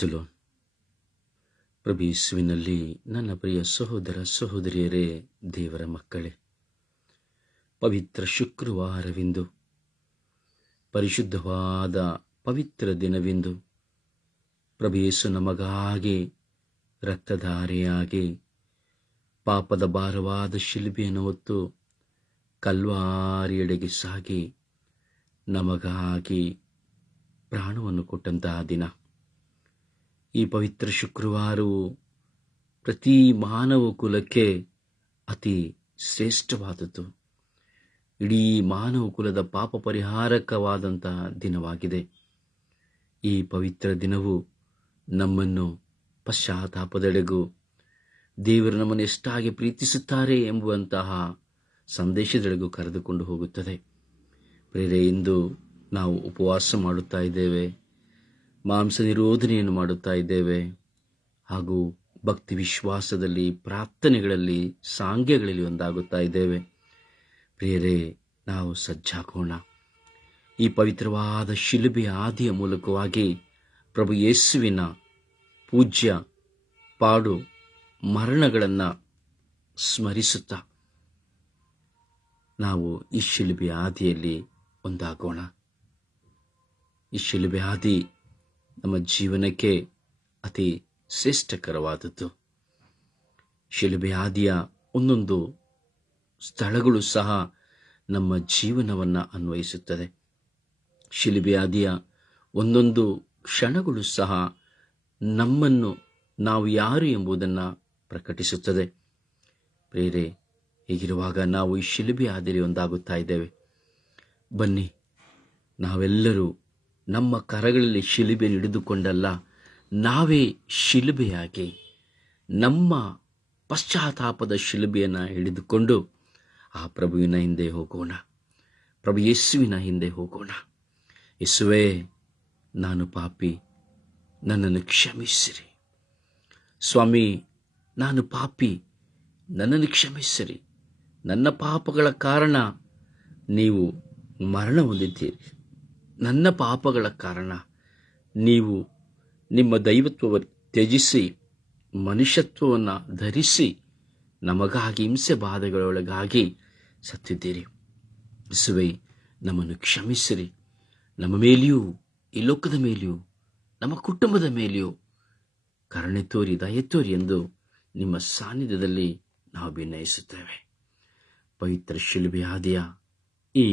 ಚಲೋ ಪ್ರಭು ಯೇಸುವಿನಲ್ಲಿ ನನ್ನ ಪ್ರಿಯ ಸಹೋದರ ಸಹೋದರಿಯರೇ, ದೇವರ ಮಕ್ಕಳೇ, ಪವಿತ್ರ ಶುಕ್ರವಾರವೆಂದು, ಪರಿಶುದ್ಧವಾದ ಪವಿತ್ರ ದಿನವೆಂದು ಪ್ರಭು ಯೇಸು ನಮಗಾಗಿ ರಕ್ತಧಾರೆಯಾಗಿ ಪಾಪದ ಭಾರವಾದ ಶಿಲುಬೆಯನ್ನು ಹೊತ್ತು ಕಲ್ವಾರಿಯೆಡೆಗೆ ಸಾಗಿ ನಮಗಾಗಿ ಪ್ರಾಣವನ್ನು ಕೊಟ್ಟಂತಹ ದಿನ. ಈ ಪವಿತ್ರ ಶುಕ್ರವಾರವು ಪ್ರತಿ ಮಾನವ ಕುಲಕ್ಕೆ ಅತಿ ಶ್ರೇಷ್ಠವಾದದ್ದು. ಇಡೀ ಮಾನವ ಕುಲದ ಪಾಪ ಪರಿಹಾರಕವಾದಂತಹ ದಿನವಾಗಿದೆ. ಈ ಪವಿತ್ರ ದಿನವು ನಮ್ಮನ್ನು ಪಶ್ಚಾತ್ತಾಪದೆಡೆಗೂ ದೇವರು ನಮ್ಮನ್ನು ಎಷ್ಟಾಗಿ ಪ್ರೀತಿಸುತ್ತಾರೆ ಎಂಬುವಂತಹ ಸಂದೇಶದೆಡೆಗೂ ಕರೆದುಕೊಂಡು ಹೋಗುತ್ತದೆ. ಪ್ರೇರೆ, ಇಂದು ನಾವು ಉಪವಾಸ ಮಾಡುತ್ತಾ ಇದ್ದೇವೆ, ಮಾಂಸ ನಿರೋಧನೆಯನ್ನು ಮಾಡುತ್ತಾ ಇದ್ದೇವೆ, ಹಾಗೂ ಭಕ್ತಿ ವಿಶ್ವಾಸದಲ್ಲಿ, ಪ್ರಾರ್ಥನೆಗಳಲ್ಲಿ, ಸಾಂಗ್ಯಗಳಲ್ಲಿ ಒಂದಾಗುತ್ತಾ ಇದ್ದೇವೆ. ಪ್ರಿಯರೇ, ನಾವು ಸಜ್ಜಾಗೋಣ. ಈ ಪವಿತ್ರವಾದ ಶಿಲುಬೆಯ ಆದಿಯ ಮೂಲಕವಾಗಿ ಪ್ರಭು ಯೇಸುವಿನ ಪೂಜ್ಯ ಪಾಡು ಮರಣಗಳನ್ನು ಸ್ಮರಿಸುತ್ತಾ ನಾವು ಈ ಶಿಲುಬೆಯ ಆದಿಯಲ್ಲಿ ಒಂದಾಗೋಣ. ಈ ಶಿಲುಬೆ ಆದಿ ನಮ್ಮ ಜೀವನಕ್ಕೆ ಅತಿ ಶ್ರೇಷ್ಠಕರವಾದದ್ದು. ಶಿಲುಬೆ ಆದಿಯ ಒಂದೊಂದು ಸ್ಥಳಗಳು ಸಹ ನಮ್ಮ ಜೀವನವನ್ನು ಅನ್ವಯಿಸುತ್ತದೆ. ಶಿಲುಬೆ ಆದಿಯ ಒಂದೊಂದು ಕ್ಷಣಗಳು ಸಹ ನಮ್ಮನ್ನು, ನಾವು ಯಾರು ಎಂಬುದನ್ನು ಪ್ರಕಟಿಸುತ್ತದೆ. ಪ್ರೇರೆ, ಹೀಗಿರುವಾಗ ನಾವು ಈ ಶಿಲುಬೆ ಆದಿಯಲ್ಲಿ ಒಂದಾಗುತ್ತಾ ಇದ್ದೇವೆ. ಬನ್ನಿ, ನಾವೆಲ್ಲರೂ ನಮ್ಮ ಕರಗಳಲ್ಲಿ ಶಿಲುಬೆಯನ್ನು ಹಿಡಿದುಕೊಂಡಲ್ಲ, ನಾವೇ ಶಿಲುಬೆಯಾಗಿ ನಮ್ಮ ಪಶ್ಚಾತ್ತಾಪದ ಶಿಲುಬೆಯನ್ನು ಹಿಡಿದುಕೊಂಡು ಆ ಪ್ರಭುವಿನ ಹಿಂದೆ ಹೋಗೋಣ. ಪ್ರಭು ಯೇಸುವಿನ ಹಿಂದೆ ಹೋಗೋಣ. ಯೇಸುವೇ, ನಾನು ಪಾಪಿ, ನನ್ನನ್ನು ಕ್ಷಮಿಸಿರಿ. ಸ್ವಾಮಿ, ನಾನು ಪಾಪಿ, ನನ್ನನ್ನು ಕ್ಷಮಿಸಿರಿ. ನನ್ನ ಪಾಪಗಳ ಕಾರಣ ನೀವು ಮರಣ ಹೊಂದಿದ್ದೀರಿ. ನನ್ನ ಪಾಪಗಳ ಕಾರಣ ನೀವು ನಿಮ್ಮ ದೈವತ್ವವನ್ನು ತ್ಯಜಿಸಿ ಮನುಷ್ಯತ್ವವನ್ನು ಧರಿಸಿ ನಮಗಾಗಿ ಹಿಂಸೆ ಬಾಧೆಗಳೊಳಗಾಗಿ ಸತ್ತಿದ್ದೀರಿ. ಯೇಸುವೇ, ನಮ್ಮನ್ನು ಕ್ಷಮಿಸಿರಿ. ನಮ್ಮ ಮೇಲೆಯೂ, ಈ ಲೋಕದ ಮೇಲೆಯೂ, ನಮ್ಮ ಕುಟುಂಬದ ಮೇಲೆಯೂ ಕರುಣೆ ತೋರಿ, ದಯೆ ತೋರಿ ಎಂದು ನಿಮ್ಮ ಸಾನ್ನಿಧ್ಯದಲ್ಲಿ ನಾವು ವಿನಯಿಸುತ್ತೇವೆ. ಪವಿತ್ರ ಶಿಲುಬೆ ಆದಿಯ ಈ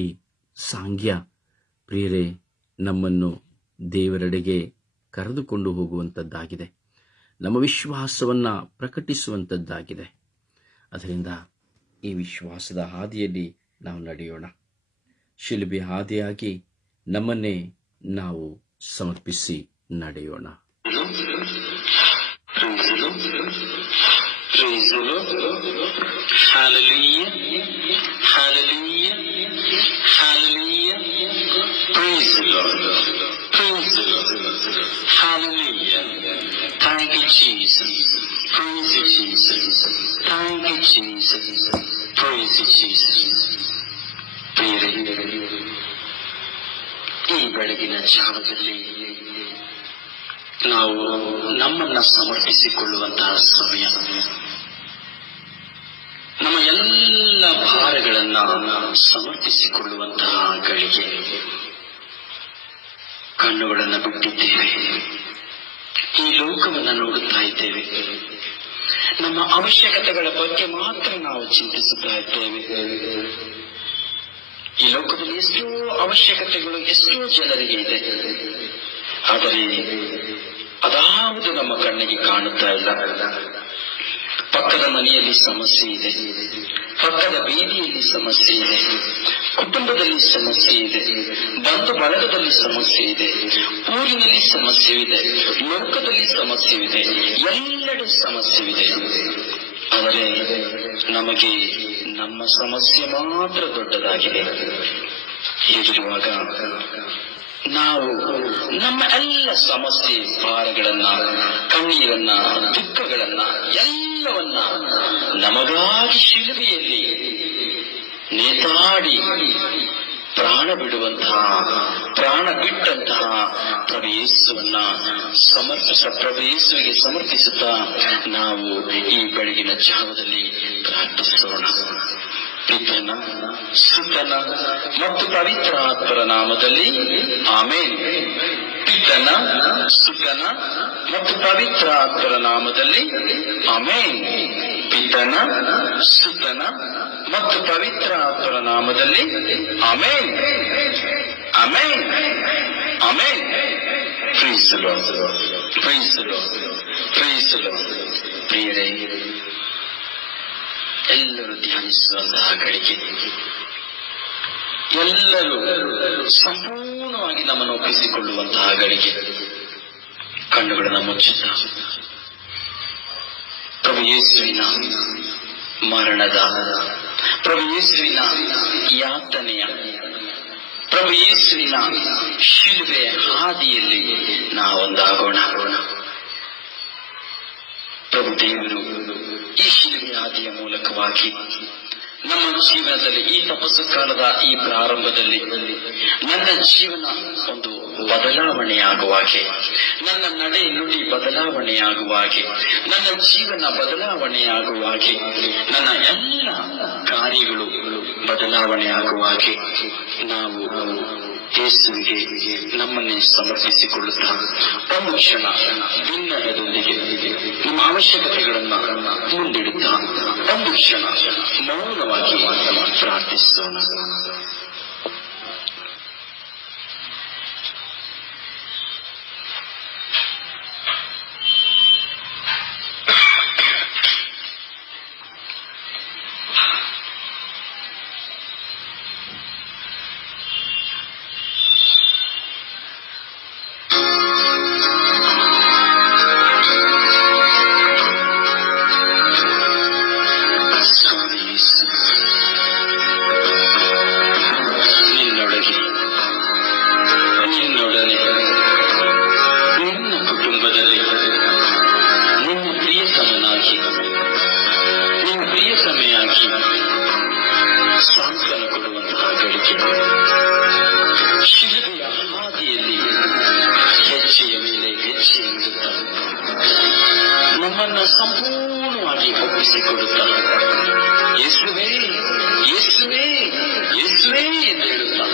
ಸಾಂಗ್ಯ, ಪ್ರಿಯರೇ, ನಮ್ಮನ್ನು ದೇವರೆಡೆಗೆ ಕರೆದುಕೊಂಡು ಹೋಗುವಂಥದ್ದಾಗಿದೆ. ನಮ್ಮ ವಿಶ್ವಾಸವನ್ನು ಪ್ರಕಟಿಸುವಂಥದ್ದಾಗಿದೆ. ಅದರಿಂದ ಈ ವಿಶ್ವಾಸದ ಹಾದಿಯಲ್ಲಿ ನಾವು ನಡೆಯೋಣ. ಶಿಲುಬೆ ಹಾದಿಯಾಗಿ ನಮ್ಮನ್ನೇ ನಾವು ಸಮರ್ಪಿಸಿ ನಡೆಯೋಣ. Thank you, Jesus. Praise you, Jesus. Thank you, Jesus. Praise you, Jesus. ಈ ಬೆಳಗಿನ ಜಾವದಲ್ಲಿ ನಾವು ನಮ್ಮನ್ನ ಸಮರ್ಪಿಸಿಕೊಳ್ಳುವಂತಹ ಸಮಯ. ನಮ್ಮ ಎಲ್ಲ ಭಾರಗಳನ್ನ ಸಮರ್ಪಿಸಿಕೊಳ್ಳುವಂತಹ ಗಳಿಗೆ. ಕಣ್ಣುಗಳನ್ನು ಬಿಟ್ಟಿದ್ದೇವೆ, ಈ ಲೋಕವನ್ನು ನೋಡುತ್ತಾ ಇದ್ದೇವೆ. ನಮ್ಮ ಅವಶ್ಯಕತೆಗಳ ಬಗ್ಗೆ ಮಾತ್ರ ನಾವು ಚಿಂತಿಸುತ್ತಾ ಇದ್ದೇವೆ. ಈ ಲೋಕದಲ್ಲಿ ಎಷ್ಟೋ ಅವಶ್ಯಕತೆಗಳು ಎಷ್ಟೋ ಜನರಿಗೆ ಇದೆ, ಆದರೆ ಅದಾವುದು ನಮ್ಮ ಕಣ್ಣಿಗೆ ಕಾಣುತ್ತಾ ಇಲ್ಲ. ಪಕ್ಕದ ಮನೆಯಲ್ಲಿ ಸಮಸ್ಯೆ ಇದೆ, ಪಕ್ಕದ ಬೀದಿಯಲ್ಲಿ ಸಮಸ್ಯೆ ಇದೆ, ಕುಟುಂಬದಲ್ಲಿ ಸಮಸ್ಯೆ ಇದೆ, ಬಂಧು ಬಳಗದಲ್ಲಿ ಸಮಸ್ಯೆ ಇದೆ, ಊರಿನಲ್ಲಿ ಸಮಸ್ಯೆವಿದೆ, ಲೋಕದಲ್ಲಿ ಸಮಸ್ಯೆವಿದೆ, ಎಲ್ಲೆಡೆ ಸಮಸ್ಯೆವಿದೆ. ಆದರೆ ನಮಗೆ ನಮ್ಮ ಸಮಸ್ಯೆ ಮಾತ್ರ ದೊಡ್ಡದಾಗಿದೆ. ಹೀಗಿರುವಾಗ ನಾವು ನಮ್ಮ ಎಲ್ಲ ಸಮಸ್ಯೆ ಭಾರಗಳನ್ನ, ಕಣ್ಣೀರನ್ನ, ದುಃಖಗಳನ್ನ ಎಲ್ಲವನ್ನ ನಮಗಾಗಿ ಶಿಲುಬೆಯಲ್ಲಿ ನೇತಾಡಿ ಪ್ರಾಣ ಬಿಟ್ಟಂತಹ ಪ್ರಭು ಯೇಸುವನ್ನ ಪ್ರಭು ಯೇಸುವಿಗೆ ಸಮರ್ಪಿಸುತ್ತಾ ನಾವು ಈ ಬೆಳಗಿನ ಜಾವದಲ್ಲಿ ಪ್ರಾರ್ಥಿಸೋಣ. ಪಿತನ, ಸುತನ ಮತ್ತು ಪವಿತ್ರ ಆತ್ಮರ ನಾಮದಲ್ಲಿ ಆಮೇನ್. ಪಿತನ, ಸುತನ ಮತ್ತು ಪವಿತ್ರ ಆತ್ಮರ ನಾಮದಲ್ಲಿ ಆಮೇನ್. ಪಿತನ, ಸುತನ ಮತ್ತು ಪವಿತ್ರ ಆತ್ಮರ ನಾಮದಲ್ಲಿ ಆಮೇನ್. ಆಮೇನ್. ಆಮೇನ್. Praise the Lord. Praise the Lord. Praise the Lord. ಪ್ರಿಯರೇ, ಎಲ್ಲರೂ ಧ್ಯಾನಿಸುವಂತಹ ಗಳಿಗೆ, ಎಲ್ಲರೂ ಸಂಪೂರ್ಣವಾಗಿ ನಮ್ಮನ್ನು ಒಪ್ಪಿಸಿಕೊಳ್ಳುವಂತಹ ಗಳಿಗೆ ಕಣ್ಣುಗಳನ್ನು ಮುಚ್ಚುತ್ತಾ ಪ್ರಭು ಯೇಸುವಿನ ಮರಣದ, ಪ್ರಭು ಯೇಸುವಿನ ಯಾತನೆಯ, ಪ್ರಭು ಯೇಸುವಿನ ಶಿಲುಬೆಯ ಹಾದಿಯಲ್ಲಿ ನಾವೊಂದಾಗೋಣ. ಪ್ರಭು ದೇವರು ಈ ಶಿಲುಬೆಯ ಹಾದಿಯ ಮೂಲಕವಾಗಿ ನಮ್ಮ ಜೀವನದಲ್ಲಿ ಈ ತಪಸ್ಸು ಕಾಲದ ಈ ಪ್ರಾರಂಭದಲ್ಲಿ ನನ್ನ ಜೀವನ ಒಂದು ಬದಲಾವಣೆಯಾಗುವ ಹಾಗೆ, ನನ್ನ ನಡೆ ನುಡಿ ಬದಲಾವಣೆಯಾಗುವ ಹಾಗೆ, ನನ್ನ ಜೀವನ ಬದಲಾವಣೆಯಾಗುವ ಹಾಗೆ, ನನ್ನ ಎಲ್ಲ ಕಾರ್ಯಗಳು ಬದಲಾವಣೆಯಾಗುವ ಹಾಗೆ ನಾವು ಯೇಸುವಿಗೆ ನಮ್ಮನ್ನೇ ಸಮರ್ಪಿಸಿಕೊಳ್ಳುತ್ತಾ ಒಂದು ಕ್ಷಣ ಭಿನ್ನಯದೊಂದಿಗೆ ನಿಮ್ಮ ಅವಶ್ಯಕತೆಗಳನ್ನು ಮುಂದಿಡುತ್ತಾ ಒಂದು ಕ್ಷಣ ಮೌನವಾಗಿ ಪ್ರಾರ್ಥಿಸೋಣ. ಸಾಂತ್ವನ ಕೊಡುವಂತಹ ಗಳಿಕೆ, ಶಿಲುಬೆಯ ಹಾದಿಯಲ್ಲಿ ಹೆಜ್ಜೆಯ ಮೇಲೆ ಹೆಜ್ಜೆ ಇಡುತ್ತಾ ನಮ್ಮನ್ನು ಸಂಪೂರ್ಣವಾಗಿ ಒಪ್ಪಿಸಿಕೊಡುತ್ತಾ ಯೇಸುವೇ ಯೇಸುವೇ ಯೇಸುವೇ ಎಂದು ಹೇಳುತ್ತಾ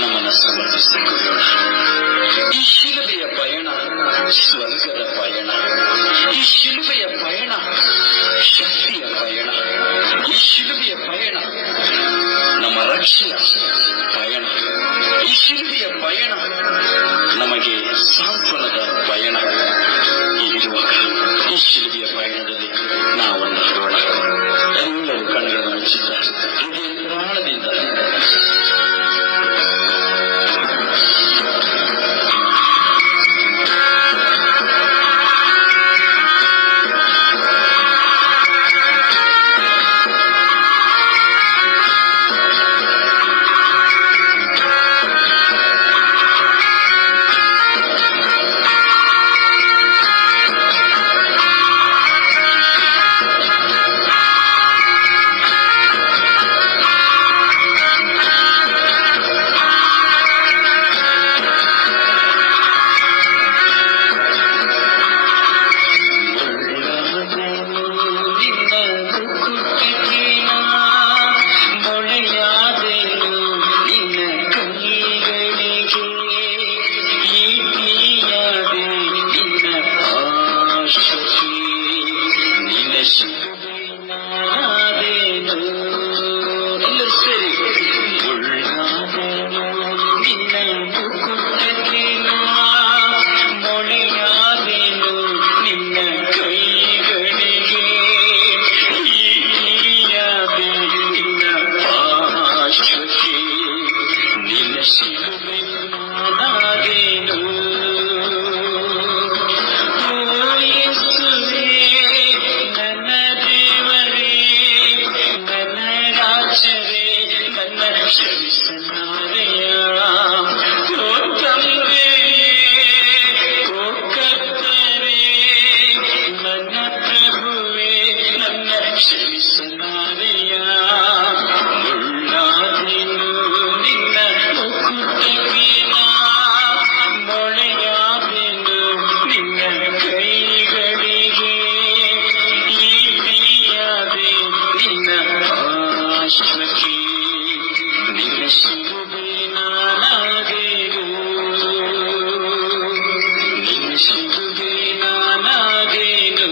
ನಮ್ಮನ್ನು ಸಮರ್ಪಿಸಿಕೊಳ್ಳೋಣ. ಈ ಶಿಲುಬೆಯ ಪಯಣ ಸ್ವರ್ಗದ ಪಯಣ, ಈ ಶಿಲುಬೆಯ ಪಯಣ ಶಕ್ತಿಯ ಪಯಣ, ಈ ಶಿಲುಬೆಯ ಪಯಣ ನಮ್ಮ ರಕ್ಷೆಯ ಪಯಣ, ಈ ಶಿಲುಬೆಯ ಪಯಣ ನಮಗೆ ಸಾಂತ್ವನದ ಪಯಣ. ಹೀಗಿರುವಾಗ ಈ ಶಿಲುಬೆಯ ಪಯಣದಲ್ಲಿ ನಾವೊಂದಾಗೋಣ. ಎಲ್ಲರೂ ಕಣ್ಣುಗಳನ್ನು ಮುಚ್ಚಿದ ಹೃದಯ ಪ್ರಾಣದಿಂದ ಶಿಲುಬೆ ನಾನಾದೇನು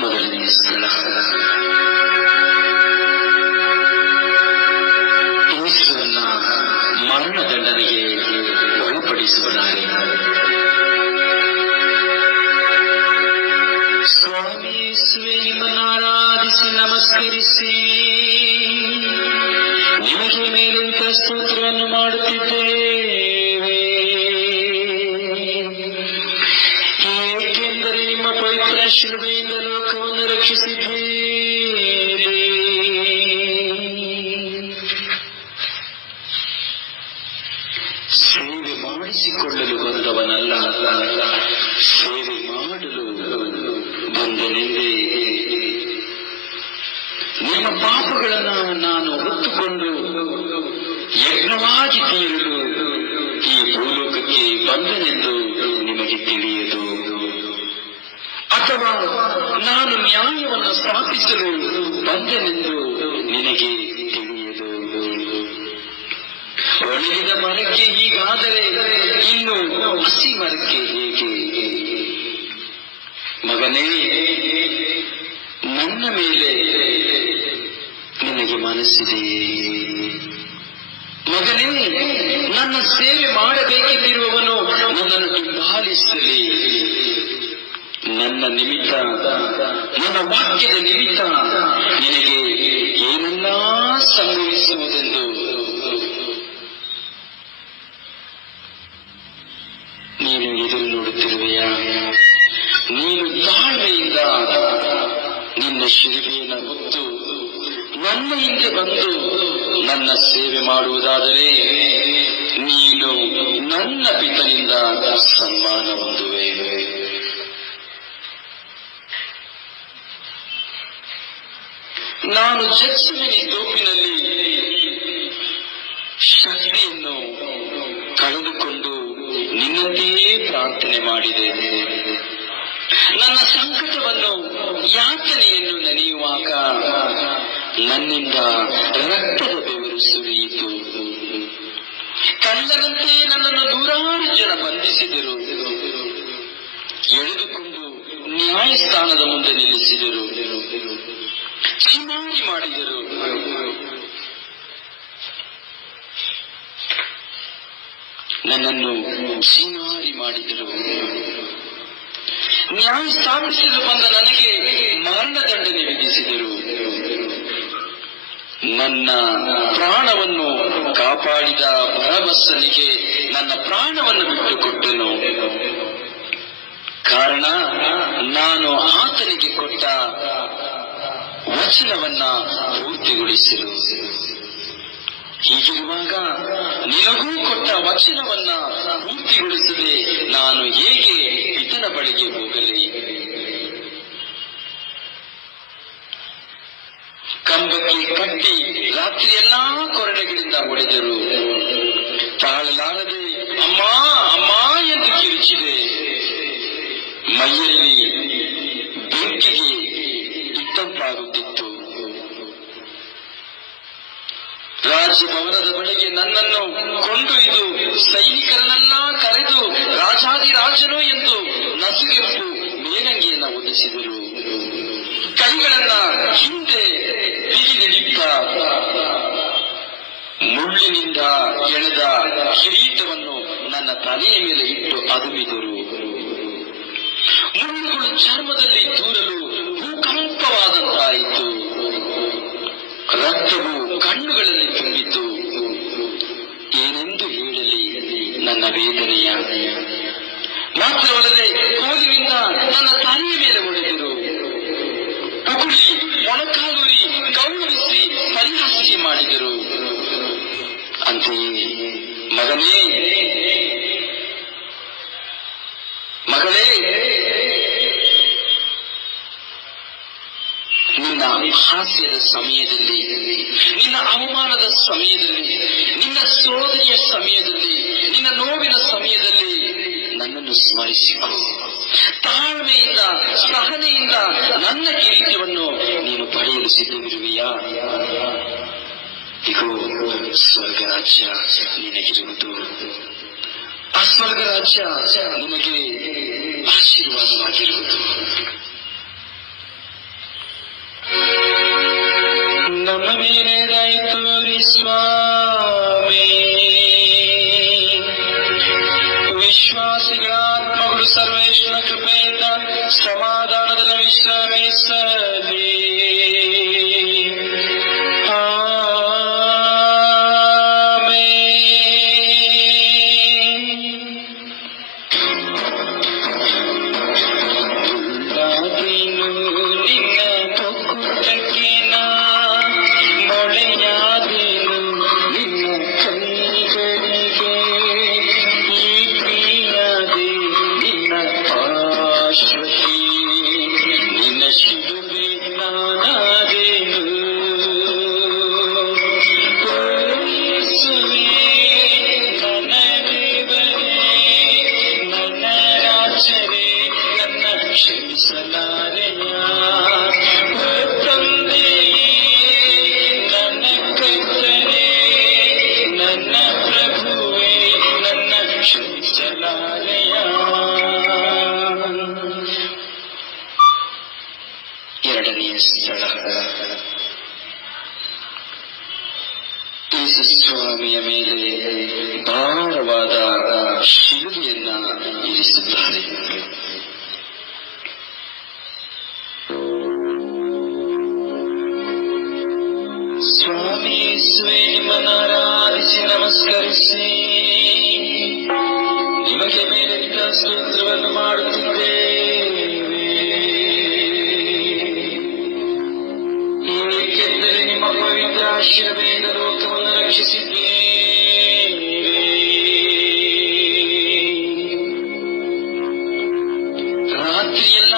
ಮೊದಲನೆಯ ಸ್ಥಳ ಯೇಸುವನ್ನ ಮರಣದಂಡನೆಗೆ ಒಳಪಡಿಸುತ್ತಾರೆ. ಸ್ವಾಮಿ ಯೇಸುವೆ, ನಿಮ್ಮನ್ನು ಆರಾಧಿಸಿ ನಮಸ್ಕರಿಸಿ ನಿಮಗೆ ಮೇಲಿಂದ ಸ್ತೋತ್ರವನ್ನು ಮಾಡುತ್ತಿದ್ದೇವೆ, ಏಕೆಂದರೆ ನಿಮ್ಮ ಪವಿತ್ರ ಶಿಲುಬೆಯಿಂದ ಲೋಕವನ್ನು ರಕ್ಷಿಸಿದ್ದೀರಿ. ಸೇವೆ ಮಾಡಿಸಿಕೊಳ್ಳಲು ಬಂದವನಲ್ಲ, ಸೇವೆ ಮಾಡಲು ಬಂದನೆಂದೇ. ನಿಮ್ಮ ಪಾಪಗಳನ್ನು ನಾನು ಹೊತ್ತುಕೊಂಡು ಯಜ್ಞವಾಗಿ ತೀರಲು ಈ ಭೂಲೋಕಕ್ಕೆ ಬಂದನೆಂದು ನಿಮಗೆ ತಿಳಿಯದು, ಅಥವಾ ನಾನು ನ್ಯಾಯವನ್ನು ಸ್ಥಾಪಿಸಲು ಬಂದನೆಂದು ನಿನಗೆ ತಿಳಿಯದು. ಒಣಗಿದ ಮರಕ್ಕೆ ಹೀಗಾದರೆ ಇನ್ನು ಹಸಿ ಮರಕ್ಕೆ ಹೇಗೆ? ಮಗನೇ, ನನ್ನ ಮೇಲೆ ನಿನಗೆ ಮನಸ್ಸಿದೆಯೇ? ಮಗನೇ, ನನ್ನ ಸೇವೆ ಮಾಡಬೇಕೆಂದಿರುವವನು ನನ್ನನ್ನು ಹಿಂಬಾಲಿಸಲಿ. ನನ್ನ ನಿಮಿತ್ತ, ನನ್ನ ವಾಕ್ಯದ ನಿಮಿತ್ತ ನಿನಗೆ ಏನೆಲ್ಲ ಸಂಭವಿಸುವುದೆಂದು ನೀನು ಎದುರು ನೋಡುತ್ತಿರುವೆಯಾ? ನೀನು ತಾಳ್ಮೆಯಿಂದ ನಿನ್ನ ಶಿಲುಬೆಯನ್ನು ಹೊತ್ತು ನನ್ನ ಹಿಂದೆ ಬಂದು ನನ್ನ ಸೇವೆ ಮಾಡುವುದಾದರೆ ನೀನು ನನ್ನ ಪಿತನಿಂದ ಸನ್ಮಾನ ಹೊಂದುವೆ. ನಾನು ಜೆತ್ಸೆಮನೆ ತೋಪಿನಲ್ಲಿ ಶಕ್ತಿಯನ್ನು ಕಳೆದುಕೊಂಡು ನಿನ್ನಂತೆಯೇ ಪ್ರಾರ್ಥನೆ ಮಾಡಿದೆ. ನನ್ನ ಸಂಕಟವನ್ನು, ಯಾತನೆಯನ್ನು ನೆನೆಯುವಾಗ ನನ್ನಿಂದ ರಕ್ತದ ಬೆವರು ಸುರಿಯಿತು. ಕಳ್ಳರಂತೆ ನನ್ನನ್ನು ನೂರಾರು ಜನ ಬಂಧಿಸಿದರು, ಎಳೆದುಕೊಂಡು ನ್ಯಾಯಸ್ಥಾನದ ಮುಂದೆ ನಿಲ್ಲಿಸಿದರು, ಚಿಮಾರಿ ಮಾಡಿದರು. ನನ್ನನ್ನು ಚಿಮಾರಿ ಮಾಡಿದರು. ನ್ಯಾಯ ಸ್ಥಾಪಿಸಲು ಬಂದ ನನಗೆ ಮರಣದಂಡನೆ ವಿಧಿಸಿದರು. ನನ್ನ ಪ್ರಾಣವನ್ನು ಕಾಪಾಡಿದ ಭರವಸನಿಗೆ ನನ್ನ ಪ್ರಾಣವನ್ನು ಬಿಟ್ಟುಕೊಟ್ಟೆನು. ಕಾರಣ ನಾನು ಆತನಿಗೆ ಕೊಟ್ಟ ವಚನವನ್ನ ಪೂರ್ತಿಗೊಳಿಸಲು. ಹೀಗಿರುವಾಗ ನಿನಗೂ ಕೊಟ್ಟ ವಚನವನ್ನ ಪೂರ್ತಿಗೊಳಿಸದೆ ನಾನು ಹೇಗೆ ಪಿತನ ಬಳಿಗೆ ಹೋಗಲಿ? ಕಂಬಕ್ಕೆ ಕಟ್ಟಿ ರಾತ್ರಿಯೆಲ್ಲಾ ಕೊರಡೆಗಳಿಂದ ಹೊಡೆದರು. ತಾಳಲಾರದೆ ಅಮ್ಮ ಅಮ್ಮ ಎಂದು ಕಿರುಚಿದೆ. ಮೈಯಲ್ಲಿ ಬೆಂಕಿಗೆ ಇಟ್ಟಂತಾಗುತ್ತಿತ್ತು. ರಾಜಭವನದ ಬಳಿಗೆ ನನ್ನನ್ನು ಕೊಂಡೊಯ್ದು ಸೈನಿಕರನ್ನೆಲ್ಲ ಕರೆದು ರಾಜಾದಿರಾಜನು ಎಂದು ನಸುಗೆಂಪು ಮೇಲಂಗಿಯನ್ನ ಹೊದಿಸಿದರು. ಕೈಗಳನ್ನ ಹಿಂದೆ ಬಿಗಿದಿಡಿತ್ತ ಮುಳ್ಳಿನಿಂದ ಎಳೆದ ಕಿರೀಟವನ್ನು ನನ್ನ ತಲೆಯ ಮೇಲೆ ಇಟ್ಟು ಅದುಮಿದರು. ಮುಳ್ಳುಗಳು ಚರ್ಮದಲ್ಲಿ ತೂರಲು ಭೂಕಂಪವಾದಂತಾಯಿತು. ರಕ್ತವು ಕಣ್ಣುಗಳಲ್ಲಿ ತುಂಬಿತು. ಏನೆಂದು ಹೇಳಲಿ ನನ್ನ ವೇದನೆಯ? ಮಾತ್ರವಲ್ಲದೆ ಕೋಲಿನಿಂದ ನನ್ನ ತಲೆಯ ಮೇಲೆ ಹೊಡೆದರು. ಉಗುಳಿ ಮೊಣಕಾಲೂರಿ ಗೌರವಿಸಿ ಪರಿಹಾಸ್ಯ ಮಾಡಿದರು. ಅಂತೆಯೇ ಮಗನೇ, ಮಗಳೇ, ನಿನ್ನ ಹಾಸ್ಯದ ಸಮಯದಲ್ಲಿ, ನಿನ್ನ ಅವಮಾನದ ಸಮಯದಲ್ಲಿ, ನಿನ್ನ ಸೋದರಿಯ ಸಮಯದಲ್ಲಿ, ನಿನ್ನ ನೋವಿನ ಸಮಯದಲ್ಲಿ ನನ್ನನ್ನು ಸ್ಮರಿಸಿಕೊ. ತಾಳ್ಮೆಯಿಂದ, ಸಹನೆಯಿಂದ ನನ್ನ ಕಿರೀಟವನ್ನು ನೀನು ಪಡೆಯಲು ಸಿದ್ಧವಿರುವೆಯಾ? ಇಗೋ ಸ್ವರ್ಗರಾಜ್ಯ ರಾಜ್ಯ ನಿನಗಿರುವುದು. ಆ ಸ್ವರ್ಗ ರಾಜ್ಯ ನಿನಗೆ ಆಶೀರ್ವಾದವಾಗಿರುವುದು. ನಮ್ಮ ಮೇಲೆ ದಯ ತೋರಿ ಸ್ವಾಮಿ. ವಿಶ್ವಾಸಿಗಳ ಆತ್ಮಗಳು ಸರ್ವೇಶ್ವರ ಕೃಪೆಯಿಂದ ಸಮಾಧಾನದಲ್ಲಿ ವಿಶ್ರಮಿಸಲಿ. ಎರಡನೆಯ ಸ್ಥಳ, ಯೇಸು ಸ್ವಾಮಿಯ ಮೇಲೆ ಭಾರವಾದ ಶಿಲುಬೆಯನ್ನ ಇರಿಸುತ್ತಾರೆ. ಸ್ವಾಮಿ ಯೇಸುವೇ, ನಿಮ್ಮನ್ನು ಆರಾಧಿಸಿ ನಮಸ್ಕರಿಸಿ ನಿಮಗೆ ಮೇಲಿದ್ದ ಸ್ತೋತ್ರವನ್ನು ಮಾಡುತ್ತಿದ್ದೇವೆ. ಏಕೆಂದರೆ ನಿಮ್ಮ ಪವಿತ್ರ ಶಿಲುಬೆಯಿಂದ ಲೋಕವನ್ನು ರಕ್ಷಿಸಿದ್ದೇವೆ. ರಾತ್ರಿಯೆಲ್ಲ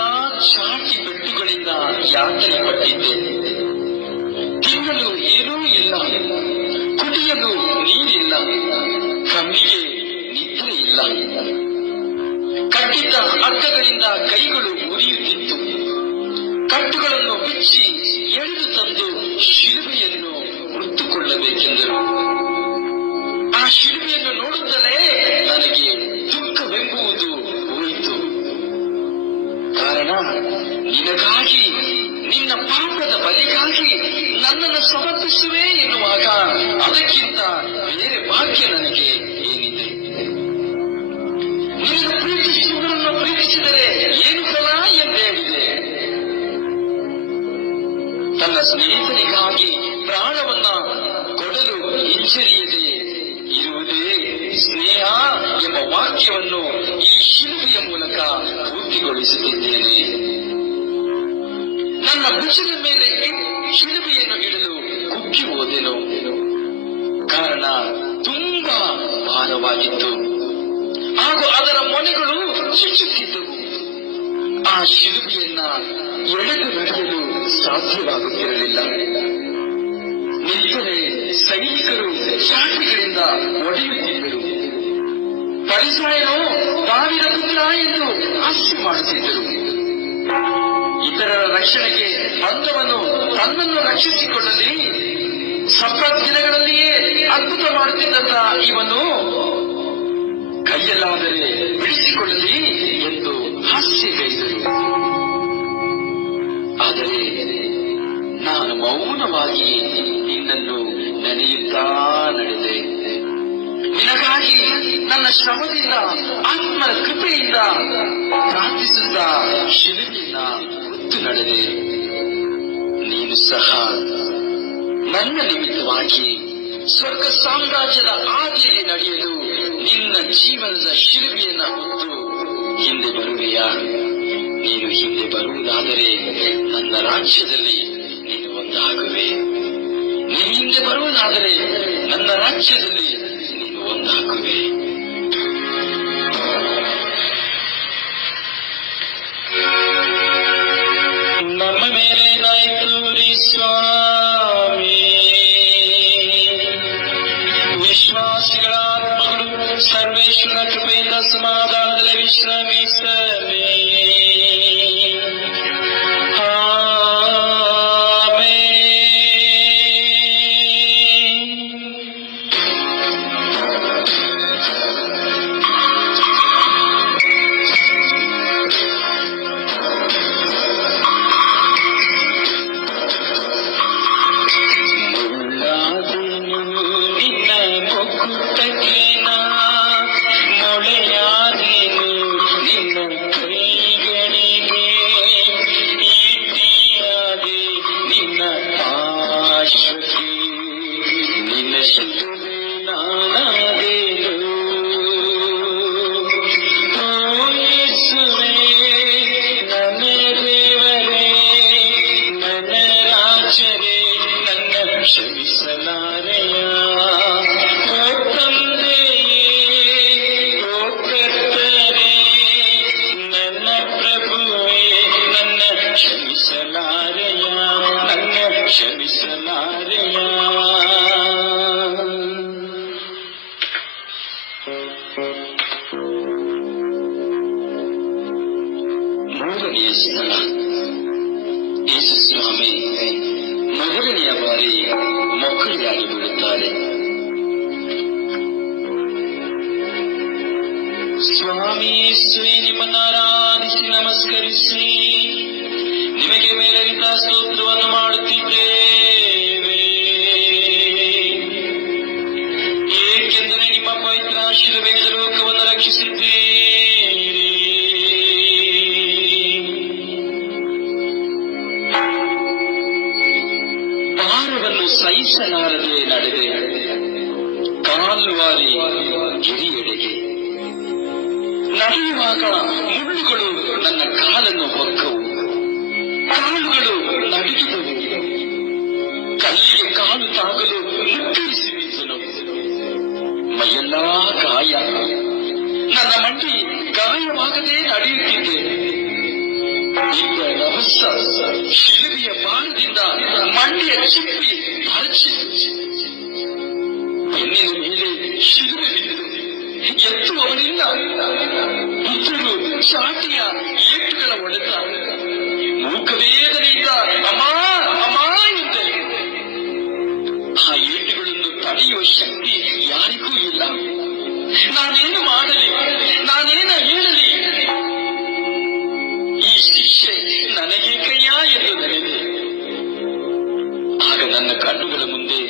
ಚಾಟಿ ಪೆಟ್ಟುಗಳಿಂದ ಯಾತನೆ ಪಟ್ಟಿದ್ದೆ. ತಿನ್ನಲು ಏನೂ ಇಲ್ಲ, ಕುಡಿಯಲು ನೀರಿಲ್ಲ, ಕಣ್ಣಿಗೆ ನಿದ್ರೆ ಇಲ್ಲ. ಕಟ್ಟಿದ್ದ ಹಗ್ಗಗಳಿಂದ ಕೈಗಳು ಉರಿಯುತ್ತಿತ್ತು. ಕಟ್ಟುಗಳನ್ನು ಬಿಚ್ಚಿ ಎಳೆದು ತಂದು ಶಿಲುಬೆಯನ್ನು ಹೊತ್ತುಕೊಳ್ಳಬೇಕೆಂದರು. ಆ ಶಿಲುಬೆಯನ್ನು ನೋಡುತ್ತಲೇ ನನಗೆ ದುಃಖವೆಂಬುದು ಹೋಯಿತು. ಕಾರಣ, ನಿನಗಾಗಿ, ನಿನ್ನ ಪಾಪದ ಬಲಿಗಾಗಿ ನನ್ನನ್ನು ಸಮರ್ಪಿಸುವೆ ಎನ್ನುವಾಗ ಅದಕ್ಕಿಂತ ಬೇರೆ ಭಾಗ್ಯ ನನಗೆ ಏನಿದೆ? ನೀನು ಪ್ರೀತಿಸುವವರನ್ನು ಪ್ರೀತಿಸಿದರೆ ಏನು ಫಲ ಎಂದು ಹೇಳಿದೆ. ತನ್ನ ಸ್ನೇಹಿತನಿಗಾಗಿ ಪ್ರಾಣವನ್ನ ಕೊಡಲು ಹಿಂಜರಿಯದೆ ಇರುವುದೇ ಸ್ನೇಹ ಎಂಬ ವಾಕ್ಯವನ್ನು ಈ ಶಿಲುಬೆಯ ಮೂಲಕ ಪೂರ್ತಿಗೊಳಿಸುತ್ತಿದ್ದೇನೆ. ನನ್ನ ಭುಜದ ಮೇಲೆ ಶಿಲುಬೆಯನ್ನು ಇಡಲು ಕುಗ್ಗಿ ಹೋದೆನು. ಕಾರಣ ತುಂಬಾ ಭಾರವಾಗಿತ್ತು ಹಾಗೂ ಅದರ ಮೊನೆಗಳು ಚುಚ್ಚುತ್ತಿದ್ದವು. ಆ ಶಿಲುಬೆಯನ್ನ ಎಳೆದು ನಡೆಯಲು ಸಾಧ್ಯವಾಗುತ್ತಿರಲಿಲ್ಲ. ನಿಂತರೆ ಸೈನಿಕರು ಚಾಟಿಗಳಿಂದ ಒಡೆಯುತ್ತಿದ್ದರು. ಪರಿಸರನು ದಾವಿದ ಪುತ್ರ ಎಂದು ಹಾಸ್ಯ ಮಾಡುತ್ತಿದ್ದರು. ಇತರರ ರಕ್ಷಣೆಗೆ ಬಂದವನು ತನ್ನನ್ನು ರಕ್ಷಿಸಿಕೊಳ್ಳಲಿ, ಸಬ್ಬತ್ ದಿನಗಳಲ್ಲಿಯೇ ಅದ್ಭುತ ಮಾಡುತ್ತಿದ್ದಂತ ಇವನು ಕೈಯಲ್ಲಾದರೆ ಬಿಡಿಸಿಕೊಳ್ಳಲಿ ಎಂದು ಹಾಸ್ಯಗೈದರು. ಆದರೆ ನಾನು ಮೌನವಾಗಿ ನಿನ್ನನ್ನು ನೆನೆಯುತ್ತಾ ನಡೆದೆ. ನಿನಗಾಗಿ ನನ್ನ ಶ್ರಮದಿಂದ, ಆತ್ಮನ ಕೃಪೆಯಿಂದ ಪ್ರಾರ್ಥಿಸುತ್ತಾ ಶಿಲುಬೆಯನ್ನ ಹೊತ್ತು ನಡೆದೆ. ನೀನು ಸಹ ನನ್ನ ನಿಮಿತ್ತವಾಗಿ ಸ್ವರ್ಗ ಸಾಮ್ರಾಜ್ಯದ ಹಾದಿಯಲ್ಲಿ ನಡೆಯಲು ನಿನ್ನ ಜೀವನದ ಶಿಲುಬೆಯನ್ನ ಹೊತ್ತು ಹಿಂದೆ ಬರುವೆಯಾ? ನೀನು ಹಿಂದೆ ಬರುವುದಾದರೆ ನನ್ನ ರಾಜ್ಯದಲ್ಲಿ ನೀನು ಒಂದಾಗುವೆ. ನೀನು ಹಿಂದೆ ಬರುವುದಾದರೆ ನನ್ನ ರಾಜ್ಯದಲ್ಲಿ ನೀನು ಒಂದಾಗುವೆ. ನಮ್ಮ ಮೇಲೆ ದಯ ತೋರಿ ಸ್ವಾಮಿ. ವಿಶ್ವಾಸಿಗಳ ಆತ್ಮಗಳು ಸರ್ವೇಶ್ವರ ಕೃಪೆಯಿಂದ ಸಮಾಧಾನದಲ್ಲಿ ವಿಶ್ರಮಿಸಲಿ. ಆಮೆನ್. ಕೊನೆಯ ಸ್ಥಳ. ಯೇಸು ಸ್ವಾಮಿ ಮೊದಲನೆಯ ಬಾರಿ ಮಕ್ಕಳಿಗಾಗಿ ಬಿಡುತ್ತಾರೆ. ಸ್ವಾಮಿ ಯೇಸುವೇ, ನಿಮ್ಮನ್ನು ಆರಾಧಿಸಿ ನಮಸ್ಕರಿಸಿ ನಿಮಗೆ ಮೇಲರಿತ ಸ್ತೋತ್ರವನ್ನು ಮಾಡುತ್ತಿದ್ದೇವೆ, ಏಕೆಂದರೆ ನಿಮ್ಮ ಪವಿತ್ರ ಶಿಲುಬೆಯಿಂದ ಲೋಕವನ್ನು ರಕ್ಷಿಸಿದ್ದೀರಿ. ಭಾರವನ್ನು ಸಹಿಸಲಾರದೆ ನಡೆದೆ ಕಾಲ್ವಾರಿ ಗಿರಿಯೆಡೆಗೆ. ನಡೆಯುವಾಗ ಮುಳ್ಳುಗಳು ನನ್ನ ಕಾಲನ್ನು ಹೊಕ್ಕವು, ಕಾಲುಗಳು ನಡುಗಿದವು. ಕಲ್ಲಿಗೆ ಕಾಲು ತಾಗಲು ಮುಕ್ಕರಿಸಿ ಬೀಸಲು ಮೈಯೆಲ್ಲಾ ಗಾಯ, ನನ್ನ ಮಂಡಿ ಗಾಯವಾಗದೆ ನಡೆಯುತ್ತಿದ್ದೆ. ಇದ್ದ ರಭಸ ಶಿಲುಬೆಯ ಬಾಣದಿಂದ ಮಂಡಿಯ ಚಿಪ್ಪಿ ಹರಚಿತು. ಬೆನ್ನಿನ ಮೇಲೆ ಶಿಲುಬೆ ಬಿದ್ದು ಎತ್ತುವವನಿಲ್ಲ. ಪುತ್ರರು ಚಾಟಿಯ ಏಟುಗಳ ಹೊಡೆತ. ಮೂಕವೇದನೆಯಿಂದ ಅಮ್ಮ ಅಮ್ಮ ಎಂದೆ. ಆ ಏಟುಗಳನ್ನು ತಡೆಯುವ ಶಕ್ತಿ ಯಾರಿಗೂ ಇಲ್ಲ. ನಾನೇನು ಮಾಡಲಿ, ನಾನೇನು ಹೇಳಲಿ? ಈ ಶಿಕ್ಷೆ ನನಗೆ ಕೈಯ ಎಂದು ನೆನೆದೆ. ಆಗ ನನ್ನ ಕಣ್ಣುಗಳ ಮುಂದೆ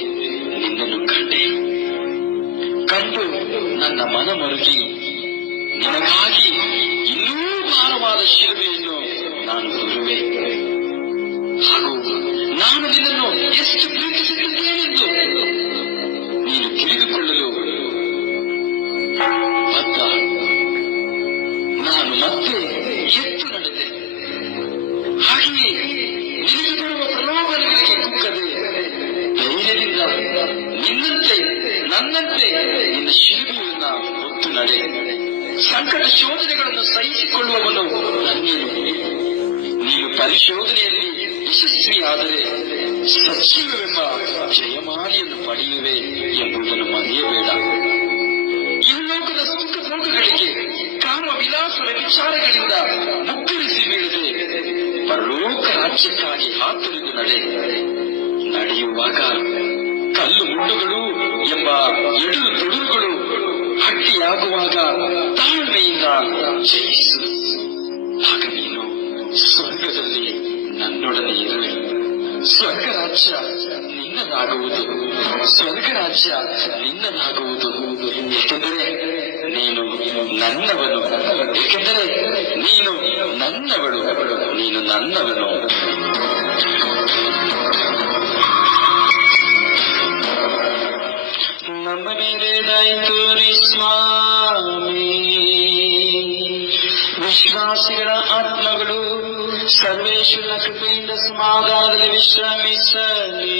ನಿನ್ನನ್ನು ಕಂಡು ನನ್ನ ಮನ ಮರುಗಿ ನಿನಗಾಗಿ ಇನ್ನೂ ಭಾರವಾದ ಶಿಲುಬೆಯನ್ನು ನಾನು ಹೊರುವೆ. ಹಾಗೂ ನಾನು ನಿನ್ನನ್ನು ಎಷ್ಟು ಪ್ರೀತಿಸುತ್ತಿದ್ದೇನೆಂದು ನೀನು ತಿಳಿದುಕೊಳ್ಳಲು ಬದ್ಧ. ನಾನು ಮತ್ತೆ ಎತ್ತು ನಡೆದೆ. ಹಾಗೆಯೇ ನಿನಗೆ ಬರುವ ಪ್ರಲೋಭನೆಗಳಿಗೆ ಕುಗ್ಗದೆ ಧೈರ್ಯದಿಂದ ನಿನ್ನಂತೆ ನನ್ನಂತೆ ನಿನ್ನ ಶಿಲುಬೆಯನ್ನ ಹೊತ್ತು ನಡೆ. ಸಂಕಟ ಶೋಧನೆಗಳನ್ನು ಸಹಿಸಿಕೊಳ್ಳುವವನು ಧನ್ಯನು. ನೀನು ಪರಿಶೋಧನೆಯಲ್ಲಿ ಯಶಸ್ವಿಯಾದರೆ ಸಜೀವವೆಂಬ ಜಯಮಾಲಿಯನ್ನು ಪಡೆಯುವೆ ಎಂಬುದನ್ನು ಮರೆಯಬೇಡ. ಈ ಲೋಕದ ಸುಖ ಭೋಗಗಳಿಗೆ, ಕಾಮ ವಿಲಾಸದ ವಿಚಾರಗಳಿಂದ ಮುಕ್ಕರಿಸಿ ಬೀಳದೆ ಪರಲೋಕ ರಾಜ್ಯಕ್ಕಾಗಿ ಹಾತೊರೆದು ನಡೆಯುವಾಗ ಕಲ್ಲು ಮುಳ್ಳುಗಳು ಎಂಬ ಎದುರು ತೊಡರುಗಳು ಅಡ್ಡಿಯಾಗುವಾಗ ತಾಳ್ಮೆಯಿಂದ ಜಯಿಸು. ಆಗ ನೀನು ಸ್ವರ್ಗದಲ್ಲಿ ನನ್ನೊಡನೆ ಇರುವೆ. ಸ್ವರ್ಗ ರಾಜ್ಯ ನಿನ್ನದಾಗುವುದು, ಸ್ವರ್ಗ ರಾಜ್ಯ ನಿನ್ನದಾಗುವುದು. ಏಕೆಂದರೆ ನೀನು ನನ್ನವನು, ಏಕೆಂದರೆ ನೀನು ನನ್ನವಳು, ನೀನು ನನ್ನವನು. ನಮ್ಮ ಮೇಲೆ ದಯ ತೋರಿ ಸ್ವಾಮಿ. ವಿಶ್ವಾಸಿಗಳ ಆತ್ಮಗಳು ಸರ್ವೇಶ್ವರನ ಕೃಪೆಯಿಂದ ಸಮಾಧಾನದಲ್ಲಿ ವಿಶ್ರಮಿಸಲಿ.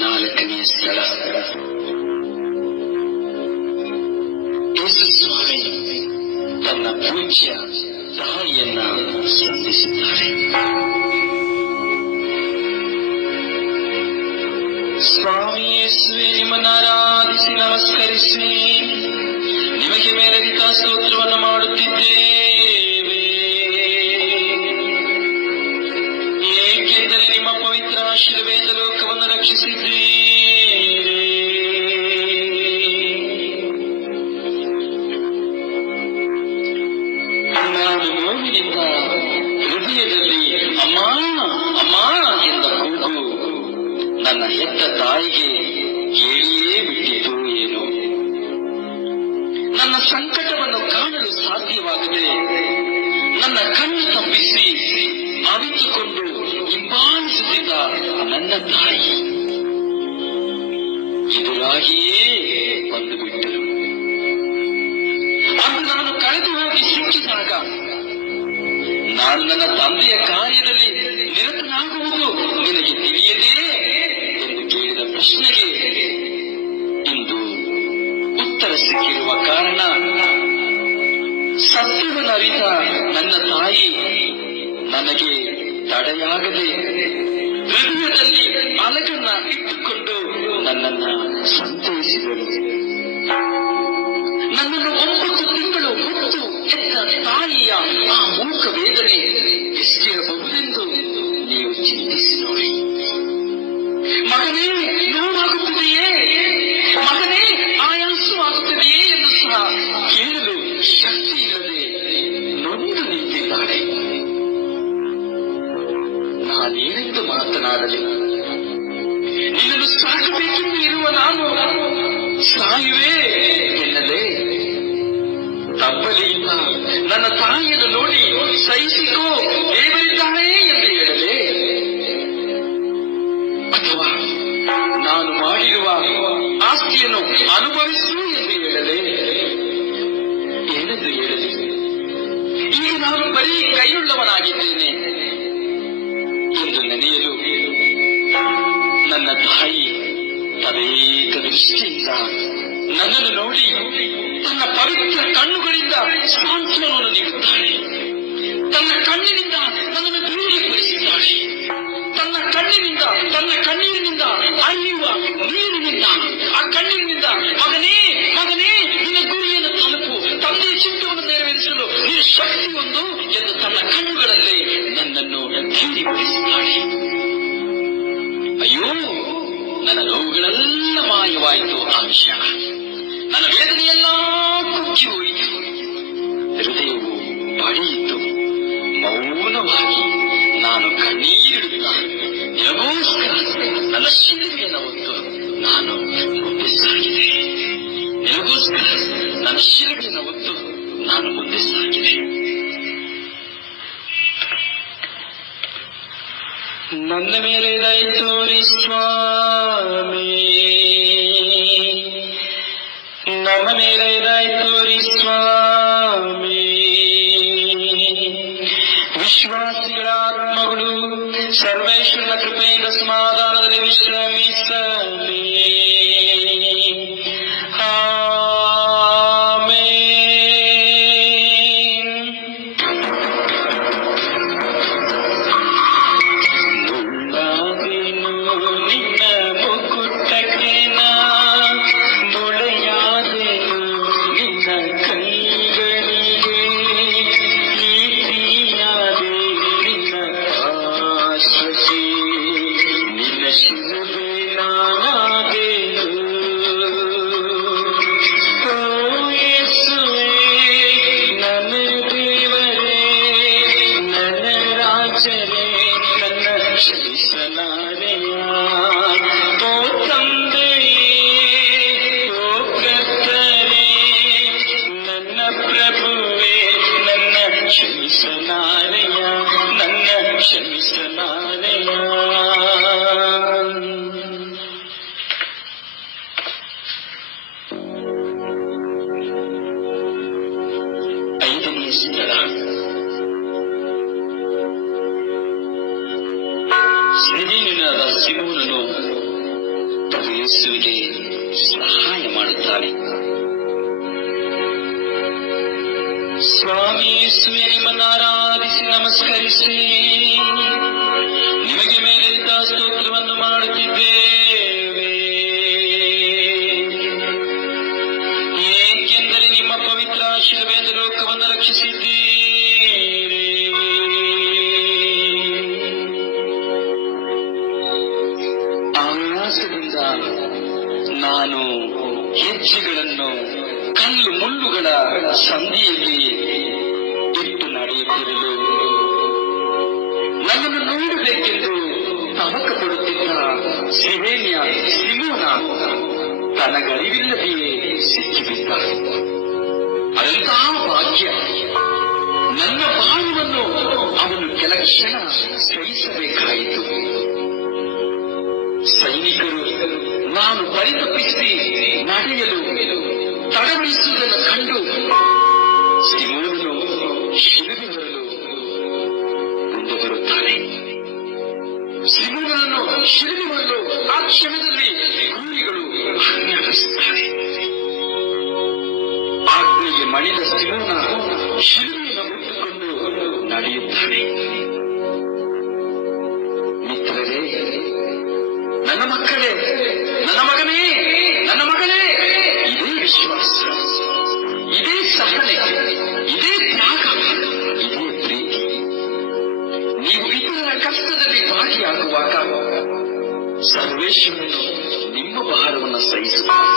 ನಾಲ್ಕನೆಯ ಸ್ಥಳ. ಯೇಸು ಸ್ವಾಮಿ ತನ್ನ ಪೂಜ್ಯ ತಾಯಿಯನ್ನ ಸಂಧಿಸಿದ್ದಾರೆ. ಸ್ವಾಮಿ ಯೇಸುವೇ, ನಿಮ್ಮನ್ನು ಆರಾಧಿಸಿ ನಮಸ್ಕರಿಸಿ ನಿಮಗೆ ಮೇಲರಿತ ಸ್ತೋತ್ರವನ್ನು ಮಾಡುತ್ತಿದ್ದೇವೆ, ಏಕೆಂದರೆ ನಿಮ್ಮ ಪವಿತ್ರ ಶಿಲುಬೆಯಿಂದ ಲೋಕವನ್ನು ರಕ್ಷಿಸಿದ್ದೀರಿ. ನಾನು ಎದುರಾಗಿಯೇ ಬಂದು ಬಿಟ್ಟರು. ಅಂದು ನಾನು ಕಳೆದು ಹೋಗಿ ಸಿಕ್ಕಿದಾಗ ನಾನು ನನ್ನ ತಂದೆಯ ಕಾರ್ಯದಲ್ಲಿ ನಿರತನಾಗುವುದು ನಿನಗೆ ತಿಳಿಯದೇ ಎಂದು ಕೇಳಿದ ಪ್ರಶ್ನೆಗೆ ಇಂದು ಉತ್ತರ ಸಿಕ್ಕಿರುವ ಕಾರಣ ಸತ್ಯವನ್ನು ಅರಿತ ನನ್ನ ತಾಯಿ ನನಗೆ ತಡೆಯಾಗದೆ ಹೃದಯದಲ್ಲಿ ಅಲಗನ್ನ ಇಟ್ಟುಕೊಂಡು ನನ್ನನ್ನು ಸಂತೈಸಿದರು. ನನ್ನನ್ನು 9 ತಿಂಗಳು ಹೊತ್ತು ಎತ್ತ ತಾಯಿಯ ಆ ಮೂಕ ವೇದನೆ ಎಷ್ಟಿರಬಹುದೆಂದು ನೀವು ಚಿಂತಿಸಿ ನೋಡಿ. ಮಗನೇ, ನೋವಾಗುತ್ತಿದೆಯೇ, ಮಗನೇ, ಆಯಾಸವಾಗುತ್ತಿದೆಯೇ ಎಂದು ಸಹ ಕೇಳಲು ಶಕ್ತಿ ಇಲ್ಲದೆ ನೊಂದು ನಿಂತಿದ್ದಾಳೆ. ನಾನೇನೆಂದು ಮಾತನಾಡಲಿ? ನಿನ್ನನ್ನು ಸಾಕಬೇಕೆಂದು ಇರುವ ನಾನು ಸಾಯುವೆ ಎನ್ನಲೇ ತಪ್ಪಲಿಲ್ಲ. ನನ್ನ ತಾಯಿಯನ್ನು ನೋಡಿ ಸಹಿಸಿಕೋ, ದೇವರಿದ್ದಾಳೆ ಎಂದು ಹೇಳಲೇ, ಅಥವಾ ನಾನು ಮಾಡಿರುವ ಆಸ್ತಿಯನ್ನು ಅನುಭವಿಸು ಎಂದು ಹೇಳಲೇ, ಏನೆಂದು ಹೇಳಲಿ? ಈಗ ನಾನು ಬರೀ ಕೈಯುಳ್ಳವನಾಗಿದ್ದೇನೆ ಎಂದು ನೆನೆಯಲು ನನ್ನ ತಾಯಿ ತದೇಕ ದೃಷ್ಟಿಯಿಂದ ನನ್ನನ್ನು ನೋಡಿ ತನ್ನ ಪವಿತ್ರ ಕಣ್ಣುಗಳಿಂದ ಸಾಂತ್ವನವನ್ನು ನೀಡುತ್ತಾಳೆ. ತನ್ನ ಕಣ್ಣಿನಿಂದ ನನ್ನನ್ನು ದೂರೀಕರಿಸಿದ್ದಾಳೆ. ತನ್ನ ಕಣ್ಣಿನಿಂದ, ತನ್ನ ಕಣ್ಣೀರಿನಿಂದ ಹರಿಯುವ ನೀರಿನಿಂದ, ಆ ಕಣ್ಣೀರಿನಿಂದ ಮಗನೇ, ಮಗನೇ, ನಿನ್ನ ಗುರಿಯನ್ನು ತಲುಪು, ತಂದೆಯ ಚಿತ್ತವನ್ನು ನೆರವೇರಿಸಲು ನಿನ್ನ ಶಕ್ತಿ ಒಂದು ಎಂದು ತನ್ನ ಕಣ್ಣುಗಳಲ್ಲೇ ನನ್ನನ್ನು ಧೈರ್ಯಪಡಿಸಿದ್ದಾಳೆ. ಅಯ್ಯೋ, ನನ್ನ ನೋವುಗಳೆಲ್ಲ ಮಾಯವಾಯಿತು. ಆ ಕ್ಷಣ ನನ್ನ ವೇದನೆಯೆಲ್ಲ ಕುಗ್ಗಿ ಹೋಯಿತು. ಹೃದಯವು ಬಡಿಯಿತು. ಮೌನವಾಗಿ ನಾನು ಕಣ್ಣೀರಿಡುತ್ತಾ ನಿನಗೋಸ್ಕರ ನನ್ನ ಶಿಲುಬೆಯನ್ನು ಹೊತ್ತು ನಾನು ಮುಂದೆ ಸಾಗಿದೆ. ನಿನಗೋಸ್ಕರ ನನ್ನ ಶಿಲುಬೆಯನ್ನು ಹೊತ್ತು ನಾನು ಮುಂದೆ ಸಾಗಿದೆ. ನನ್ನ ಮೇಲೆ ದಯ ತೋರಿ ಸ್ವಾಮಿ, ನಮ್ಮ ಮೇಲೆ ದಯ ತೋರಿ ಸ್ವಾಮಿ. ವಿಶ್ವಾಸಿಗಳ ಆತ್ಮಗಳು ಸರ್ವೇಶ್ವರನ ಕೃಪೆಯಿಂದ ಸಮಾಧಾನದಲ್ಲಿ ವಿಶ್ರಮಿಸಲಿ. ಸಿರಿಯನಾದ ಸಿಮೋನನು ಯೇಸುವಿಗೆ ಸಹಾಯ ಮಾಡುತ್ತಾನೆ. ಸ್ವಾಮಿ ಯೇಸುವೆ, ನಿಮ್ಮನ್ನು ಆರಾಧಿಸಿ ನಮಸ್ಕರಿಸಿ ನಿಮಗೆ ಮೇಲಿದ್ದ ಸ್ತೋತ್ರವನ್ನು ಮಾಡುತ್ತಿದ್ದೇವೆ. ಏಕೆಂದರೆ ನಿಮ್ಮ ಪವಿತ್ರ ಶಿಲುಬೆಯಿಂದ ಲೋಕವನ್ನು ರಕ್ಷಿಸಿದ್ದೀರಿ. ಆಯಾಸದಿಂದ ನಾನು ಹೆಜ್ಜೆಗಳನ್ನು ಕಲ್ಲು ಮುಳ್ಳುಗಳ ಸಂಧಿಯಲ್ಲಿ ಇಟ್ಟು ನಡೆಯುತ್ತಿರಲು ನನ್ನನ್ನು ನೋಡಬೇಕೆಂದು ತವಕ ಪಡುತ್ತಿದ್ದ ಸಿಮೋನ ತನಗರಿವಿಲ್ಲದೆಯೇ ಸಿಕ್ಕಿಬಿದ್ದ. ಅದಂತಹ ಭಾಗ್ಯ! ನನ್ನ ಬಾಳುವನ್ನು ಅವನು ಕೆಲ ಕ್ಷಣ ಸಹಿಸಬೇಕಾಯಿತು. ಸೈನಿಕರು ನಾನು ಪರಿತಪಿಸಿ ನಡೆಯಲು ತಡವಡಿಸುವುದನ್ನು ಕಂಡು ಸಿಮೋನನು ಶಿಲುಬೆ ಹೊರಲು ಮುಂದೆ ಬರುತ್ತಾನೆ. ಸಿಮೋನನನ್ನು ಶಿಲುಬೆ ಹೊರಲು ಆ ಕ್ಷಣದಲ್ಲಿ ಕ್ರೂರಿಗಳು ಆಜ್ಞಾಪಿಸುತ್ತಾರೆ. ಆಜ್ಞೆಗೆ ಮಣಿದ ಸಿಮೋನ ಶಿಲುಬೆಯನ್ನು ಮುಟ್ಟುಕೊಂಡು ನಡೆಯುತ್ತಾನೆ. ಮಿತ್ರರೇ, ನನ್ನ ಮಕ್ಕಳೇ, ನನ್ನ ಮಗನೇ, ನನ್ನ ಮಗಳೇ, ಇದೇ ವಿಶ್ವಾಸ, ಇದೇ ಸಹನೆ, ಇದೇ ತ್ಯಾಗ, ಇದೇ ಪ್ರೀತಿ. ನೀವು ಇತರರ ಕಷ್ಟದಲ್ಲಿ ಭಾಗಿಯಾಗುವಾಗ ಸರ್ವೇಶ್ವರನು ನಿಮ್ಮ ಭಾರವನ್ನು ಸಹಿಸುತ್ತಾರೆ.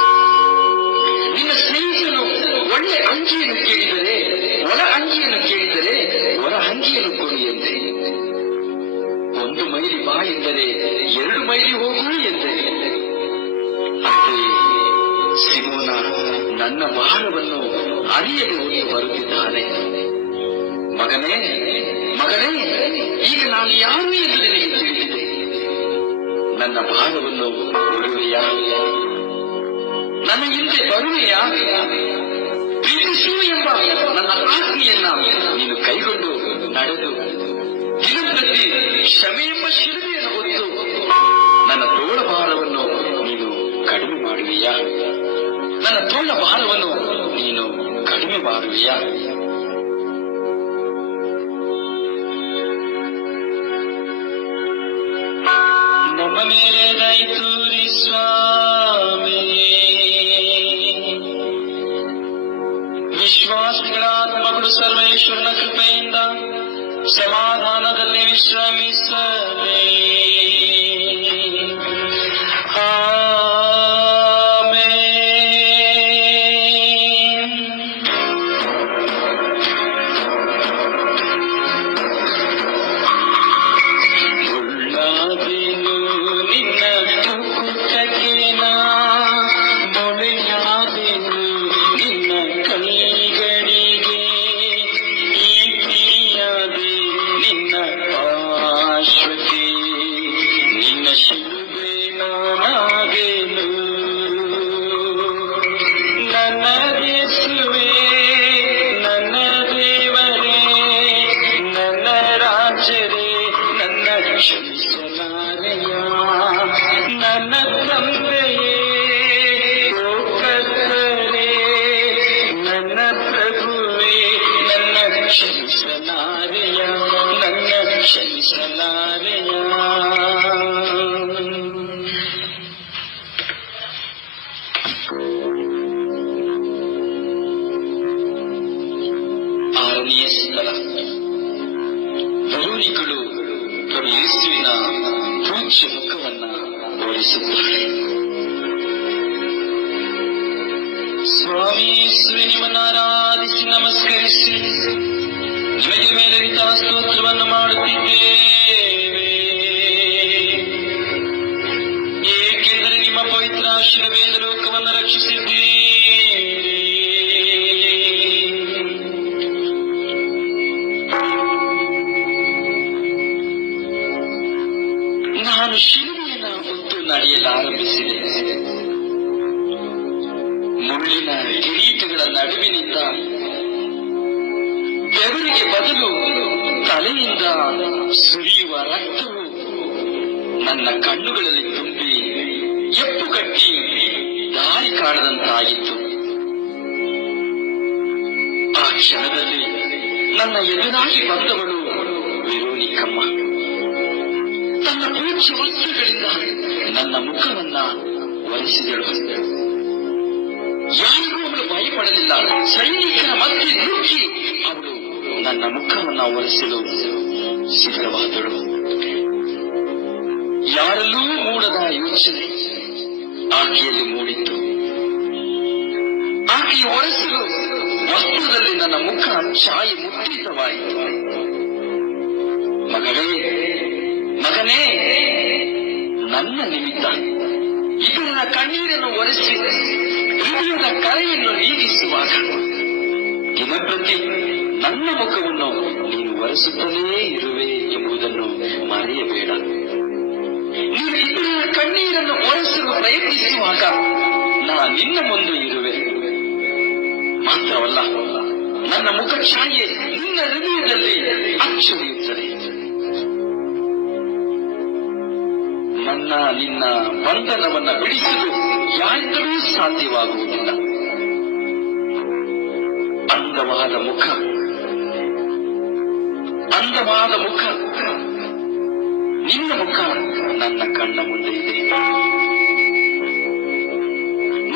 ನಿನ್ನ ಸ್ನೇಹಿತನು ಒಳ್ಳೆ ಅಂಗಿಯನ್ನು ಕೇಳಿದರೆ, ಒಳ ಅಂಗಿಯನ್ನು ಕೇಳಿದರೆ ಹೊರ ಅಂಗಿಯನ್ನು ಕೊಡಿ ಎಂದೆ. 1 ಮೈಲಿ ಬಾ ಎಂದರೆ 2 ಮೈಲಿ ಹೋಗು ಎಂದೆ. ಅಂತೆಯೇ ಸಿಮೋನ ನನ್ನ ಭಾರವನ್ನು ಅರಿಯದೆ ಹೊತ್ತು ಬರುತ್ತಿದ್ದಾನೆ. ಮಗನೇ, ಮಗನೇ, ಈಗ ನಾನು ಯಾರು ಎಂದು ನಿನಗೆ ತಿಳಿದಿದೆ. ನನ್ನ ಭಾರವನ್ನು ಹೊರುವೆಯಾ? ನನ್ನ ಹಿಂದೆ ಬರುವೆಯಾ? ಪ್ರೀತಿಸು ಎಂಬ ನನ್ನ ಆಜ್ಞೆಯನ್ನ ನೀನು ಕೈಗೊಂಡು ನಡೆದು ದಿನಪ್ರತಿ ಕ್ಷಮೆ ಎಂಬ ಶಿಲುಬೆಯನ್ನು ಹೊತ್ತು ನನ್ನ ತೋಳ ಭಾರವನ್ನು ನೀನು ಕಡಿಮೆ ಮಾಡುವೆಯಾ? ನನ್ನ ತೋಳ ಭಾರವನ್ನು ನೀನು ಕಡಿಮೆ ಮಾಡುವೆಯಾ? ನಮ್ಮ ಮೇಲೆ ದಯ ತೋರಿ ಸ್ವಾಮಿ. ವಿಶ್ವಾಸಿಗಳ ಆತ್ಮಗಳು ಸರ್ವೇಶ್ವರನ ಕೃಪೆಯಿಂದ ಸಮಾಧಾನದಲ್ಲಿ ವಿಶ್ರಮಿಸಲೇ. ವೆರೋನಿಕಳು ಪ್ರಭು ಯೇಸುವಿನ ಪೂಜ್ಯ ಮುಖವನ್ನ ಹೋಲಿಸುತ್ತಾರೆ. ಸ್ವಾಮಿ ಯೇಸುವೆ, ನಿಮ್ಮನ್ನು ಆರಾಧಿಸಿ ನಮಸ್ಕರಿಸಿ ನಿಮಗೆ ಮೇಲರಿತ ಸ್ತೋತ್ರವನ್ನು ಮಾಡುತ್ತಿದ್ದೇವೆ. ಏಕೆಂದರೆ ನಿಮ್ಮ ಪವಿತ್ರ ಶಿಲುಬೆಯಿಂದ ಲೋಕವನ್ನು ರಕ್ಷಿಸಿದ್ದೀರಿ. ನಾನು ಶಿಲುಬೆಯನ್ನು ಹೊತ್ತು ನಡೆಯಲಾರಂಭಿಸಿದೆ. ಮುಳ್ಳಿನ ಕಿರೀಟಗಳ ನಡುವಿನಿಂದ ಬೆವರಿಗೆ ಬದಲು ತಲೆಯಿಂದ ಸುರಿಯುವ ರಕ್ತವು ನನ್ನ ಕಣ್ಣುಗಳಲ್ಲಿ ತುಂಬಿ ಎಪ್ಪುಗಟ್ಟಿ ದಾರಿ ಕಾಣದಂತಾಗಿತ್ತು. ಆ ಕ್ಷಣದಲ್ಲಿ ನನ್ನ ಎದುರಾಗಿ ಬಂದವಳು ವೆರೋನಿಕಮ್ಮ. ತನ್ನ ಪೂಜ್ಯ ವಸ್ತ್ರಗಳಿಂದ ನನ್ನ ಮುಖವನ್ನ ಒರೆಸಿದಳು. ಯಾರಿಗೂ ಅವಳು ಭಯಪಡಲಿಲ್ಲ. ಸೈನಿಕರ ಮಧ್ಯೆ ನುಗ್ಗಿ ಅವಳು ನನ್ನ ಮುಖವನ್ನ ಒರೆಸಲು ಸಿದ್ಧವಾದಳು. ಯಾರಲ್ಲೂ ಮೂಡದ ಯೋಚನೆ ಆಕೆಯಲ್ಲಿ ಮೂಡಿತ್ತು. ಆಕೆಯ ಒರೆಸಲು ವಸ್ತ್ರದಲ್ಲಿ ನನ್ನ ಮುಖ ಛಾಯೆ ಮುದ್ರಿತವಾಯಿತು. ಮಗಳೇ, ಮಗನೇ, ನನ್ನ ನಿಮಿತ್ತ ಇತರರ ಕಣ್ಣೀರನ್ನು ಒರೆಸಿ ಹೃದಯದ ಕರೆಯನ್ನು ನೀಗಿಸುವಾಗ ದಿನಪ್ರತಿ ನನ್ನ ಮುಖವನ್ನು ನೀನು ಒರೆಸುತ್ತಲೇ ಇರುವೆ ಎಂಬುದನ್ನು ಮರೆಯಬೇಡ. ನೀನು ಇತರರ ಕಣ್ಣೀರನ್ನು ಒರೆಸಲು ಪ್ರಯತ್ನಿಸುವಾಗ ನಾನು ನಿನ್ನ ಮುಂದೆ ಇರುವೆ. ಮಾತ್ರವಲ್ಲ, ನನ್ನ ಮುಖ ಛಾಯೆ ನಿನ್ನ ಹೃದಯದಲ್ಲಿ ಅಚ್ಚೊರೆಯುತ್ತದೆ. ನಿನ್ನ ಬಂಧನವನ್ನ ಬಿಡಿಸಲು ಯಾರಿಂದಲೂ ಸಾಧ್ಯವಾಗುವುದಿಲ್ಲ. ಅಂದವಾದ ಮುಖ ನಿನ್ನ ಮುಖ ನನ್ನ ಕಣ್ಣ ಮುಂದೆ ಇದೆ.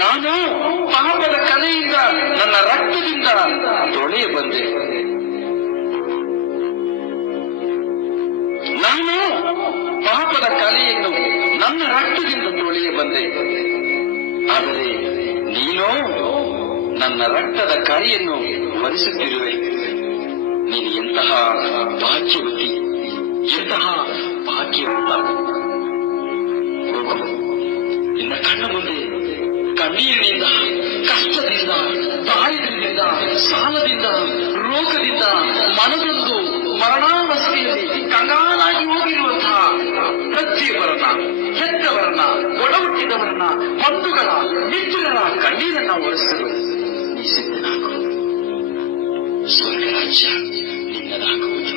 ನಾನು ಪಾಪದ ಕಲೆಯಿಂದ ನನ್ನ ರಕ್ತದಿಂದ ತೊಳೆಯ ಬಂದೆ. ನಾನು ಪಾಪದ ಕಲೆಯನ್ನು ನನ್ನ ರಕ್ತದಿಂದ ತೊಳೆಯ ಬಂದೆ. ಆದರೆ ನೀನು ನನ್ನ ರಕ್ತದ ಕರೆಯನ್ನು ಒರೆಸುತ್ತಿರುವೆ. ನೀನು ಎಂತಹ ಭಾಗ್ಯವತಿ, ಎಂತಹ ಭಾಗ್ಯವಂತ. ನಿನ್ನ ಕಣ್ಣ ಮುಂದೆ ಕಣ್ಣೀರಿನಿಂದ, ಕಷ್ಟದಿಂದ, ದಾರಿದ್ರ್ಯದಿಂದ, ಸಾಲದಿಂದ, ರೋಗದಿಂದ ಮನದೊಂದು ಮರಣಾವಸ್ಥೆಯಲ್ಲಿ ಕಂಗಾಲಾಗಿ ಹೋಗಿರುವಂತಹ ಪ್ರತಿಯೊಬ್ಬರನ್ನ, ಹೆತ್ತವರನ್ನ, ಒಡಹುಟ್ಟಿದವರನ್ನ, ಬಂಧುಗಳ, ಮಿತ್ರರ ಕಣ್ಣೀರನ್ನ ಒರೆಸಲು ನೀ ಸಿದ್ಧನಾಗು. ಸ್ವರ್ಗ ರಾಜ್ಯ ನಿನ್ನದಾಗುವುದು.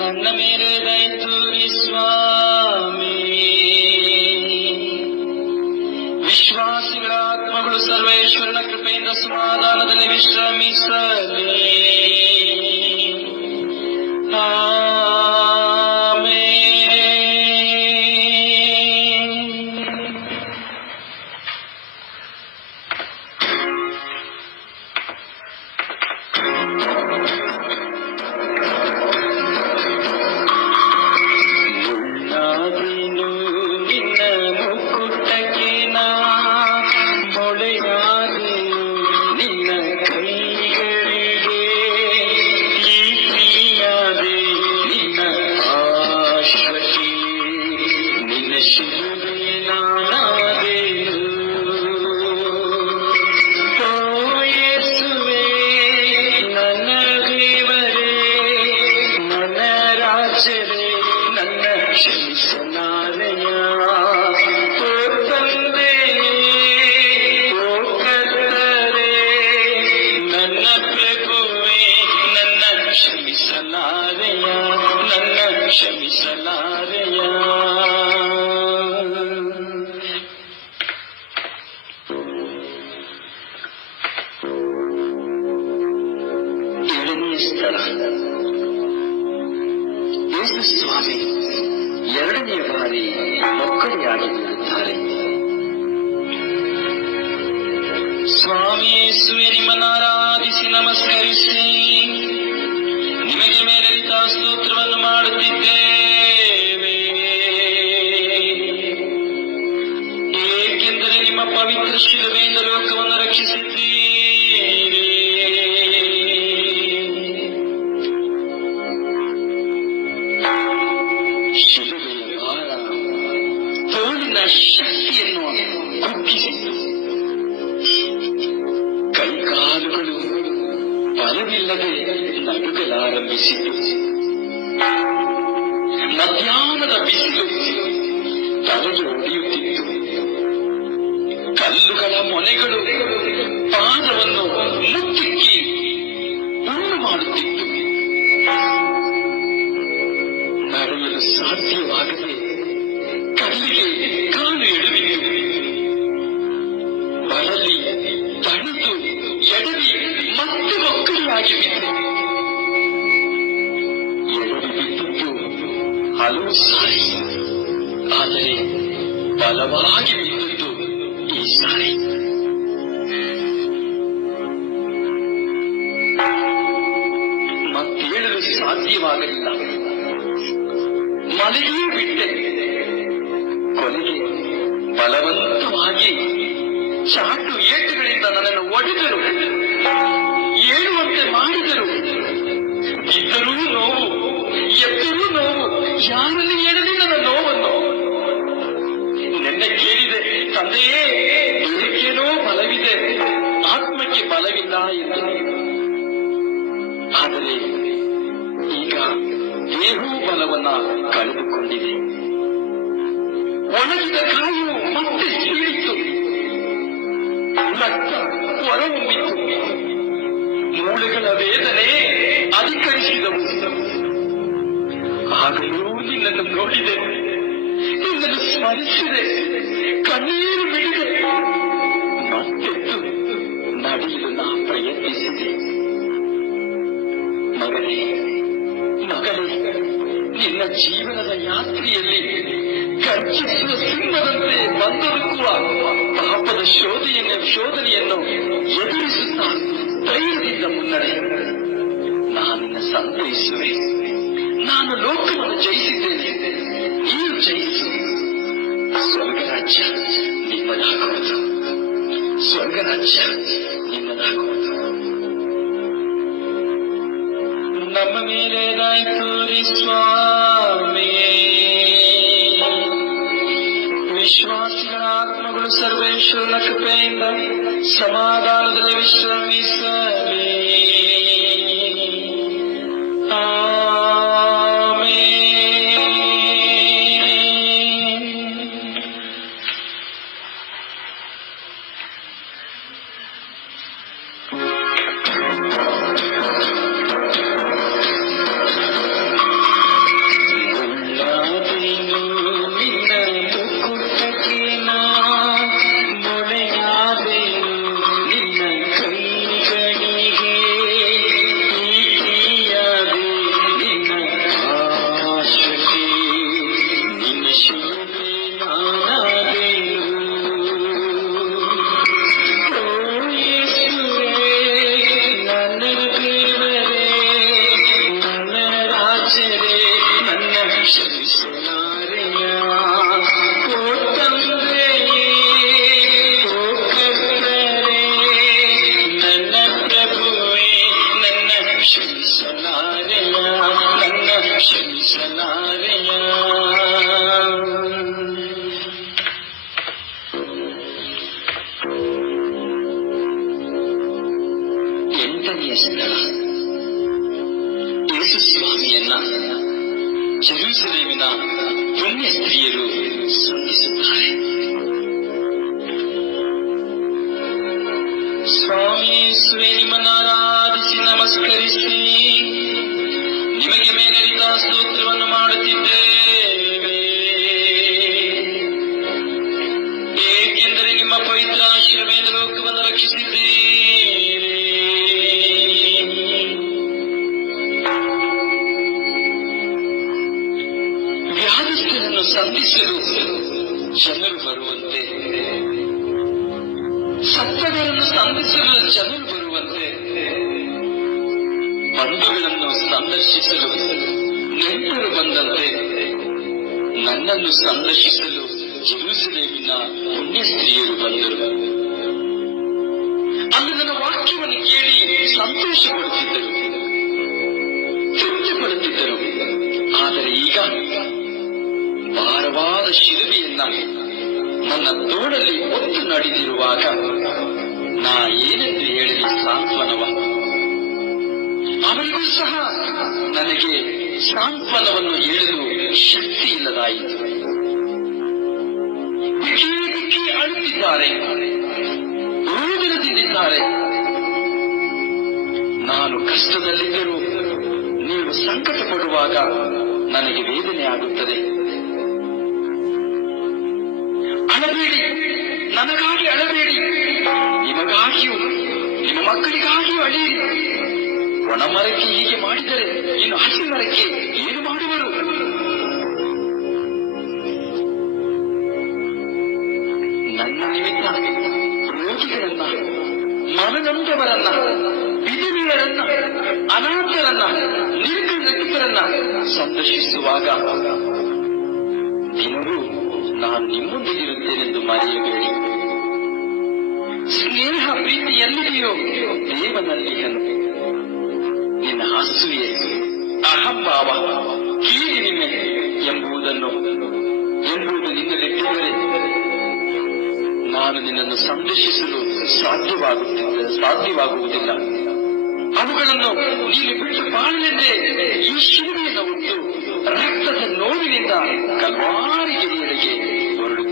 ನನ್ನ ಮೇಲೆ ದಯ ತೋರಿ ಸ್ವಾಮಿ. ವಿಶ್ವಾಸಿಗಳ ಆತ್ಮಗಳು ಸರ್ವೇಶ್ವರನ ಕೃಪೆಯಿಂದ ಸಮಾಧಾನದಲ್ಲಿ ವಿಶ್ರಮಿಸಲಿ. ಯೇಸು ಸ್ವಾಮಿ ಎರಡನೇ ಬಾರಿ ಮಕ್ಕಳಿಯಾಗಿ ಬಿಡುತ್ತಾರೆ. ಸ್ವಾಮಿ ಯೇಸುವೆ, ನಿಮ್ಮನ್ನು ಆರಾಧಿಸಿ ನಮಸ್ಕರಿಸಿ ನಿಮಗೆ ಮೇಲರಿತ ಸ್ತೋತ್ರವನ್ನು ಮಾಡುತ್ತಿದ್ದೇವೆ. ಏಕೆಂದರೆ ನಿಮ್ಮ ಪವಿತ್ರ ಶಿಲುಬೆಯಿಂದ ಲೋಕವನ್ನು ರಕ್ಷಿಸಿದ್ದೀರಿ. ಶಕ್ತಿಯನ್ನು ಕುಗ್ಗಿಸಿತು. ಕೈಕಾಲುಗಳು ಬಲವಿಲ್ಲದೆ ನಡುಗಲಾರಂಭಿಸಿತು. ಮಧ್ಯಾಹ್ನದ ಬಿಸಿಲು ತಲೆಗೆ ಹೊಡೆಯುತ್ತಿತ್ತು. ಕಲ್ಲುಗಳ ಮೊನೆಗಳು ಪಾದವನ್ನು ಮುತ್ತಿಕ್ಕಿ ಉಣ್ಣು ಮಾಡುತ್ತಿತ್ತು. ನಡೆಯಲು ಸಾಧ್ಯವಾಗದೆ ಕಲ್ಲಿಗೆ ಕಾಲು ಎಡವಿತ್ತು. ಬರಲಿ ತಣಿದು ಎಡವಿ ಮತ್ತೆ ಮಕ್ಕಳಾಗಿ ಬಿದ್ದು. ಎಡವಿ ಬಿದ್ದದ್ದು ಹಲವು ಸಾರಿ, ಆದರೆ ಬಲವಾಗಿ ಬಿದ್ದದ್ದು ಈ ಸಾರಿ. ಮತ್ತೇಳಲು ಸಾಧ್ಯವಾಗಲಿಲ್ಲ. ಮನೆಯೂ ಬಿಟ್ಟೆ. ಕೊನೆಗೆ ಬಲವಂತವಾಗಿ ಚಾಟು ಏಟುಗಳಿಂದ ನನ್ನನ್ನು ಒಡೆದರು, ಏಳುವಂತೆ ಮಾಡಿದರು. ಇದ್ದರೂ ನೋವು, ಎದ್ದರೂ ನೋವು. ಯಾರಲ್ಲಿ ಹೇಳಲಿ ನನ್ನ ನೋವನ್ನು? ನೆನ್ನೆ ಕೇಳಿದೆ, ತಂದೆಯೇ, ಬೆಳಿಗ್ಗೆ ಒಣಗಿದ ಕಾಯು ಮತ್ತೆ ಸೀಳಿತು, ರಕ್ತ ಹೊರಹೊಮ್ಮಿತು, ಮೂಳೆಗಳ ವೇದನೆ ಅಧಿಕರಿಸಿದವು. ಆಗಲೂ ನಿನ್ನನ್ನು ನೋಡಿದೆ, ನಿನ್ನನ್ನು ಸ್ಮರಿಸಿದೆ, ಕಣ್ಣೀರು ಬಿಡಿದೆ. ಮತ್ತೆದ್ದು ನಡೆಯಲು ನಾ ಪ್ರಯತ್ನಿಸಿದೆ. ಮಗನೇ, ನಿನ್ನ ಜೀವನದ ಯಾತ್ರೆಯಲ್ಲಿ ಗರ್ಜಿಸುವ ಸಿಂಹದಂತೆ ಬಂದೊದಗುವ ಪಾಪದ ಶೋಧನೆಯನ್ನು ಎದುರಿಸುತ್ತಾ ಧೈರ್ಯದಿಂದ ಮುನ್ನಡೆ. ನಾನಿನ್ನ ಸಂತೈಸುವೆ. ನಾನು ಲೋಕವನ್ನು ಜಯಿಸಿದ್ದೇನೆ, ನೀನು ಜಯಿಸು. ಸ್ವರ್ಗರಾಜ್ಯ ನಿಮ್ಮದಾಗುವುದು, ಸ್ವರ್ಗರಾಜ್ಯ ನಿಮ್ಮದಾಗುವುದು. ನಮ್ಮ ಮೇಲೆ ದಯ ತೋರಿ ಸ್ವಾಮಿಯೇ. ವಿಶ್ವಾಸಿಗಳ ಆತ್ಮಗಳು ಸರ್ವೇಶ್ವರನ ಕೃಪೆಯಿಂದ ಸಮಾಧಾನದಲ್ಲಿ ವಿಶ್ರಮಿಸಲಿ. ಯೇಸುಸ್ವಾಮಿಯನ್ನ ಜೆರೂಸಲೇಮಿನ ಪುಣ್ಯ ಸ್ತ್ರೀಯರು ಸ್ತುತಿಸುತ್ತಾರೆ. ಸ್ವಾಮಿ ಯೇಸುವೇ, ನಿಮ್ಮನ್ನು ಆರಾಧಿಸಿ ನಮಸ್ಕರಿಸಿ ನಿಮಗೆ ಮೇಲೆರಿದ ಸ್ತೋತ್ರವನ್ನು ಮಾಡುತ್ತಿದ್ದೇವೆ. ಏಕೆಂದರೆ ನಿಮ್ಮ ಪವಿತ್ರ ಶಿಲುಬೆಯಿಂದ ಲೋಕವನ್ನು ರಕ್ಷಿಸಿದ್ದೀರಿ. ವ್ಯಾಧಿಸ್ಥರನ್ನು ಸಂಧಿಸಲು ಜನರು ಬರುವಂತೆ, ಸತ್ತವರನ್ನು ಸಂಧಿಸಲು ಜನರು ಬರುವಂತೆ, ಬಂಧುಗಳನ್ನು ಸಂದರ್ಶಿಸಲು ನೆಂಟರು ಬಂದಂತೆ ನನ್ನನ್ನು ಸಂದರ್ಶಿಸಲು ಜೆರೂಸಲೇಮಿನ ಪುಣ್ಯ ಸ್ತ್ರೀಯರು ಬಂದರು. ಅಲ್ಲಿ ನನ್ನ ವಾಕ್ಯವನ್ನು ಕೇಳಿ ಸಂತೋಷ ಪಡುತ್ತಿದ್ದರು, ತೃಪ್ತಿ ಪಡುತ್ತಿದ್ದರು. ಆದರೆ ಈಗ ಭಾರವಾದ ಶಿಲುಬೆಯನ್ನ ನನ್ನ ತೋಳಲ್ಲಿ ಒತ್ತು ನಡೆದಿರುವಾಗ ನಾ ಏನೆಂದು ಹೇಳಲಿ ಸಾಂತ್ವನವ? ಅವರಿಗೂ ಸಹ ನನಗೆ ಸಾಂತ್ವನವನ್ನು ಹೇಳಲು ಶಕ್ತಿ ಇಲ್ಲದಾಯಿತು. ಬಿಕ್ಕಿ ಅಳುತ್ತಿದ್ದಾರೆ, ರೋಗದಿಂದಿದ್ದಾರೆ. ನಾನು ಕಷ್ಟದಲ್ಲಿದ್ದರೂ ನೀವು ಸಂಕಟ ಪಡುವಾಗ ನನಗೆ ವೇದನೆ ಆಗುತ್ತದೆ. ಅಳಬೇಡಿ, ನನಗಾಗಿ ಅಳಬೇಡಿ, ನಿಮಗಾಗಿಯೂ ನಿಮ್ಮ ಮಕ್ಕಳಿಗಾಗಿಯೂ ಅಳಿಯಿರಿ. ಒಣ ಮರಕ್ಕೆ ಹೀಗೆ ಮಾಡಿದರೆ ಇನ್ನು ಹಸಿ ಮರಕ್ಕೆ ಏನು ಮಾಡುವರು? ನನ್ನ ನಿಮಿತ್ತ ರೋಗಿಗಳನ್ನ, ಮನನೊಂದವರನ್ನ, ವಿಧವೆಯರನ್ನ, ಅನಾಥರನ್ನ, ನಿರ್ಗತಿಕರನ್ನ ಸಂದರ್ಶಿಸುವಾಗ ದಿನವೂ ನಾನು ನಿಮ್ಮೊಂದಿಗಿರುತ್ತೇನೆಂದು ಮರೆಯಬೇಡಿ. ಸ್ನೇಹ ಪ್ರೀತಿ ಎಲ್ಲಿದೆಯೋ ದೇವನಲ್ಲಿಯನು. ನಿನ್ನ ಅಸೂಯೆ, ಅಹಂಭಾವ, ಕೀಳಿನಿಮೆ ಎಂಬುದು ನಿನ್ನಲ್ಲಿದ್ದರೆ ನಾನು ನಿನ್ನನ್ನು ಸಂರಕ್ಷಿಸಲು ಸಾಧ್ಯವಾಗುವುದಿಲ್ಲ. ಅವುಗಳನ್ನು ನೀನು ಬಿಟ್ಟು ಬಾಳಲೆಂದೇ ಈ ಶಿಲುಬೆಯನ್ನು ಹೊತ್ತು ರಕ್ತದ ನೋವಿನಿಂದ ಕಲ್ವಾರಿ ಗಿರಿಯರಿಗೆ ಹೊರಡು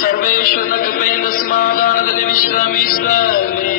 ಸರ್ವೇಶ್ವರನ ಕೃಪೆಯಿಂದ ಸಮಾಧಾನದಲ್ಲಿ ವಿಶ್ರಮಿಸಲಿ.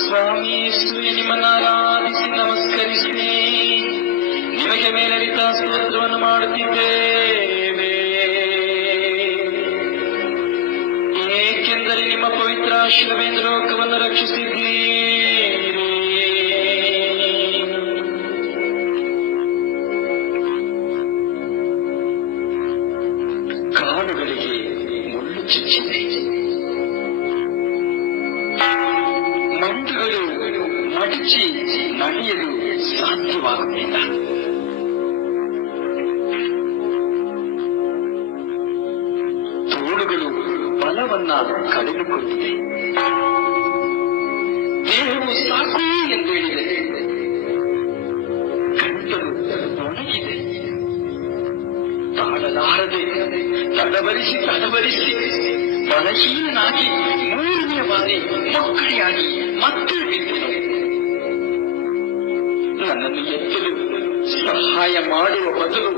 ಸ್ವಾಮಿ ಯೇಸುವೆ, ನಿಮ್ಮನ್ನು ಆರಾಧಿಸಿ ನಮಸ್ಕರಿಸಿ ನಿಮಗೆ ಮೇಲರಿತ ಸ್ತೋತ್ರವನ್ನು ಮಾಡುತ್ತಿದ್ದೇವೆ. ಏಕೆಂದರೆ ನಿಮ್ಮ ಪವಿತ್ರ ಶಿಲುಬೆಯಿಂದ ಲೋಕವನ್ನು ರಕ್ಷಿಸಿದ್ದೀರಿ. ಕಾಲುಗಳಿಗೆ ಮುಳ್ಳು ಚುಚ್ಚಿದೆ, ಮಂಟುಗಳು ಮಡಚಿ ನಡೆಯಲು ಸಾಧ್ಯವಾಗುತ್ತಿಲ್ಲ. ತೋಳುಗಳು ಬಲವನ್ನ ಕಳೆದುಕೊಂಡಿದೆ. ದೇಹವು ಸಾಕು ಎಂದು ಹೇಳಿದೆ. ಗಂಟಲು ಒಣಗಿದೆ. ತಾಳಲಾರದೆ ತಡಬರಿಸಿ ಬಲಹೀನನಾಗಿ 3ನೇ ಬಾರಿ ಮಕ್ಕಳಿಯಾಗಿ ಮತ್ತೆ ಬಿದ್ದೆನು. ನನ್ನನ್ನು ಎತ್ತಲು ಸಹಾಯ ಮಾಡುವ ಬದಲು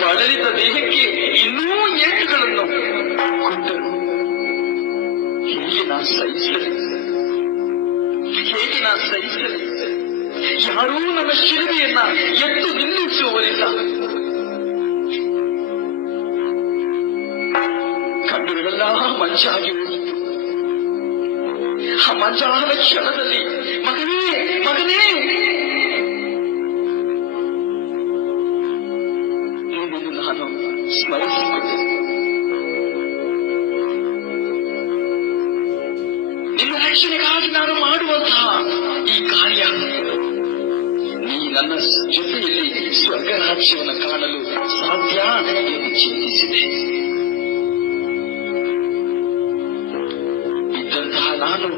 ಬಳಲಿದ ದೇಹಕ್ಕೆ ಇನ್ನೂ ಏಟುಗಳನ್ನು ಕೊಟ್ಟರು. ಹೇಗೆ ನಾ ಸಹಿಸಲಿ? ಯಾರೂ ನನ್ನ ಶಿಲುಬೆಯನ್ನ ಎತ್ತು ನಿಲ್ಲಿಸುವವರಿಲ್ಲ. ಕಣ್ಣುಗಳೆಲ್ಲ ಮಂಚಾಗಿ ಹೋಗಿತ್ತು. ಆ ಮಂಚಾದ ಕ್ಷಣದಲ್ಲಿ ಮಗನೇ ನಿನ್ನನ್ನು ನಾನು ಸ್ಮರಿಸಿಕೊಂಡೆ. ನಿನ್ನ ರಕ್ಷಣೆಗಾಗಿ ನಾನು ಮಾಡುವಂತಹ ಈ ಕಾರ್ಯ, ನೀ ನನ್ನ ಜೊತೆಯಲ್ಲಿ ಸ್ವರ್ಗ ರಾಜ್ಯವನ್ನು ಕಾಣಲು ಸಾಧ್ಯ ಎಂದು ಚಿಂತಿಸಿದೆ. ಇದ್ದಂತಹ ನಾನು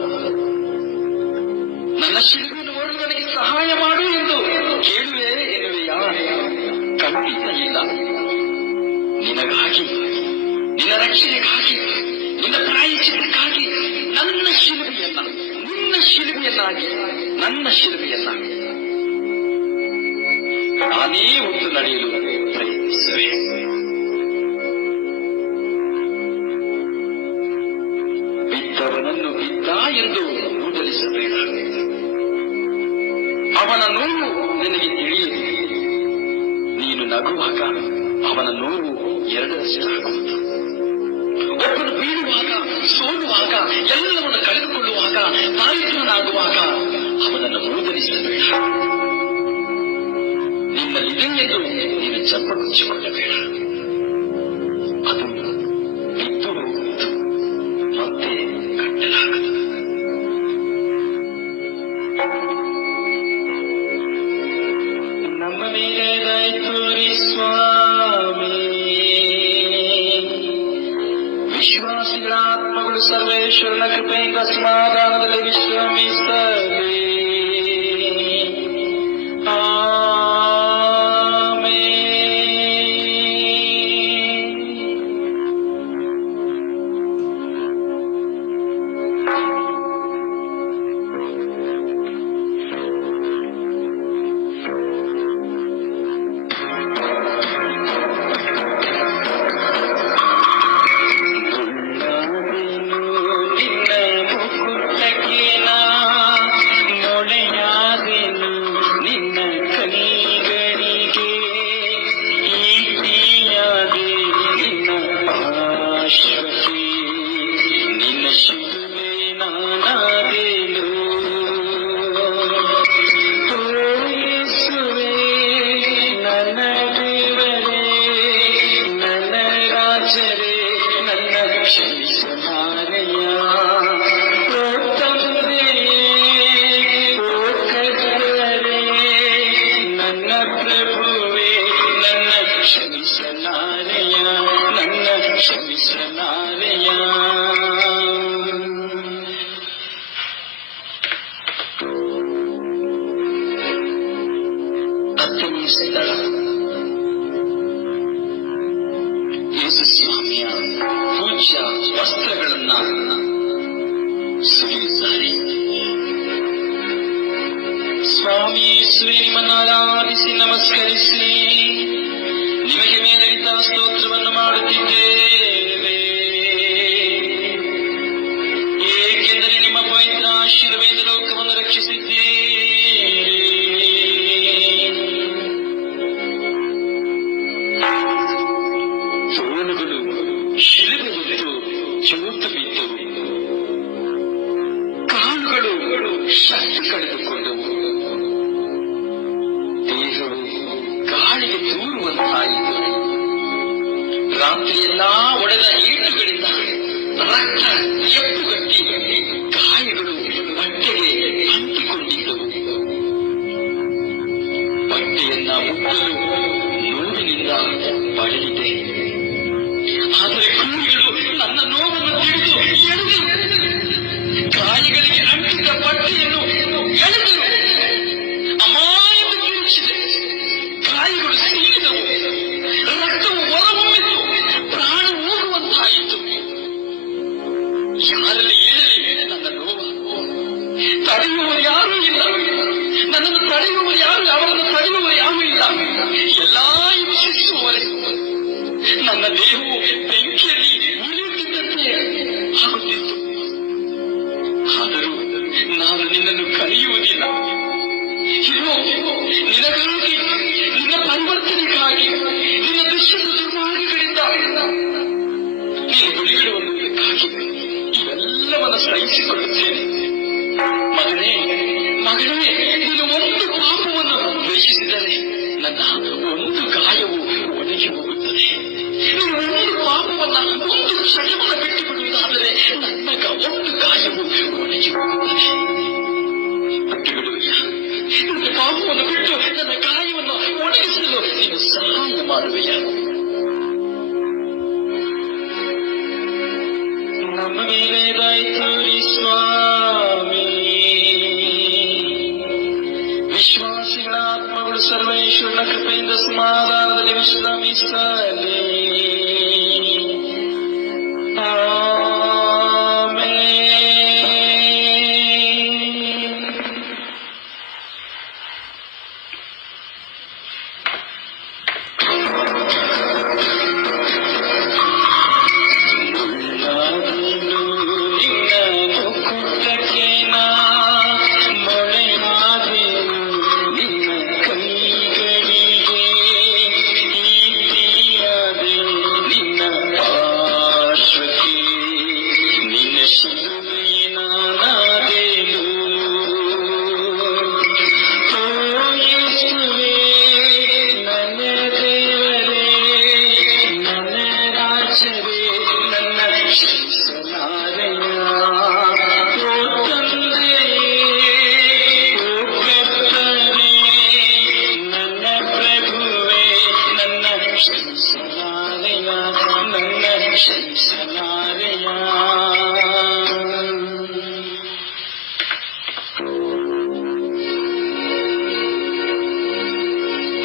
ನನ್ನ ಶಿಲುಬೆಯನ್ನು ಓಡಲು ನನಗೆ ಸಹಾಯ ಮಾಡು ಎಂದು ಕೇಳುವೆ ಎನ್ನುವೆಯಾ? ಖಂಡಿತ ಇಲ್ಲ. ನಿನಗಾಗಿ, ನಿನ್ನ ರಕ್ಷಣೆಗಾಗಿ, ನಿನ್ನ ಪ್ರಾಯಶ್ಚಿತ್ತಕ್ಕಾಗಿ ನನ್ನ ಶಿಲುಬೆಯನ್ನಾಗಿ ನಾನೇ ಹೊತ್ತು ನಡೆಯಲು ಪ್ರಯತ್ನಿಸುವೆ. ಬಿದ್ದವನನ್ನು ಬಿದ್ದ ಎಂದು ಮೂದಲಿಸಬೇಡ. ಅವನ ನೋವು ನಿನಗೆ ತಿಳಿಯದು. ನೀನು ನಗುವಾಗ ಅವನ ನೋವು ಎರಡರಷ್ಟಾಗುವುದು. ಒಬ್ಬನು ಬೀಳುವಾಗ, ಸೋಲುವಾಗ, ಎಲ್ಲವನ್ನು ಕಳೆದುಕೊಳ್ಳುವಾಗ, ದಾರಿದ್ರ್ಯನಾಗುವಾಗ ಅವನನ್ನು ಮೂದಲಿಸಬೇಡ. ನಿನ್ನಲ್ಲಿದೆ ಎಂದು ನೀನು ಚಪ್ಪಗುಚ್ಚಿಕೊಳ್ಳಬೇಡ. ಅದು ಬಿದ್ದು ಹೋಗುವುದು, ಮತ್ತೆ ಕಟ್ಟಲಾಗದು. ನಮ್ಮ ಮೇಲೆ ದಯ ತೋರಿ ಸ್ವಾಮಿ. ವಿಶ್ವಾಸಿಗಳ ಆತ್ಮಗಳು ಸರ್ವೇಶ್ವರನ ಕೃಪೆಯಿಂದ ಸಮಾಧಾನದಲ್ಲಿ ವಿಶ್ರಮಿಸಲಿ. ಪೂಜ್ಯ ವಸ್ತ್ರಗಳನ್ನ ಸುರಿಯುತ್ತಾರೆ. ಸ್ವಾಮಿ ಯೇಸುವೆ, ನಿಮ್ಮನ್ನು ಆರಾಧಿಸಿ ನಮಸ್ಕರಿಸಿ ನಿಮಗೆ ಮೇಲರಿತ ಸ್ತೋತ್ರವನ್ನು ಮಾಡುತ್ತಿದ್ದೇವೆ. ಏಕೆಂದರೆ ನಿಮ್ಮ ಪವಿತ್ರ ಶಿಲುಬೆಯಿಂದ ಲೋಕವನ್ನು ರಕ್ಷಿಸಿದ್ದೀರಿ. ತೋಳುಗಳು ಶಿಲುಬೆ ಬಿಟ್ಟು ಜೋತು ಬಿದ್ದವು, ಕಾಲುಗಳು ಶಕ್ತಿ ಕಳೆದುಕೊಂಡವು, ದೇಹವು ಗಾಳಿಗೆ ತೂರುವಂತಾಯಿತು. ರಾತ್ರಿಯೆಲ್ಲಾ ಒಡೆದ ಏಟುಗಳಿಂದ ರಕ್ತ ಎಪ್ಪುಗಟ್ಟಿ ಗಾಯಗಳು ಬಟ್ಟೆಗೆ ಅಂಟಿಕೊಂಡಿದ್ದವು. ಬಟ್ಟೆಯನ್ನ ಮುಟ್ಟಲು ನೋವಿನಿಂದ ಬಳಲಿದೆ. ಆದರೆ ಕ್ರೂರಿಗಳು ನನ್ನ ನೋವನ್ನು ತಿಳಿದು ಎಳೆದರು. ಗಾಯಗಳಿಗೆ ಅಂಟಿದ್ದ ಬಟ್ಟೆಯನ್ನು ಎಳೆದರು. ಅಮ್ಮ ಎಂದು ಕಿರುಚಿದೆ. ಗಾಯಗಳು ಸೀಳಿದವು, ರಕ್ತವು ಹೊರಹೊಮ್ಮಿತು, ಪ್ರಾಣ ಹೋಗುವಂತಾಯಿತು. ಯಾರಲ್ಲಿ ಹೇಳಲಿ ನನ್ನ ನೋವು? ತಡೆಯುವರು ಯಾರೂ ಇಲ್ಲ. ನನ್ನನ್ನು ತಡೆಯುವರು ಯಾರು? ಅವರನ್ನು ತಡೆಯುವರು ಯಾರೂ ಇಲ್ಲ. ಎಲ್ಲಾ ಹಿಂಸಿಸುವವರೇ. ನನ್ನ ದೇಹವು ಬೆಂಕಿಯಲ್ಲಿ ಉಳಿಯುತ್ತಿದ್ದಂತೆ ಆಗುತ್ತಿತ್ತು. ಆದರೂ ನಾನು ನಿನ್ನನ್ನು ಕರೆಯುವುದಿಲ್ಲ. ಇಲ್ಲೋ ನಿನಗಾಗಿ, ನಿನ್ನ ಪರಿವರ್ತನೆಗಾಗಿ, ನಿನ್ನ ದುಷ್ಟದ ದುರ್ಮಾರ್ಗಗಳಿಂದ ನೀನು ಬಿಡುಗಡೆಗೊಳ್ಳುವುದಕ್ಕಾಗಿ ಇವೆಲ್ಲವನ್ನು ಸಹಿಸಿಕೊಳ್ಳುತ್ತೇನೆ. ಮಗನೇ, ಮಗನೇ, ನೀನು ಒಂದು ಪಾಪವನ್ನು ದ್ವೇಷಿಸಿದರೆ ನನ್ನ ಒಂದು ಗಾಯವು ಒಣಗಿ ಹೋಗುತ್ತದೆ. ನೀನು ಒಂದು ಪಾಪವನ್ನ, ಒಂದು ಕ್ಷಣವನ್ನು ಬಿಟ್ಟು ಬಿಡುವುದಾದರೆ ನನ್ನ ಒಂದು ಗಾಯವು ಒಣಗಿ ಹೋಗುತ್ತದೆ. ಬಿಟ್ಟು ಬಿಡುವಿಯ? ನನ್ನ ಪಾಪವನ್ನು ಬಿಟ್ಟು ನನ್ನ ಗಾಯವನ್ನು ಒಣಗಿಸಲು ನೀನು ಸಹಾಯ ಮಾಡುವೆಯ? ನಮ್ಮ ಮೇಲೆ ದಯ ತೋರಿ ಸ್ವಾಮಿ. ವಿಶ್ವಾಸಿಗಳ ಆತ್ಮಗಳು ಸರ್ವೇಶ್ವರನ ಕೃಪೆಯಿಂದ ಸಮಾಧಾನದಲ್ಲಿ ವಿಶ್ರಮಿಸಲಿ.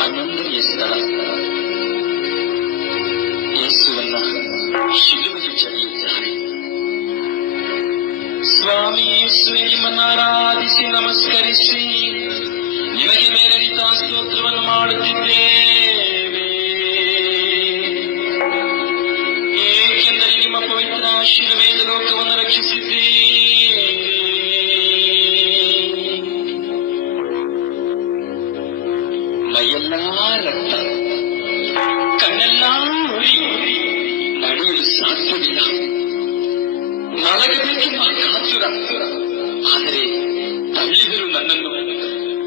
ಅನಂದೀಯ ಸ್ಥಳ. ಯೇಸುವನ್ನ ಶಿಲುಬೆಗೆ ಜಡಿಯುತ್ತಾರೆ. ಸ್ವಾಮಿ ಯೇಸುವೆ, ನಿಮ್ಮನ್ನು ಆರಾಧಿಸಿ ನಮಸ್ಕರಿಸಿ ನಿಮಗೆ ಮೇಲರಿತ ಸ್ತೋತ್ರವನ್ನು ಮಾಡುತ್ತಿದ್ದೇವೆ. ಏಕೆಂದರೆ ನಿಮ್ಮ ಪವಿತ್ರ ಶಿಲುಬೆಯಿಂದ ಲೋಕವನ್ನು ರಕ್ಷಿಸಿದ್ದೀರಿ. ಮೈಯೆಲ್ಲಾ ರಕ್ತ, ಕಣ್ಣೆಲ್ಲಾ ಉರಿ, ನಡೆಯಲು ಸಾಧ್ಯವಿಲ್ಲ. ಮಲಗಬೇಕೆಂಬ ಕಾತುರ. ಆದರೆ ತಳ್ಳಿದರು ನನ್ನನ್ನು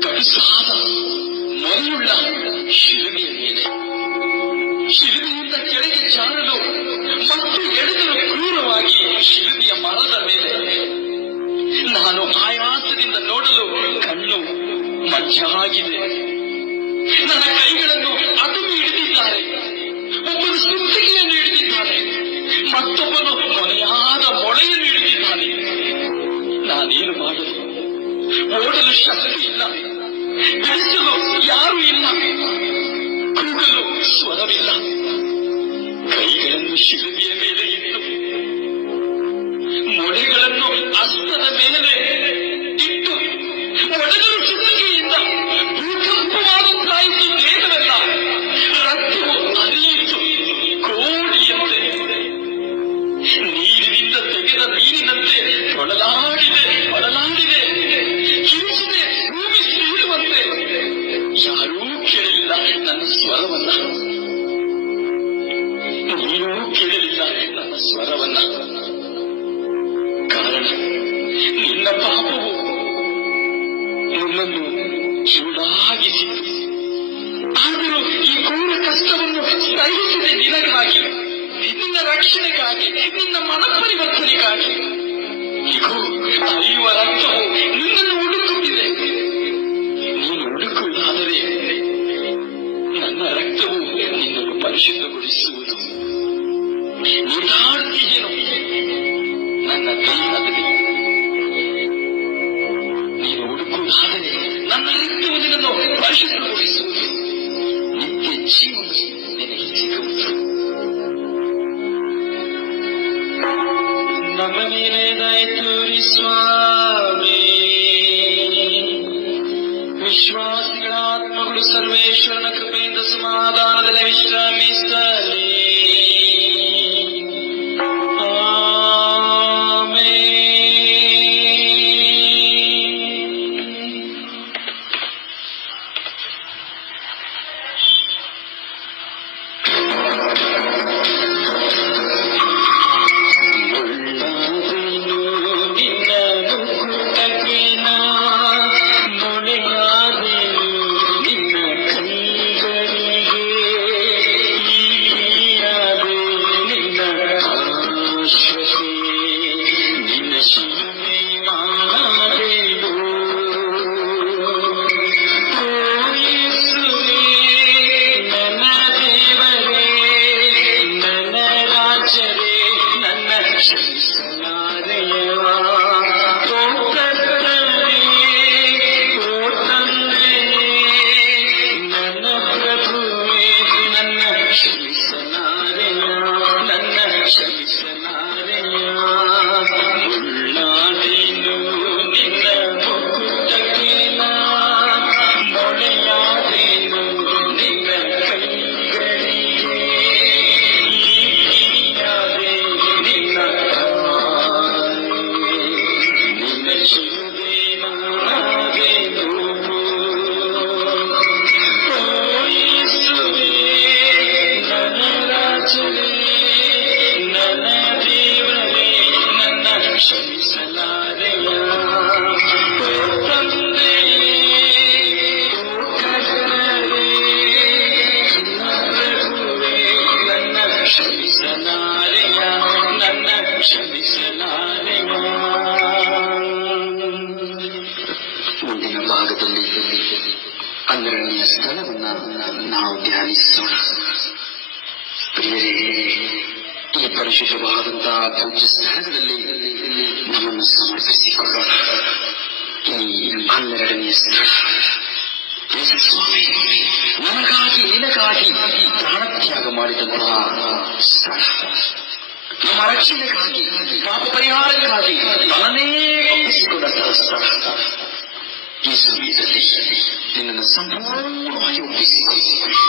ಕಡುಸಾದ ಮೊದಲುಳ್ಳ ಶಿಲುಬೆಯ ಮೇಲೆ. ಶಿಲುಬೆಯಿಂದ ಕೆಳಗೆ ಜಾರಲು ಮತ್ತು ಎಳೆದರು ಕ್ರೂರವಾಗಿ ಶಿಲುಬೆಯ ಮರದ ಮೇಲೆ. ನಾನು ಆಯಾಸದಿಂದ ನೋಡಲು ಕಣ್ಣು ಮಂಜಾಗಿದೆ. ನನ್ನ ಕೈಗಳನ್ನು ಅದುಮಿ ಹಿಡಿದಿದ್ದಾರೆ. ಒಬ್ಬನು ಸುತ್ತಿಗೆಯನ್ನು ಹಿಡಿದಿದ್ದಾನೆ, ಮತ್ತೊಬ್ಬನು ಕೊನೆಯಾದ ಮೊಳೆಯನ್ನು ಹಿಡಿದಿದ್ದಾನೆ. ನಾನೇನು ಮಾಡಲು? ಓಡಲು ಶಕ್ತಿ ಇಲ್ಲ, ಬಿಡಿಸಲು ಯಾರೂ ಇಲ್ಲ, ಕೂಗಲು ಸ್ವರವಿಲ್ಲ. ಕೈಗಳನ್ನು ಶಿಲುಬೆಯ ಮೇಲೆ ಇಟ್ಟು ಸ್ವರವನ್ನ. ಕಾರಣ ನಿನ್ನ ಪಾಪವು ನಿನ್ನನ್ನು ಚೂಡಾಗಿಸಿತು. ಆದರೂ ಈ ಕ್ರೂರ ಕಷ್ಟವನ್ನು ಸಹಿಸಿದೆ ನಿನಗಾಗಿ, ನಿನ್ನ ರಕ್ಷಣೆಗಾಗಿ, ನಿನ್ನ ಮನಪರಿವರ್ತನೆಗಾಗಿ. ಇಗೋ ಹರಿಯುವ ರಕ್ತವು ನಿನ್ನನ್ನು ಹುಡುಕುತ್ತಿದೆ. ನೀನು ಹುಡುಕುವುದಾದರೆ ನನ್ನ ರಕ್ತವು ನಿನ್ನನ್ನು ಪರಿಶುದ್ಧಗೊಳಿಸುವುದು. ನೀನಾಡುತ್ತೀಯೇನು ನನ್ನ ದೇಹದಲ್ಲಿ? ನೀನು ಹುಡುಕುವುದಾದರೆ ನನ್ನ ರಕ್ತವು ನಿನ್ನನ್ನು ಪರಿಶುದ್ಧಗೊಳಿಸುವುದು. ನಿತ್ಯ ಜೀವನ ನಿನಗೆ ಸಿಗುವುದು. ನಮ್ಮ ಮೇಲೆ ದಯ ತೋರಿ ಸ್ವಾಮಿ. ವಿಶ್ವಾಸಿಗಳ ಆತ್ಮಗಳು ಸರ್ವೇಶ್ವರನ ಕೃಪೆಯಿಂದ ಸಮಾಧಾನದಲ್ಲಿ ವಿಶ್ರಮಿಸಲಿ. ಮುಂದಿನ ಭಾಗದಲ್ಲಿ 12ನೇ ಸ್ಥಳವನ್ನ ನಾವು ಧ್ಯಾನಿಸೋಣ. ಪ್ರಿಯರೇ, ಈ ಪರಿಶುದ್ಧವಾದಂತಹ ಪೂಜ್ಯ ಸ್ಥಳಗಳಲ್ಲಿ ನಮ್ಮನ್ನು ಸಮರ್ಪಿಸಿಕೊಳ್ಳೋಣ. ಈ 12ನೇ ಸ್ಥಳ ಯೇಸು ಸ್ವಾಮಿ ನಮಗಾಗಿ ನಿನಗಾಗಿ ಪ್ರಾಣತ್ಯಾಗ ಮಾಡಿದಂತಹ ಸ್ಥಳ. ನಮ್ಮ ರಕ್ಷಣೆಗಾಗಿ, ಪಾಪ ಪರಿಹಾರಕ್ಕಾಗಿ ತನ್ನನ್ನೇ ಒಪ್ಪಿಸಿಕೊಂಡಂತಹ ಸ್ಥಳ. ಈ ಸಮಯದಲ್ಲಿ ನಿನ್ನನ್ನು ಸಂಪೂರ್ಣವಾಗಿ ಒಪ್ಪಿಸಿಕೊಂಡು,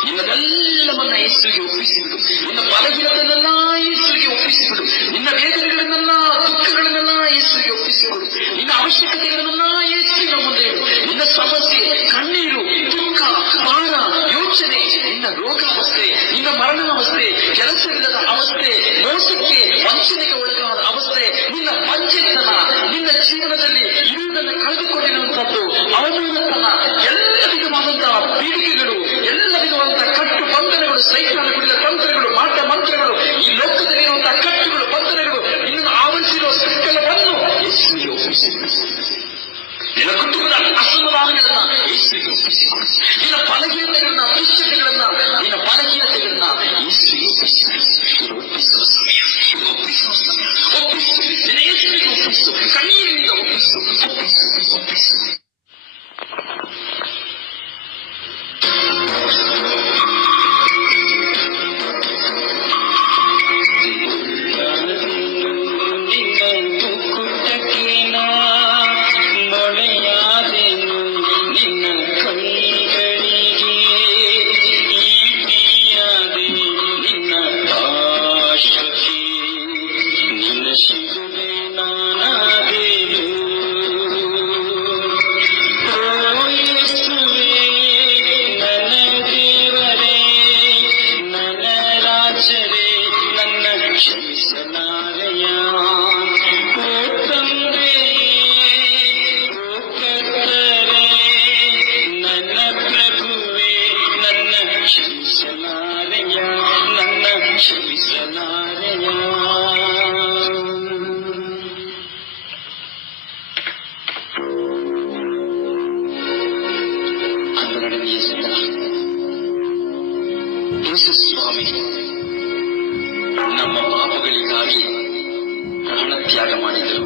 ನಿನ್ನದೆಲ್ಲವನ್ನ ಯೇಸುವಿಗೆ ಒಪ್ಪಿಸಿಬಿಡು. ನಿನ್ನ ಬಲಹೀನತೆಯನ್ನೆಲ್ಲ ಯೇಸುವಿಗೆ ಒಪ್ಪಿಸಿಬಿಡು. ನಿನ್ನ ವೇದನೆಗಳನ್ನೆಲ್ಲ, ದುಃಖಗಳನ್ನೆಲ್ಲ ಯೇಸುವಿಗೆ ಒಪ್ಪಿಸಿಕೊಡು. ನಿನ್ನ ಅವಶ್ಯಕತೆಗಳನ್ನೆಲ್ಲ ಯೇಸುವಿನ ಮುಂದೆ ಇಡು. ನಿನ್ನ ಸಮಸ್ಯೆ, ಕಣ್ಣೀರು, ದುಃಖ, ಭಾರ, ಯೋಚನೆ, ನಿನ್ನ ರೋಗಾವಸ್ಥೆ, ನಿನ್ನ ಮರಣಾವಸ್ಥೆ, ಕೆಲಸವಿಲ್ಲದ ಅವಸ್ಥೆ, ಮೋಸಕ್ಕೆ ವಂಚನೆಗೆ ಒಳಗಾದ ಅವಸ್ಥೆ, ನಿನ್ನ ವಂಚಿತನ, ನಿನ್ನ ಜೀವನದಲ್ಲಿ ಇರುವುದನ್ನು ಕಳೆದುಕೊಂಡಿರುವಂತದ್ದು, ಅವಮಾನತನ, ಎಲ್ಲ ವಿಧವಾದಂತಹ ಪೀಡಿಕೆಗಳು, ಎಲ್ಲ ವಿಧವಾದಂತಹ ಕಟ್ಟು ಬಂಧನಗಳು, ಸೈತಾನಗಳಿಂದ ತಂತ್ರಗಳು, ಮಾಟ ಮಂತ್ರಗಳು, ಈ ಲೋಕದಲ್ಲಿ ತ್ಯಾಗ ಮಾಡಿದರು.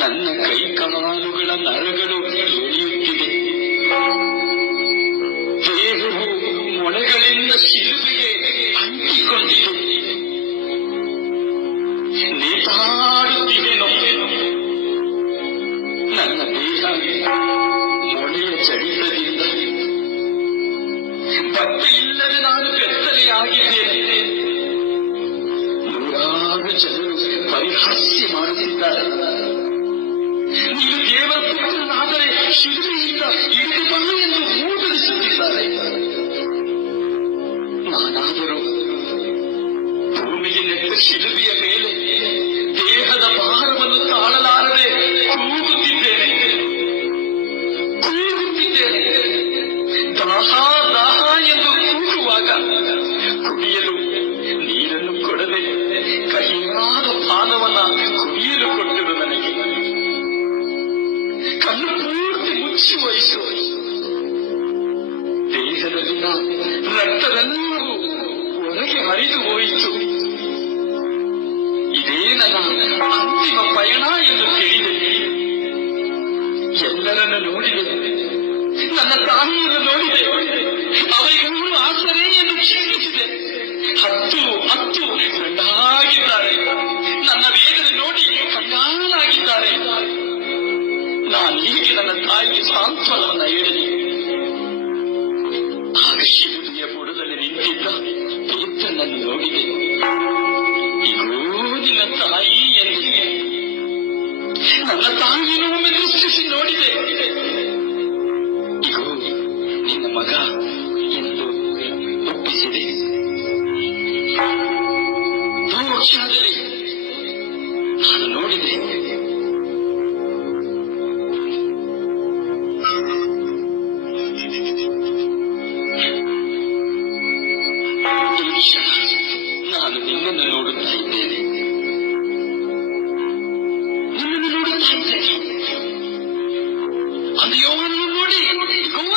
ನನ್ನ ಕೈ ಕಾಲುಗಳ ನರಗಳು ಎಳೆಯುತ್ತಿದೆ. ದೇಹವು ಮೊಳೆಗಳಿಂದ ಶಿಲುಬೆಗೆ ಅಂಟಿಕೊಂಡಿದೆ. ನೇತಾಡುತ್ತಿದೆನೋ ನನ್ನ ದೇಹ ಮೊಳೆಯ ಜಡಿತದಿಂದ. ಬಟ್ಟೆ ಇಲ್ಲದೆ ನಾನು ಬೆತ್ತಲೆಯಾಗಿದ್ದೇನೆ. ನೂರಾರು ಜನರು ಪರಿಹಾಸ್ಯ ಮಾಡುತ್ತಿದ್ದಾರೆ. ನೀನು ದೇವರ ಪುತ್ರನಾದರೆ ಶಿಲುಬೆಯಿಂದ ಇಳಿದು ಬಾ ಎಂದು ಮೂಗರಿಸುತ್ತಿದ್ದಾರೆ. ನಾನಾದರೂ ಭೂಮಿಗೆ ನೆಟ್ಟ ಶಿಲುಬೆಯ ಮೇಲೆ ದೇಹದ ಭಾರವನ್ನು ತಾಳಲಾರದೆ ಕೂಗುತ್ತಿದ್ದೇನೆ. ದಾಹ ದಾಹ ಎಂದು ಕೂಗುವಾಗ ಕುಡಿಯಲು ನೀರನ್ನು ಕೊಡದೆ ಕಹಿಯಾದ ಪಾನವನ್ನ ಕುಡಿಯಲು ಕೊಟ್ಟರು ನನಗೆ. ಕಣ್ಣು ಪೂರ್ತಿ ಮುಚ್ಚಿ ವಹಿಸು. ದೇಹದಲ್ಲಿನ ರಕ್ತವೆಲ್ಲವೂ ಹೊರಗೆ ಹರಿದು ಹೋಯಿತು. ಇದೇ ನನ್ನ ಅಂತಿಮ ಪಯಣ ಎಂದು ತಿಳಿದೆ. ಎಲ್ಲರನ್ನು ನೋಡಿದೆ. ನನ್ನ ತಾಯಿಯನ್ನು ನೋಡಿದೆ. ಅವರಿಗೂ ಆಸರೆ ಎಂದು ಚಿಂತಿಸಿದೆ. ಹತ್ತು ಗಂಡಾಗಿದ್ದಾರೆ. ನನ್ನ ವೇದನೆ ನೋಡಿ ಕಂಗಾಲಾಗಿದ್ದಾರೆ. ನಾನು ಹೀಗೆ ನನ್ನ ತಾಯಿಗೆ ಸಾಂತ್ವನವನ್ನ ಹೇಳಿದೆ. ಆಗ ಶಿಲುಬೆಯ ಬುಡದಲ್ಲಿ ನಿಂತಿದ್ದ ಪೇತ್ರನನ್ನು ನೋಡಿದೆ. ಇಗೋ ನಿನ್ನ ತಾಯಿ ಎಂದಿದೆ. ನನ್ನ ತಾಯಿಯನ್ನು ಒಮ್ಮೆ ದೃಷ್ಟಿಸಿ ನೋಡಿದೆ. ಇಗೋ ನಿನ್ನ ಮಗ ಎಂದು ಒಪ್ಪಿಸಿದೆ. ಕ್ಷಣದಲ್ಲಿ ನಾನು ನೋಡಿದೆ. ನಾನು ನಿನ್ನನ್ನು ನೋಡುತ್ತಾ ಇದ್ದೇನೆ. ಅದು ಯೋವನನ್ನು ನೋಡಿ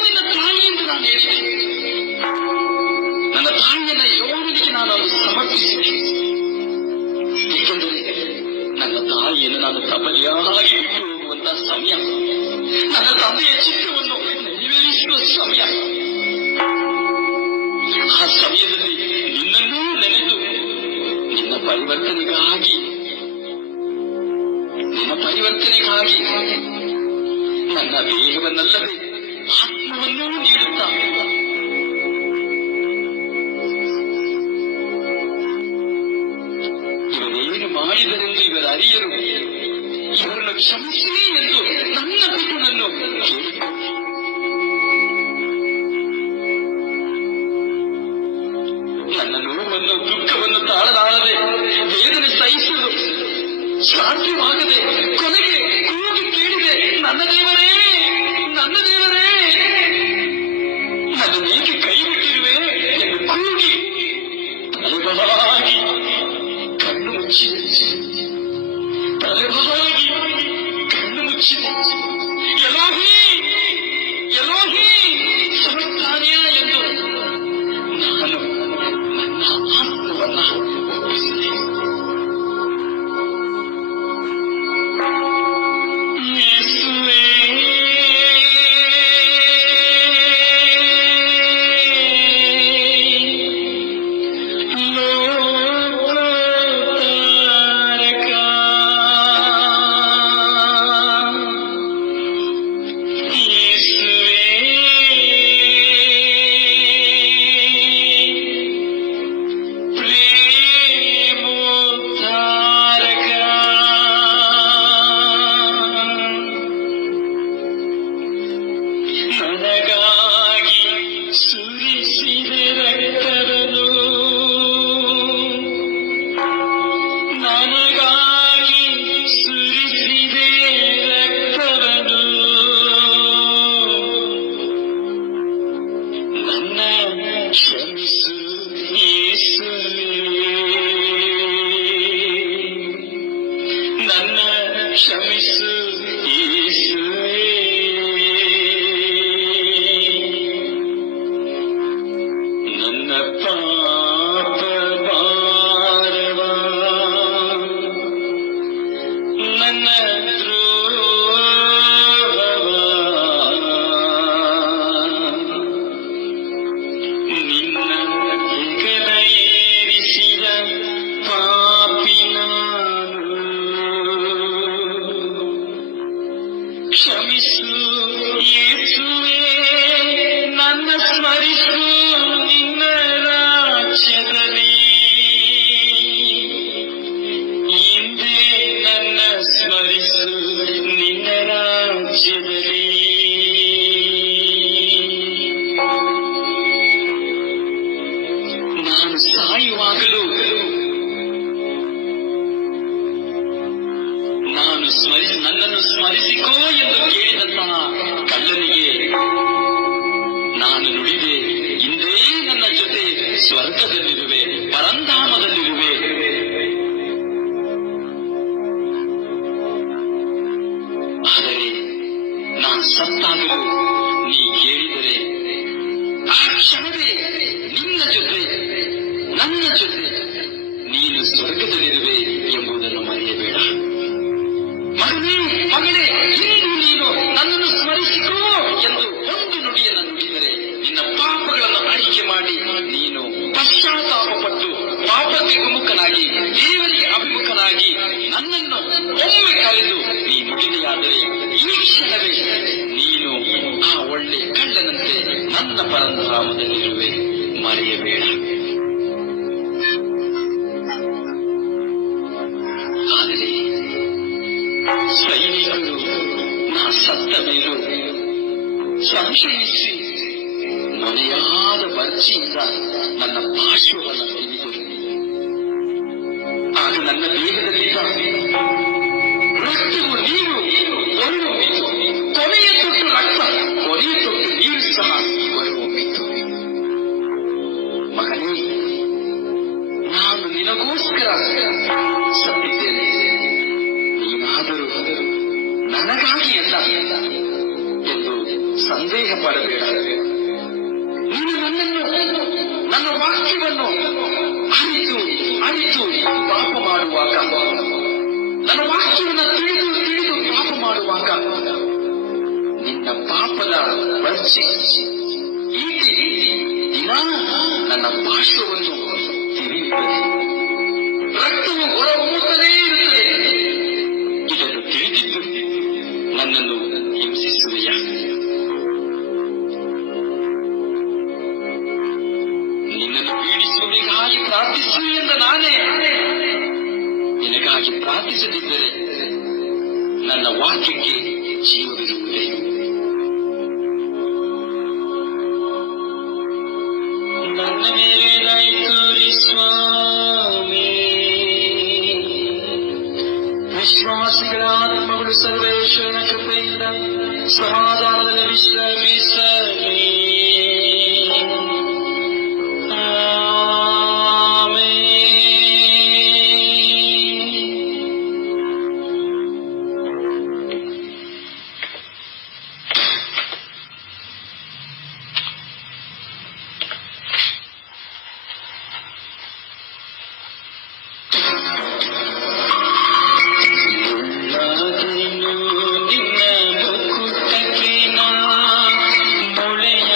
ನಿನ್ನ ತಾಯಿ ಎಂದು ನಾನು ಹೇಳಿದೆ. ನನ್ನ ತಾಯಿಯನ್ನ ಯೋವನಿಗೆ ನಾನು ಅದು ಸಮರ್ಪಿಸಿದೆ. ಏಕೆಂದರೆ ನನ್ನ ತಾಯಿಯನ್ನು ನಾನು ತಬಲಿಯಾಗಿ ಬಿಟ್ಟು ಹೋಗುವಂತಹ ಸಮಯ, ನನ್ನ ತಂದೆಯ ಚಿತ್ತವನ್ನು ನೆರವೇರಿಸುವ ಸಮಯ. ಆ ಸಮಯದಲ್ಲಿ ನಿನ್ನನ್ನೂ ನೆನೆದು ನಿನ್ನ ಪರಿವರ್ತನೆಗಾಗಿ ನನ್ನ ದೇಹವನ್ನಲ್ಲದೆ ಆತ್ಮವನ್ನೂ ನೀಡುತ್ತಾ ಇವರೇನು ಮಾಡಿದರೆಂದು ಇವರು ಅರಿಯರು. ಇವರನ್ನು ಕ್ಷಮಿಸಿ ಎಂದು ನನ್ನ ಬಿಟ್ಟುನನ್ನು ಕೇಳಿಕೊ. ನನ್ನ ನೋವನ್ನು ದುಃಖವನ್ನು ತಾಳಲಾರದೆ ವೇದನೆ ಸಹಿಸಲು ಸಾಧ್ಯವಾಗದೆ ಕೊನೆಗೆ ಕೂಗಿ ಕೇಳಿದೆ, ನನ್ನ ದೇವರೇ, ನನ್ನ ದೇವರೇ, ನನ್ನನ್ನೇಕೆ ಕೈ ಬಿಟ್ಟಿರುವೆ ಎಂದು ಕೂಗಿ ತಲೆಬಾಗಿ ಕಣ್ಣು ಮುಚ್ಚಿದೆ. ತಲೆಬಾಗಿ ಕಣ್ಣು ನನ್ನ ಕ್ಷಮಿಸು ಯೇಸುವೇ. ನನ್ನ ಪಾಪ ಭಾರವ, ನನ್ನ ದ್ರೋಹವ ನಿನ್ನ ಹೆಗಲೇರಿಸಿದ ಪಾಪಿ ನಾನು. ಕ್ಷಮಿಸು ಯೇಸುವೇ, ನನ್ನ ಸ್ಮರಿಸು ನಿನ್ನ ರಾಜ್ಯದಲ್ಲಿ. ಹಿಂದೆ ನನ್ನ ಸ್ಮರಿಸು ನಿನ್ನ ರಾಜ್ಯದಲ್ಲಿ. ನಾನು ಸಾಯುವಾಗಲೂ ನನ್ನನ್ನು ಸ್ಮರಿಸಿಕೋ ಎಂದು ಕೇಳಿದಂತಹ ಕಳ್ಳನಿಗೆ ನಾನು ನುಡಿದೆ, ಇಂದೇ ನನ್ನ ಜೊತೆ ಸ್ವರ್ಗದಲ್ಲಿರುವೆ, ಪರಂಧಾಮದಲ್ಲಿರುವೆ. ಆದರೆ ನಾನು ಸತ್ತಾಗಲೂ ನೀ ಕೇಳಿದರೆ ಆ ಕ್ಷಣವೇ ನಿನ್ನ ಜೊತೆ, ನನ್ನ ಜೊತೆ ನೀನು ಸ್ವರ್ಗದಲ್ಲಿರುವೆ ಎಂಬುದನ್ನು ಮರೆಯಬೇಡ. ಮಗನೇ, ಮಗಳೇ, ಇಂದು ನೀನು ನನ್ನನ್ನು ಸ್ಮರಿಸಿಕೋ ಎಂದು ಒಂದು ನುಡಿಯನ್ನು ನುಡಿದರೆ ನಿನ್ನ ಪಾಪಗಳನ್ನು ಅರಿಕೆ ಮಾಡಿ ನೀನು ಪಶ್ಚಾತ್ತಾಪಪಟ್ಟು ಪಾಪಕ್ಕೆ ವಿಮುಖನಾಗಿ ದೇವರಿಗೆ ಅಭಿಮುಖನಾಗಿ ನನ್ನನ್ನು ಒಮ್ಮೆ ಕರೆದು ನೀ ನುಡಿದೆಯಾದರೆ ಈ ಕ್ಷಣವೇ ನೀನು ಆ ಒಳ್ಳೆ ಕಳ್ಳನಂತೆ ನನ್ನ ಪರಂಧಾಮದಲ್ಲಿರುವೆ, ಮರೆಯಬೇಡ. ಆದರೆ ಸೈನಿಕರು ನಾ ಸತ್ತ ಮೇಲೂ ಸಂಶಯಿಸಿ ಮೊನೆಯಾದ ಬರ್ಜಿಯಿಂದ ನನ್ನ ಪಾರ್ಶ್ವವನ್ನು ತೆಗೆದರು. ಆಗ ನನ್ನ ದೇಹದಲ್ಲಿದ್ದ ರಕ್ತವು ನೀರು ಹೊರಹೊಮ್ಮಿತು. ಕೊನೆಯ ತೊಟ್ಟು ರಕ್ತ, ಕೊನೆಯ ತೊಟ್ಟು ನೀರು ಸಹ ಹೊರಹೊಮ್ಮಿತು. ಮಗನೇ, ನಾನು ನಿನಗೋಸ್ಕರ ಸತ್ತಿದ್ದೇನೆ, ನೀನಾದರೂ ನನಗಾಗಿ ಅಲ್ಲ ಎಂದು ಸಂದೇಹ ಪಡಬೇಡ. ನೀನು ನನ್ನನ್ನು, ನನ್ನ ವಾಕ್ಯವನ್ನು ಅರಿತು ಅರಿತು ಪಾಪ ಮಾಡುವಾಗ, ನನ್ನ ವಾಕ್ಯವನ್ನು ತಿಳಿದು ತಿಳಿದು ಪಾಪ ಮಾಡುವಾಗ ನಿನ್ನ ಪಾಪದ ಬರ್ಜಿ ಈಟಿ ದಿನ ನನ್ನ ಪಾರ್ಶ್ವವನ್ನು ತಿರುಗುತ್ತದೆ, ರಕ್ತವು ಹೊರಹೊಮ್ಮುತ್ತಲೇ ಇರುತ್ತದೆ. ಇದನ್ನು ತಿಳಿದಿದ್ದು ನನ್ನನ್ನು ಹಿಂಸಿಸುವೆಯ? ನಿನ್ನನ್ನು ಪೀಡಿಸುವವರಿಗಾಗಿ ಪ್ರಾರ್ಥಿಸು ಎಂದ ನಾನೇ ನಿನಗಾಗಿ ಪ್ರಾರ್ಥಿಸದಿದ್ದರೆ ನನ್ನ ವಾಕ್ಯಕ್ಕೆ ಜೀವವಿರುವುದೇ? ನನ್ನ ಮೇಲೆ ದಯ ತೋರಿ ಸ್ವಾಮಿ. ವಿಶ್ವಾಸಿಗಳ ಆತ್ಮಗಳು ಸರ್ವೇಶ್ವರನ ಕೃಪೆಯಿಂದ ಸಮಾಧಾನದಲ್ಲಿ ವಿಶ್ರಮಿಸಲಿ. ನಿನ್ನ ಮುಕುಟಕ್ಕೆ ನಾ ಮೊಳೆಯ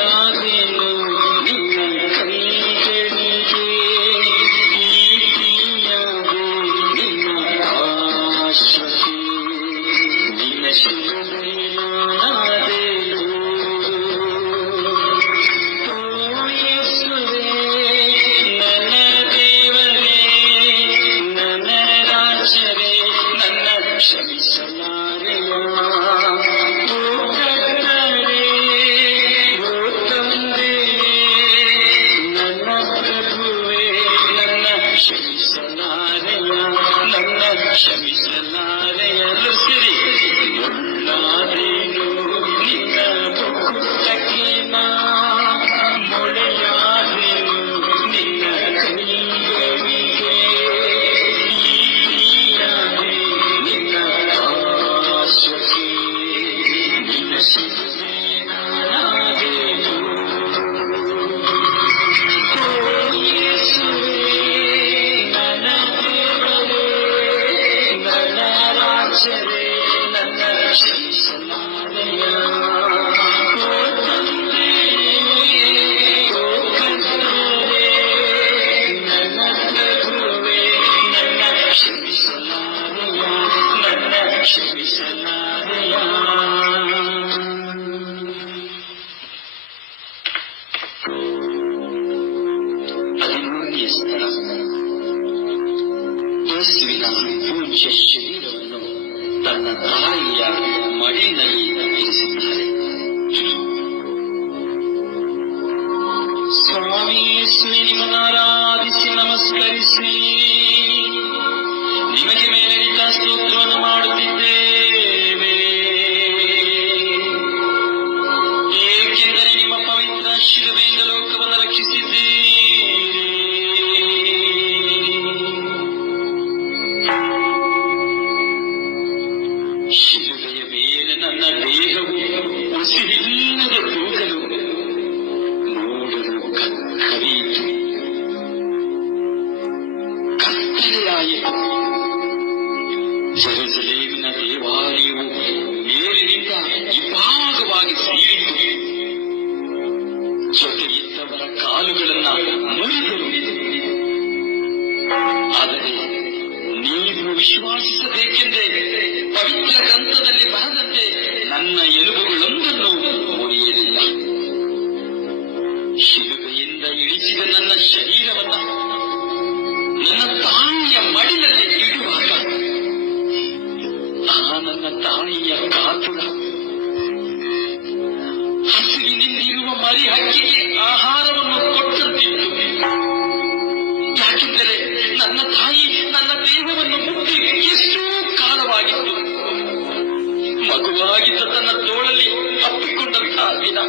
ಕ್ಷಮಿಸಲಾರೆಯ. ಅದಿನ್ಯ ಸ್ಥಳ ಯೇಸುವಿನ ಪೂಜ್ಯ ಶರೀರವನ್ನು ತನ್ನ ತಾಯಿಯ ಮಡಿಯಲ್ಲಿ ಇರಿಸಿದ್ದಾರೆ. ಸ್ವಾಮಿ ಯೇಸುವೆ, ನಿಮ್ಮನ್ನು ಆರಾಧಿಸಿ ನಮಸ್ಕರಿಸಿ ನಿಮಗೆ ಮೇಲಿಟ್ಟ ಸ್ತೋತ್ರವನ್ನು ಮಾಡುತ್ತಿದ್ದೇವೆ. ಏಕೆಂದರೆ ನಿಮ್ಮ ಪವಿತ್ರ ಶಿಲುಬೆಯಿಂದ ಲೋಕವನ್ನು ರಕ್ಷಿಸಿದ್ದೀರಿ. ಶಿಲುಬೆಯ ಮೇಲೆ ನನ್ನ ದೇಹವು ಉಸಿರಿಲ್ಲದ ತೂಗಲು ನೋಡಲು ಕವಿಯಿತು, ಕತ್ತಲೆಯಾಯಿತು. ಜೆರುಸಲೇಮಿನ ದೇವಾಲಯವು ಮೇಲಿನಿಂದ ಇಬ್ಬಾಗವಾಗಿ ಸೀಳಿತು. ಜೊತೆಯಿದ್ದವರ ಕಾಲುಗಳನ್ನ ಮುರಿದರು. ಆದರೆ ನೀವು ವಿಶ್ವಾಸಿಸಬೇಕೆಂದೇ ಪವಿತ್ರ ಗ್ರಂಥದಲ್ಲಿ ಬರೆದಂತೆ ನನ್ನ ಎಲುಬುಗಳೊಂದನ್ನು ಮುರಿಯಲಿಲ್ಲ. ಶಿಲುಬೆಯಿಂದ ಇಳಿಸಿದ ನನ್ನ ಶರೀರವನ್ನ ನನ್ನ ತಾಯಿಯ ಮಡಿಲಲ್ಲಿ ಇಡುವಾಗ ನನ್ನ ತಾಯಿಯ ಕಾತುರ ಹಸಿವಿನಿಂದಿರುವ ಮರಿ ಹಕ್ಕಿಗೆ ಆಹಾರವನ್ನು ಕೊಟ್ಟಂತಿತ್ತು. ಯಾಕೆಂದರೆ ನನ್ನ ತಾಯಿ ನನ್ನ ದೇಹವನ್ನು ಮುಟ್ಟಿ ಎಷ್ಟೋ ಕಾಲವಾಗಿತ್ತು. ಮಗುವಾಗಿದ್ದ ತನ್ನ ತೋಳಲ್ಲಿ ಅಪ್ಪಿಕೊಂಡಂತಹ ದಿನ,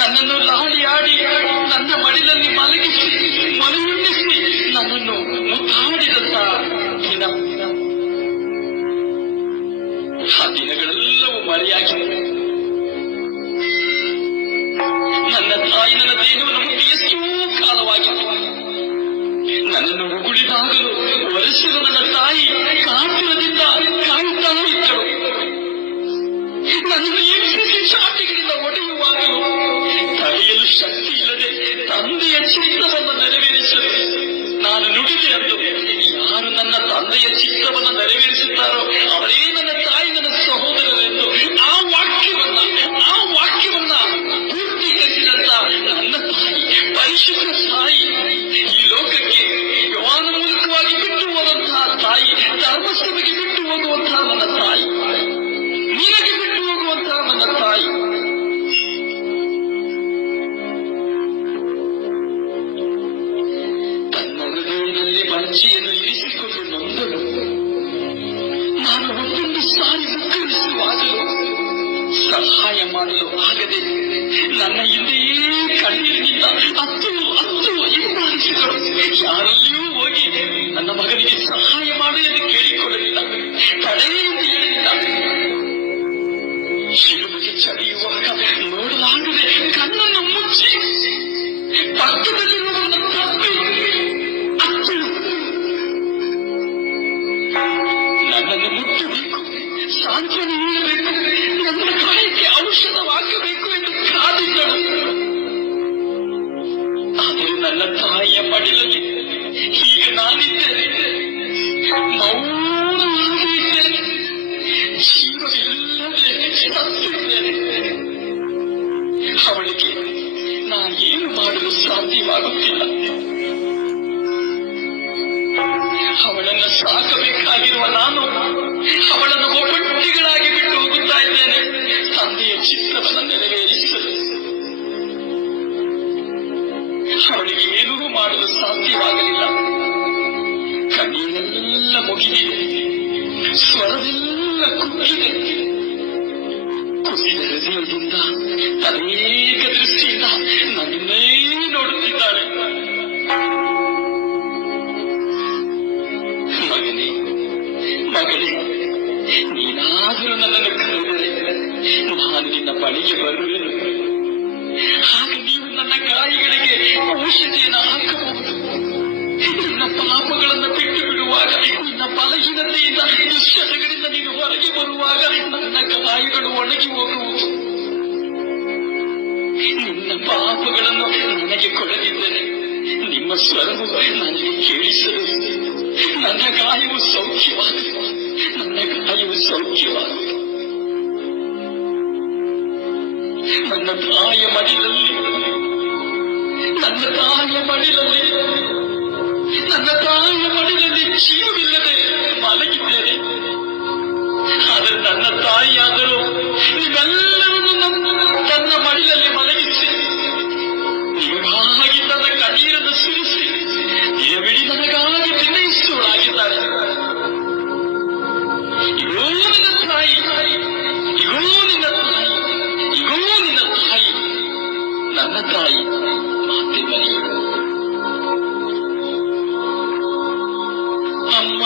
ನನ್ನನ್ನು ಲಾಡಿಯಾಡಿ ನನ್ನ ಮಡಿಲಲ್ಲಿ ಮಲಗಿಸಿ ಮನೆಯುಣ್ಣಿಸಿ ನನ್ನನ್ನು ಮುದ್ದಾಡಿದಂತಹ ದಿನ. ಆ ದಿನಗಳೆಲ್ಲವೂ ಮರೆಯಾಗಿದೆ. ನನ್ನ ತಾಯಿ ನನ್ನ ದೇಹವನ್ನು ಮುಟ್ಟಿ ಎಷ್ಟೋ ಕಾಲವಾಗಿತ್ತು. ನನ್ನನ್ನು ಉಗುಳಿದಾಗಲೂ ಒರೆಸುವ ನನ್ನ ತಾಯಿ ಕಾತುರದಿಂದ ಕಾಯುತ್ತಾ ಇದ್ದಳು. ನನ್ನನ್ನು ಎಬ್ಬಿಸಿ ಚಾಟಿಗಳಿಂದ ಒಡೆಯುವಾಗಲೂ ತಡೆಯಲು ಶಕ್ತಿ ಇಲ್ಲದೆ ತಂದೆಯ ಚಿತ್ತವನ್ನು ನೆರವೇರಿಸಲು ನಾನು ನುಡಿದೆ ಅಂದು. ಯಾರು ನನ್ನ ತಂದೆಯ ಚಿತ್ತವನ್ನು ನೆರವೇರಿಸುತ್ತಾರೋ ಅವರೇ ನನ್ನ ತಾಯಿ, ನನ್ನ ಸಹೋದರರೆಂದು ಆ ವಾಕ್ಯವನ್ನ ಪೂರ್ತೀಕರಿಸಿದಂತ ನನ್ನ ತಾಯಿ, ಪರಿಶುದ್ಧ ತಾಯಿ, ಈ ಲೋಕಕ್ಕೆ ಯೋಹಾನ ಮೂಲಕವಾಗಿ ಬಿಟ್ಟು ಹೋದಂತಹ ತಾಯಿ, ಧರ್ಮಸಭೆಗೆ ಬಿಟ್ಟು ಹೋಗುವಂತಹ ನನ್ನ ತಾಯಿ, ನಿನಗೆ ಬಿಟ್ಟು ಹೋಗುವಂತಹ ನನ್ನ ತಾಯಿ. ತನ್ನ ಹೃದಯದಲ್ಲಿ ಬಂಚಿಯನ್ನು ಇರಿಸಿಕೊಂಡು ನೊಂದಳು. ನಾನು ಒಂದೊಂದು ಸಾರಿ ಮುಕ್ಕರಿಸುವಾಗಲೂ ಸಹಾಯ ಮಾಡಲು ಆಗದೆ ನನ್ನ ಹಿಂದೆಯೇ ಕಣ್ಣೀರಿನಿಂದ ಅತ್ತು ಹಿಂಬಾಲಿಸಿದಳು. ಯಾರಲ್ಲಿಯೂ ಹೋಗಿ ನನ್ನ ಮಗನಿಗೆ ಸಹಾಯ ಮಾಡು ಎಂದು ಕೇಳಿಕೊಳ್ಳಲಿಲ್ಲ, ತಡೆ ಎಂದು ಹೇಳಿಲ್ಲ. ಶಿಲುಬೆಗೆ ಚಡಿಯುವಾಗ ನೋಡಲಾಗದೆ ಕಣ್ಣನ್ನು ಮುಚ್ಚಿ ಪಕ್ಕದಲ್ಲಿರುವವನ್ನ ತಪ್ಪಿ ಅತ್ತಳು. ನನ್ನನ್ನು ಮುಟ್ಟಬೇಕು, ಸಾಂತ್ವನ ನೀಡಬೇಕು, ನನ್ನ ಕಾಯಕ್ಕೆ ಔಷಧವಾಗಬೇಕು ಎಂದು ಕಾದಿದ್ದಳು. ಆದರೆ ನನ್ನ ತಾಯಿಯ ಮಡಿಲಲ್ಲಿ ಈಗ ನಾನಿದ್ದೇನೆ, ಮೌನವಾಗಿ ಇದ್ದೇನೆ, ಜೀವವಿಲ್ಲದೆ ಸತ್ತಿದ್ದೇನೆ. ಅವಳಿಗೆ ನಾನೇನು ಮಾಡಲು ಸಾಧ್ಯವಾಗುತ್ತಿಲ್ಲ. ಅವಳನ್ನು ಸಾಕಬೇಕಾಗಿರುವ ನಾನು ಅವಳನ್ನು ಒಬ್ಬಟ್ಟಿಗಳಾಗಿ ಬಿಟ್ಟು ಹೋಗುತ್ತಾ ಇದ್ದೇನೆ, ತಂದೆಯ ಚಿತ್ತವನ್ನು ನೆರವೇರಿಸಲು. ಅವಳಿಗೆ ಏನೂ ಮಾಡಲು ಸಾಧ್ಯವಾಗಲಿಲ್ಲ. ಕಣ್ಣೀರೆಲ್ಲ ಮುಗಿದಿದೆ, ಸ್ವರವೆಲ್ಲ ಕುಗ್ಗಿದೆ. ಕುಸಿದ ಹೃದಯದಿಂದ ತದೇಕ ದೃಷ್ಟಿಯಿಂದ ನನ್ನನ್ನೇ ನೋಡುತ್ತಿದ್ದಾಳೆ. ಮಗನೇ, ನೀನಾದರೂ ನನ್ನನ್ನು ಕರೆದರೆ ನಾನು ನಿನ್ನ ಬಳಿಗೆ ಬರುವೆನು. ಆಗ ನೀವು ನನ್ನ ಗಾಯಗಳಿಗೆ ಔಷಧಿಯನ್ನು ಹಾಕಬಹುದು. ನಿನ್ನ ಪಾಪಗಳನ್ನು ಬಿಟ್ಟು ಬಿಡುವಾಗ, ನಿನ್ನ ಬಲಹೀನತೆಯಿಂದ ದುಶ್ಚಟಗಳಿಂದ ನೀನು ಹೊರಗೆ ಬರುವಾಗ ನನ್ನ ಗಾಯಗಳು ಒಣಗಿ ಹೋಗುವುದು. ನಿನ್ನ ಪಾಪಗಳನ್ನು ನನಗೆ ಕೊಡದಿದ್ದರೆ ನಿಮ್ಮ ಸ್ವರವು ನನಗೆ ಕೇಳಿಸಲು ನನ್ನ ಗಾಯವು ಸೌಖ್ಯವಾಗದು, ನನ್ನ ಗಾಯವು ಸೌಖ್ಯವಾಗುವುದು. ನನ್ನ ತಾಯಿಯ ಮಡಿಲಲ್ಲಿ ಜೀವವಿಲ್ಲದೆ ಮಲಗಿದ್ದೇನೆ. ಆದರೆ ನನ್ನ ತಾಯಿಯಾದರೂ ನೀವೆಲ್ಲರನ್ನು ತನ್ನ ಮಡಿಲಲ್ಲಿ ಮಲಗಿಸಿ ನಿಮಗಾಗಿ ತನ್ನ ಕಣ್ಣೀರನ್ನು ಸುರಿಸಿ ದಿನವಿಡೀ ನನಗಾಗಿ ನಿರ್ಣಯಿಸುವಳಾಗಿದ್ದಾಳೆ. ಇಗೋ ನಿನ್ನ ತಾಯಿ, ಇಗೋ ನಿನ್ನ ತಾಯಿ, ಇಗೋ ನಿನ್ನ ತಾಯಿ, ನನ್ನ ತಾಯಿ ಮಾತೆ ಮನೆಯು. ಅಮ್ಮ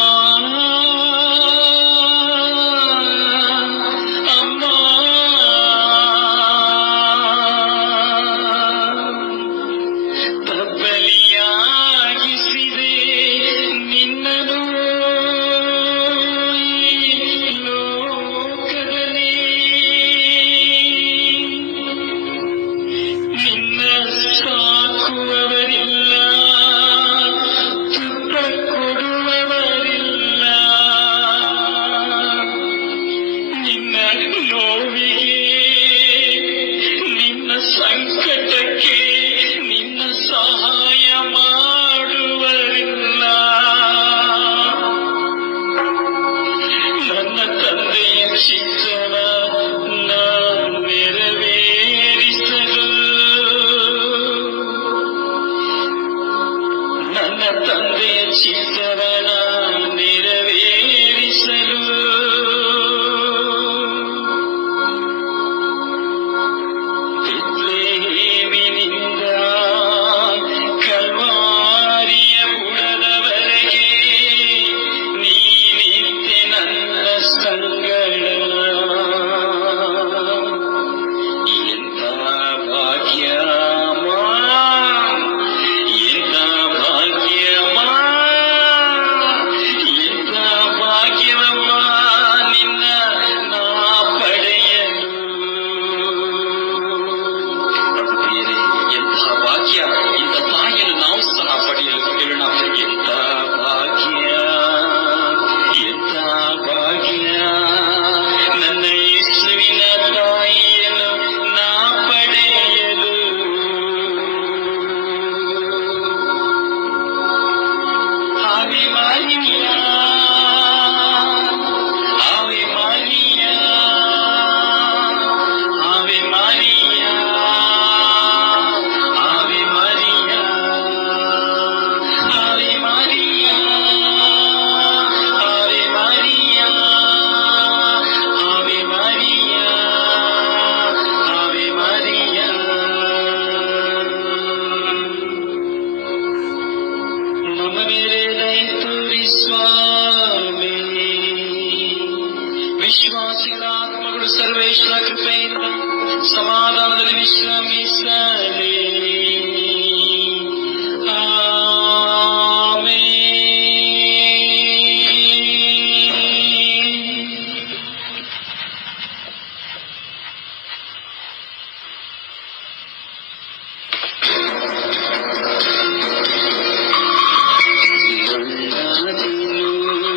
ಅಮ್ಮ ತಬ್ಬಲಿಯಾಗಿಸಿದೆ ನಿನ್ನನು ಲೋಕದಲ್ಲಿ, ನಿನ್ನ ಸಾಕುವವರಿಲ್ಲ, ತುಪ್ಪ ಕೊಡುವವರಿಲ್ಲ, ನಿನ್ನ ನೋವಿಗೆ, ನಿನ್ನ ಸಂಕಟಕ್ಕೆ ನಿನ್ನ ಸಹಾಯ ಮಾಡುವರಿಲ್ಲ. ನನ್ನ ತಂದೆಯ ಚಿತ್ತವ ನೆರವೇರಿಸಲು, ನನ್ನ ತಂದೆಯ ಚಿತ್ತವನ ನೆರವೇರಿಸಲು ಬೆತ್ಲೆಹೇಮಿನಿಂದ ಕಲ್ವಾರಿಯ ಬುಡದವರೆಗೆ ನೀನಿತ್ತೆ ನನ್ನ ಸಂಗಡ. ಎಂಥ ಭಾಗ್ಯಮ್ಮ, ಎಂಥ ಭಾಗ್ಯಮ್ಮ, ಎಂಥ ಭಾಗ್ಯವಮ್ಮ ನಿನ್ನ ನಾ ಪಡೆಯಲು. ಪ್ರಿಯರೇ, ಎಂಥ ಭಾಗ್ಯ ಇಂಥ ತಾಯಿಯನ್ನು ನಾವು ಸಹ ಪಡೆಯಲು ಹೇಳೋಣ. ಎಂಥ ಭಾಗ್ಯ, ಎಂಥ ಭಾಗ್ಯ ನನ್ನ ಯೇಸುವಿನ ತಾಯಿಯನ್ನು ನಾ ಪಡೆಯಲು. ಆವೆ ಮಾರಿಯಾ, ಆವೆ ಮಾರಿಯಾ, ಆವೆ ಮಾರಿಯಾ, ಆವೆ ಮಾರಿಯಾ, ಆವೆ ಮಾರಿಯಾ, ಆವೆ ಮಾರಿಯಾ, ಆವೆ ಮಾರಿಯಾ, ಆವೆ ಮಾರಿಯಾ. ನಮ್ಮ ಮೇಲೆ ದಯೆ ತೋರಿ ಸ್ವಾಮಿ. ವಿಶ್ವಾಸಿಗಳ ಆತ್ಮಗಳು ಸರ್ವೇಶ್ವರ ಕೃಪೆಯಿಂದ ಸಮಾಧಾನದಲ್ಲಿ ವಿಶ್ರಮಿಸಲಿ.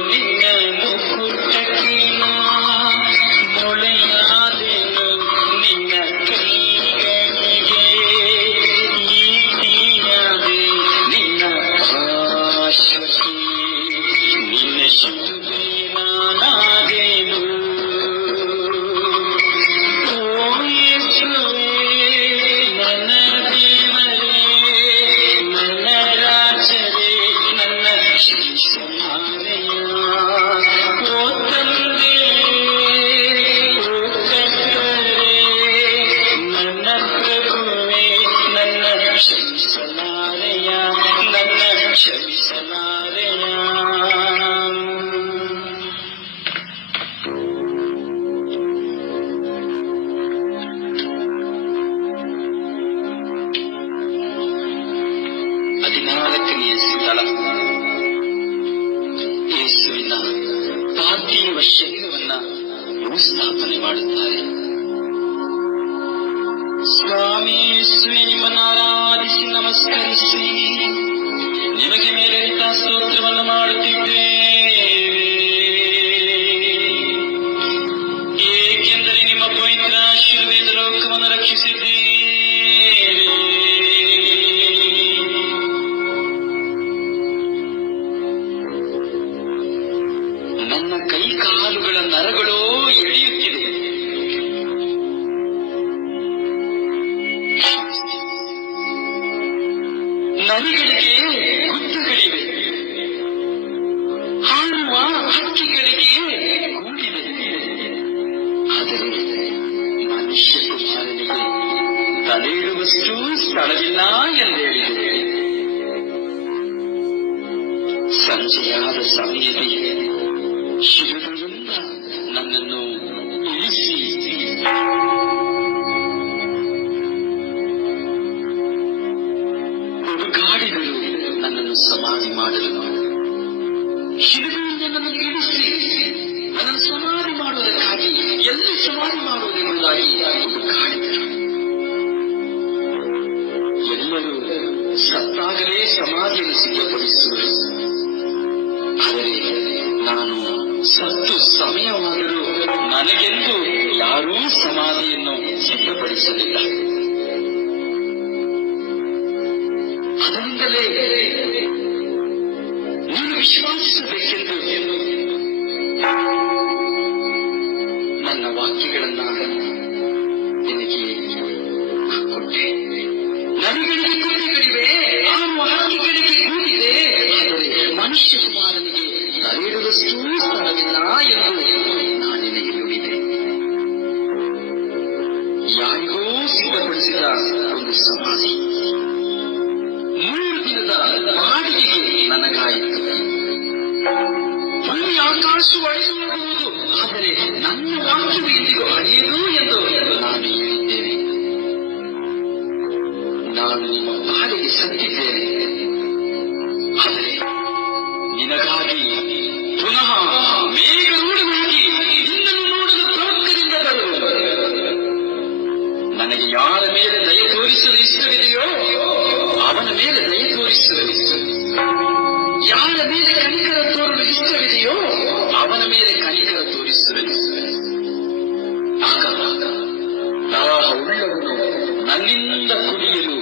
ನಿನ್ನ ಮುಕುಟಕ್ಕಿನ ಮೊಳೆಯಾದೆನು ನಿನ್ನ ಕೈಗಳಿಗೆ, ಈಟಿಯಾದೆ ನಿನ್ನ ಪಾರ್ಶ್ವಕ್ಕೆ, ನಿನ್ನ ಶಿಲುಬೆ ನಾನಾದೆನು. ಓ ಯೇಸುವೇ ನನ್ನ ದೇವರೇ, ನನ್ನ ರಾಜರೇ, ನನ್ನ ಶ್ರೀಸಮಾನೆಯ. ಓ ತಂದೆಯೇ, ಓ ಕರ್ತರೇ, ನನ್ನ ಪ್ರಭುವೇ, ನನ್ನ ಕ್ಷಮಿಸಲಾರೆಯ, ನನ್ನ ಕ್ಷಮಿಸಲಾರೆಯ. ಹದಿನಾಲ್ಕನೆಯ ಸ್ಥಳ, ಯೇಸುವಿನ ಪಾರ್ಥಿವ ಶರೀರವನ್ನ ಭೂಸ್ಥಾಪನೆ ಮಾಡುತ್ತಾರೆ. ಸ್ವಾಮಿ ಯೇಸುವೆ, ನಿಮ್ಮನ್ನು ಆರಾಧಿಸಿ ನಮಸ್ಕರಿಸಿ ನಿಮಗೆ ಮೇಲೆರಿತ ಸ್ತೋತ್ರವನ್ನು ಮಾಡುತ್ತಿದ್ದೇವೆ. ಸಮಾಧಿಯನ್ನು ಸಿದ್ಧಪಡಿಸಲಿಲ್ಲ. ಅದರಿಂದಲೇ ನೀನು ವಿಶ್ವಾಸಿಸಬೇಕೆಂದು ನನ್ನ ವಾಕ್ಯಗಳನ್ನ ನಿನಗೆ ಕೊಟ್ಟೆ. ನರಿಗಳಿಗೆ ಕುರಿಗಳಿವೆ, ಆ ಹಕ್ಕಿಗಳಿಗೆ ಕೂಡಿದೆ, ಆದರೆ ಮನುಷ್ಯ ಕುಮಾರನಿಗೆ ತಲೆಯಿಡುವಷ್ಟು ಸ್ಥಳವಿಲ್ಲ ಎಂದು ನಾನು ನಿನಗೆ ನುಡಿದೆ. ಯಾರಿಗೋ ಸಿದ್ಧಪಡಿಸಿದ ಒಂದು ಸಮಾಧಿ 3 ದಿನದ ಬಾಡಿಗೆಗೆ ನನಗಾಯಿತು. ಭೂಮಿ ಆಕಾಶವು ಅಳಿದು ಹೋಗುವುದು, ಆದರೆ ನನ್ನ ವಾಕ್ಯವು ಎಂದಿಗೂ ಅಳಿಯದು ಎಂದು ನಾನು ಹೇಳಿದ್ದೇನೆ. ನಾನು ನಿಮ್ಮ ಬಾಡಿಗೆ ಸತ್ತಿದ್ದೇನೆ, ಆದರೆ ನಿನಗಾಗಿ ಪುನಃ ಮೇಘರೂಢವಾಗಿ ನಿನ್ನನ್ನು ನೋಡಲು ಪ್ರವಕ್ತರಿಂದ ಬರುವುದು. ನನಗೆ ಯಾರ ಮೇಲೆ ದಯೆ ತೋರಿಸಲು ಇಷ್ಟವಿದೆಯೋ ಅವನ ಮೇಲೆ ದಯೆ ತೋರಿಸಲು ಇಷ್ಟ. ಯಾರ ಮೇಲೆ ಕನಿಕರ ತೋರಲು ಇಷ್ಟವಿದೆಯೋ ಅವನ ಮೇಲೆ ಕನಿಕರ ತೋರಿಸಲು ಇಷ್ಟ. ಆಗ ದಾಹವುಳ್ಳವನು ನನ್ನಿಂದ ಕುಡಿಯಲು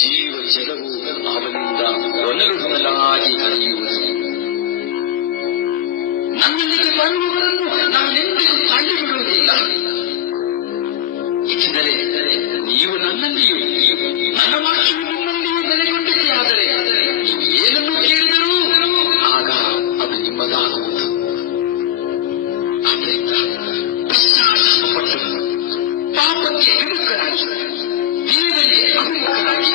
ಜೀವ ಜಲವು ಅವನಿಂದ ಒನಲುಡಲಾಗಿ ಹರಿಯುವುದು. ನನ್ನಲ್ಲಿಗೆ ಬರುವವರನ್ನು ನಾನೆಂದಿಗೂ ತಳ್ಳಿಬಿಡುವುದಿಲ್ಲ. ಏಕೆಂದರೆ ನೀವು ನನ್ನಲ್ಲಿಯೂ ನನ್ನ ವಾಕ್ಯವು ನಿಮ್ಮಲ್ಲಿಯೂ ನೆಲೆಗೊಂಡಿದೆ. ಆದರೆ ನೀವು ಏನನ್ನು ಕೇಳಿದರೂ ಆಗ ಅದು ನಿಮ್ಮದಾಗುವುದು. ಆದ್ದರಿಂದ ಪಶ್ಚಾತ್ತಾಪಪಟ್ಟು ಪಾಪಕ್ಕೆ ವಿಮುಖರಾಗಿ ದೇವರಿಗೆ ಅಭಿಮುಖರಾಗಿ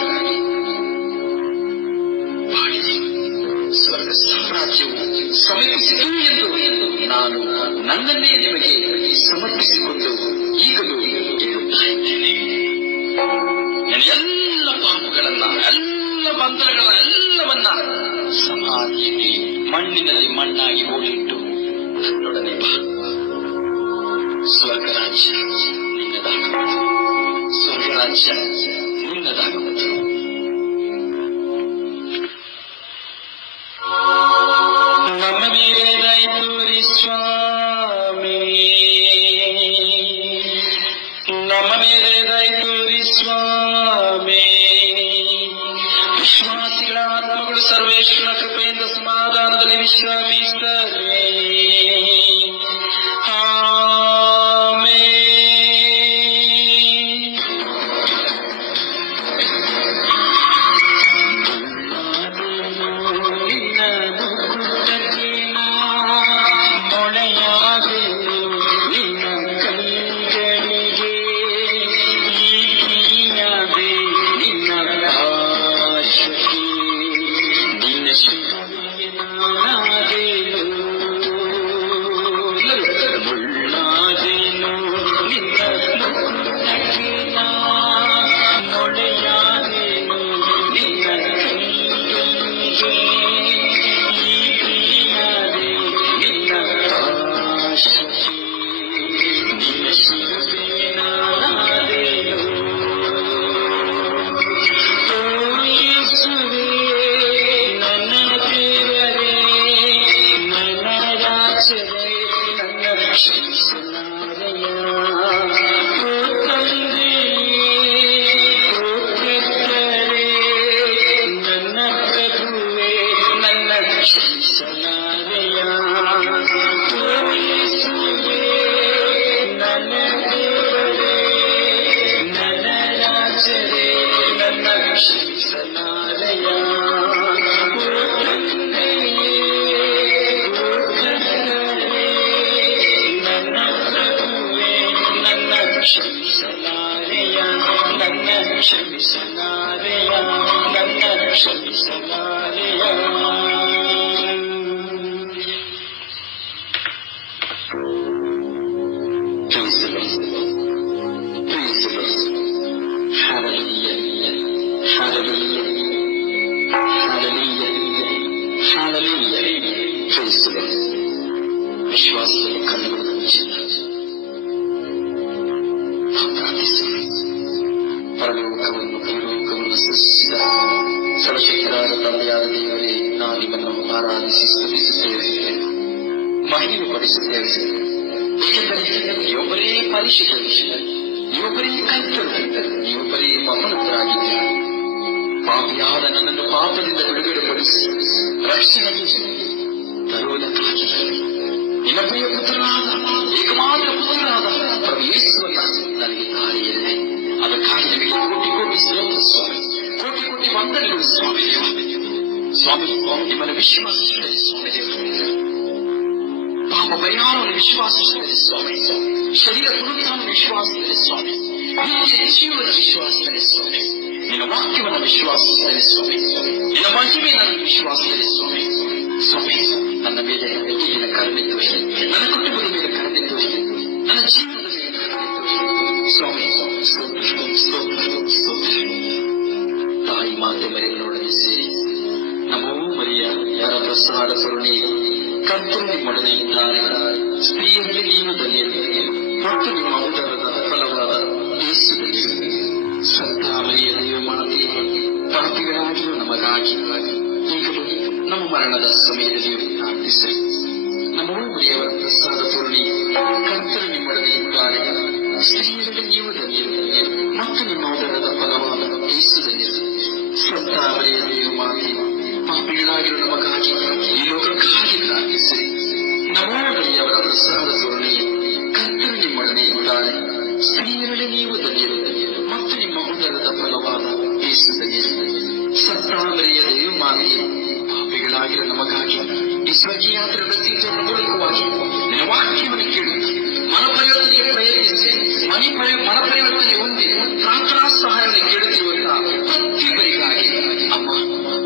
ಬಾಳಿರಿ. ಸ್ವರ್ಗ ಸಾಮ್ರಾಜ್ಯವು ಸಮೀಪಿಸಿತು ಎಂದು ನಾನು ನನ್ನನ್ನೇ ನಿಮಗೆ ಸಮರ್ಪಿಸಿಕೊಂಡು ಈಗಲೂ ಹೇಳುತ್ತಾ ಇದ್ದೇನೆ. ನನ್ನ ಎಲ್ಲ ಪಾಪಗಳನ್ನ, ಎಲ್ಲ ಬಂಧನಗಳನ್ನೆಲ್ಲವನ್ನ ಸಮಾಧಿಯಲ್ಲಿ ಮಣ್ಣಿನಲ್ಲಿ ಮಣ್ಣಾಗಿ ಹೂಡಿಟ್ಟು ನನ್ನೊಡನೆ ಬಾ. ಸ್ವರ್ಗರಾಜ್ಯ ನಿನ್ನದಾಗುವುದು, ಸ್ವರ್ಗರಾಜ್ಯ ನಿನ್ನದಾಗುವುದು. ನಮ್ಮ ಮೇಲೆ ದಯೆ ತೋರಿ ಸ್ವಾಮಿ, ನಮ್ಮ ಮೇಲೆ ದಯೆ ತೋರಿ ಸ್ವಾಮಿ. ವಿಶ್ವಾಸಿಗಳ ಆತ್ಮಗಳು ಸರ್ವೇಶ್ವರನ ಕೃಪೆಯಿಂದ ಸಮಾಧಾನದಲ್ಲಿ ವಿಶ್ರಮಿಸಲಿ. ವಿಶ್ವಾಸದ ಕಣ್ಣುಗಳು ಮುಚ್ಚಿಲ್ಲ. ಪರಲೋಕವನ್ನು ಭೂಲೋಕವನ್ನು ಸೃಷ್ಟಿಸಿದ ಸರ್ವಶಕ್ತರಾದ ತಂದೆಯಾದ ದೇವರೇ, ನಾವು ನಿಮ್ಮನ್ನು ಆರಾಧಿಸಿ ಸ್ತುತಿಸುತ್ತೇವೆ, ಮಹಿಮೆ ಪಡಿಸುತ್ತೇವೆ. ಏಕೆಂದರೆ ಒಬ್ಬರೇ ಪರಿಶುದ್ಧ ನೀವೊಬ್ಬರೇ ಕರ್ತರು, ನೀವೊಬ್ಬರೇ ಮಹೋನ್ನತರಾಗಿದ್ದೀರಿ. ಪಾಪಿಯಾದ ನನ್ನನ್ನು ಪಾಪದಿಂದ ಬಿಡುಗಡೆಪಡಿಸಿ ರಕ್ಷಣೆಗೆ ತರುವುದಕ್ಕಾಗಿ ನಿನ್ನ ಪ್ರಿಯ ಪುತ್ರನಾದ ಏಕಮಾತ್ರ ಪುತ್ರನಾದ ಪ್ರಭು ಯೇಸುವನ್ನ ನನಗೆ ದಾರಿ ಎರೆದೆ. ಅದಕ್ಕಾಗಿ ನಿಮಗೆ ಕೋಟಿ ಕೋಟಿ ಸ್ತೋತ್ರ ಸ್ವಾಮಿ, ಕೋಟಿ ಕೋಟಿ ವಂದನೆಗಳು ಸ್ವಾಮಿ ದೇವ. ಸ್ವಾಮಿ, ನಿಮ್ಮನ್ನು ವಿಶ್ವಾಸಿಸುತ್ತದೆ ಸ್ವಾಮಿ ದೇವ. ಪಾಪ ಪರಿಹಾರವನ್ನು ವಿಶ್ವಾಸಿಸುತ್ತದೆ ಸ್ವಾಮಿ. ಶರೀರ ಪುನರುತ್ಥಾನ ವಿಶ್ವಾಸಿಸುತ್ತದೆ ಸ್ವಾಮಿ. ನಿತ್ಯ ಜೀವನ ವಿಶ್ವಾಸಿಸುತ್ತದೆ ಸ್ವಾಮಿ. ನಿನ್ನ ವಾಕ್ಯವನ್ನು ವಿಶ್ವಾಸಿಸುತ್ತದೆ ಸ್ವಾಮಿ. ನಿನ್ನ ಮಹಿಮೆಯನ್ನು ವಿಶ್ವಾಸಿಸುತ್ತದೆ ಸ್ವಾಮಿ. ಸ್ವಾಮಿ, ನನ್ನ ಮೇಲೆ ಈಗಿನ ಕರುಣೆ ತೋರಿ, ನನ್ನ ಕುಟುಂಬದ ಮೇಲೆ ಕರುಣೆ ತೋರಿ, ನನ್ನ ಜೀವನದ ಮೇಲೆ ಕರುಣೆ ತೋರಿ ಸ್ವಾಮಿ. ತಾಯಿ ಮಾತೆ ಮರಿಗಳೊಡನೆ ಸೇರಿ ನಮೋ ಮರಿಯ ವರಪ್ರಸಾದ ಕರುಣೆ ಕರ್ತರು ನಿಮ್ಮೊಡನೆ ಇದ್ದಾರೆ. ಸ್ತ್ರೀಯರಲ್ಲಿ ನೀವು ಧನ್ಯರು ಮತ್ತು ನಿಮ್ಮ ಉದರದ ಫಲವಾದ ಯೇಸು ಧನ್ಯರು. ಸಂತ ಮರಿಯ ದೇವಮಾತೆ, ಪಾಪಿಗಳಾಗಿರುವ ನಮಗಾಗಿ ಈಗಲೂ ನಮ್ಮ ಮರಣದ ಸಮಯದಲ್ಲಿಯೂ ಪ್ರಾರ್ಥಿಸಿ. ನಮೋ ಮರಿಯವರ ಪ್ರಸಾದ ಕರುಣೆ ಕರ್ತರು ನಿಮ್ಮೊಡನೆ ಇದ್ದಾರೆ. ಸ್ತ್ರೀಯರಲ್ಲಿ ನೀವು ಧನ್ಯರು ಮತ್ತು ನಿಮ್ಮ ಉದರದ ಫಲವಾದ ಯೇಸು ಧನ್ಯರು. ಸಂತ ಮರಿಯ ದೇವಮಾತೆ, ಪಾಪಿಗಳಾಗಿರುವ ನಮಗಾಗಿ ಈ ಲೋಕಕ್ಕಾಗಿ ಪ್ರಾರ್ಥಿಸಿ. ನಮೋ ಮರಿಯವರ ಪ್ರಸಾದ ಕರುಣೆ ಕರ್ತರು ನಿಮ್ಮೊಡನೆ ಇದ್ದಾರೆ. ಸ್ತ್ರೀಯರಲ್ಲಿ ನೀವು ಧನ್ಯರು ಮತ್ತು ನಿಮ್ಮ ಉದರದ ಫಲವಾದ ಯೇಸು ಧನ್ಯರು. ಸಂತ ಮರಿಯ ದೇವಮಾತೆ, ಪಾಪಿಗಳಾಗಿರುವ ನಮಗಾಗಿ ಈ ಸ್ವರ್ಗೀಯಾತ್ರೆ ವ್ಯಕ್ತಿತ್ವದ ಮೂಲಕವಾಗಿ ನಿನ್ನ ವಾಕ್ಯವನ್ನು ಕೇಳುತ್ತಾ ಮನಪರಿವರ್ತನೆಗೆ ಪ್ರಯತ್ನಿಸಿ ಮನಪರಿವರ್ತನೆ ಹೊಂದಿ ಪ್ರಾರ್ಥನಾ ಸಹಾಯವನ್ನು ಕೇಳುತ್ತಿರುವಂತಹ ಪ್ರತಿಯೊಬ್ಬರಿಗಾಗಿ ಅಮ್ಮ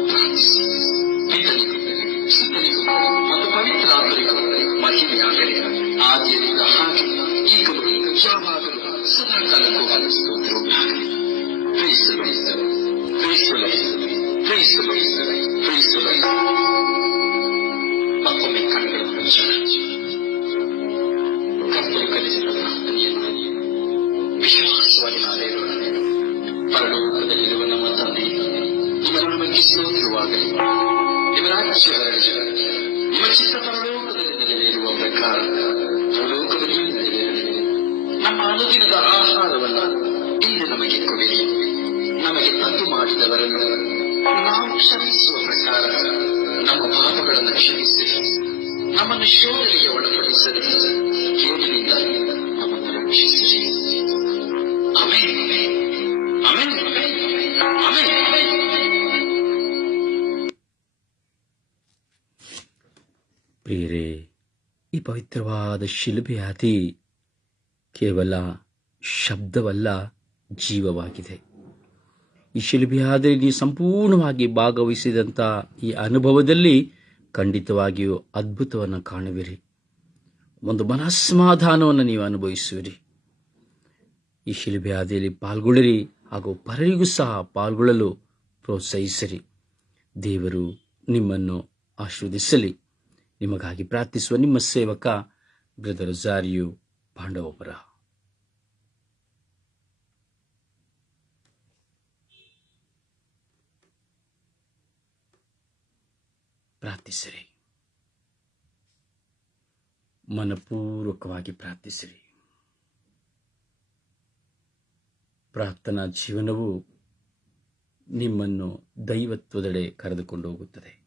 ಪ್ರಾರ್ಥಿಸಿ. ಪಿತನಿಗೂ ಸುತ್ತನಿಗೂ ಮತ್ತು ಪವಿತ್ರ ಆತ್ಮರಿಗೂ ಮಹಿಮೆಯಾಗಲಿ, ಆದಿಯಿಂದ ಹಾಗೆ ಈಗಲೂ ಯಾವಾಗಲೂ ಸದಾಕಾಲಕ್ಕೂ ಸ್ತೋತ್ರ ಉಂಟಾಗಲಿ. ಕ್ರೈಸ್ತರು ಕ್ರೈಸ್ತರು ಕ್ರೈಸ್ತರು ಕ್ರೈಸ್ತರು. ಮತ್ತೊಮ್ಮೆ ಕಣ್ಣುಗಳನ್ನು ಮುಚ್ಚೋಣ. ಕರ್ತರು ಕಲಿಸಿದ ಪ್ರಾರ್ಥನೆಯನ್ನು ವಿಶ್ವಾಸವಾಗಿ ನಾವೇರೋಣ. ಪರಲೋಕದಲ್ಲಿರುವ ನಮ್ಮ ತಂದೆ, ನಿಮ್ಮ ನಮಗೆ ಸ್ತೋತ್ರವಾಗಲಿ. ನಿಮ್ಮ ರಾಜ್ಯ ಬರಲಿ. ನಿಮ್ಮ ಚಿತ್ತ ಪರಲೋಕದಲ್ಲಿ ನೆರವೇರುವ ಪ್ರಕಾರ ಭೂಲೋಕದಲ್ಲಿಯೂ ನೆರವೇರಲಿ. ನಮ್ಮ ಅನುದಿನದ ಆಹಾರವನ್ನ ಇಂದು ನಮಗೆ ಕೊಡಿರಿ. ನಮಗೆ ತಪ್ಪು ಮಾಡಿದವರನ್ನು ನಾವು ಕ್ಷಮಿಸುವ ಪ್ರಕಾರ ನಮ್ಮ ಪಾಪಗಳನ್ನು ಕ್ಷಮಿಸಿರಿ. ನಮ್ಮನ್ನು ಶೋಧನೆಗೆ ಒಳಪಡಿಸದೆ ಕೇಳಿನಿಂದ ನಮ್ಮನ್ನು ರಕ್ಷಿಸಿರಿ. Amen, amen, amen. ಪ್ರಿಯರೇ, ಈ ಪವಿತ್ರವಾದ ಶಿಲುಬೆಯಾದಿ ಕೇವಲ ಶಬ್ದವಲ್ಲ, ಜೀವವಾಗಿದೆ. ಈ ಶಿಲುಬೆಯಾದಲ್ಲಿ ನೀವು ಸಂಪೂರ್ಣವಾಗಿ ಭಾಗವಹಿಸಿದಂಥ ಈ ಅನುಭವದಲ್ಲಿ ಖಂಡಿತವಾಗಿಯೂ ಅದ್ಭುತವನ್ನು ಕಾಣುವಿರಿ. ಒಂದು ಮನಸ್ಸಮಾಧಾನವನ್ನು ನೀವು ಅನುಭವಿಸುವಿರಿ. ಈ ಶಿಲುಬೆಯಾದಿಯಲ್ಲಿ ಪಾಲ್ಗೊಳ್ಳಿರಿ ಹಾಗೂ ಪರರಿಗೂ ಸಹ ಪಾಲ್ಗೊಳ್ಳಲು ಪ್ರೋತ್ಸಾಹಿಸಿರಿ. ದೇವರು ನಿಮ್ಮನ್ನು ಆಶೀರ್ವದಿಸಲಿ. ನಿಮಗಾಗಿ ಪ್ರಾರ್ಥಿಸುವ ನಿಮ್ಮ ಸೇವಕ ಬ್ರದರ್ ಜಾರಿಯು ಪಾಂಡವಪುರ. ಪ್ರಾರ್ಥಿಸಿರಿ, ಮನಪೂರ್ವಕವಾಗಿ ಪ್ರಾರ್ಥಿಸಿರಿ. ಪ್ರಾರ್ಥನಾ ಜೀವನವು ನಿಮ್ಮನ್ನು ದೈವತ್ವದೆಡೆ ಕರೆದುಕೊಂಡು ಹೋಗುತ್ತದೆ.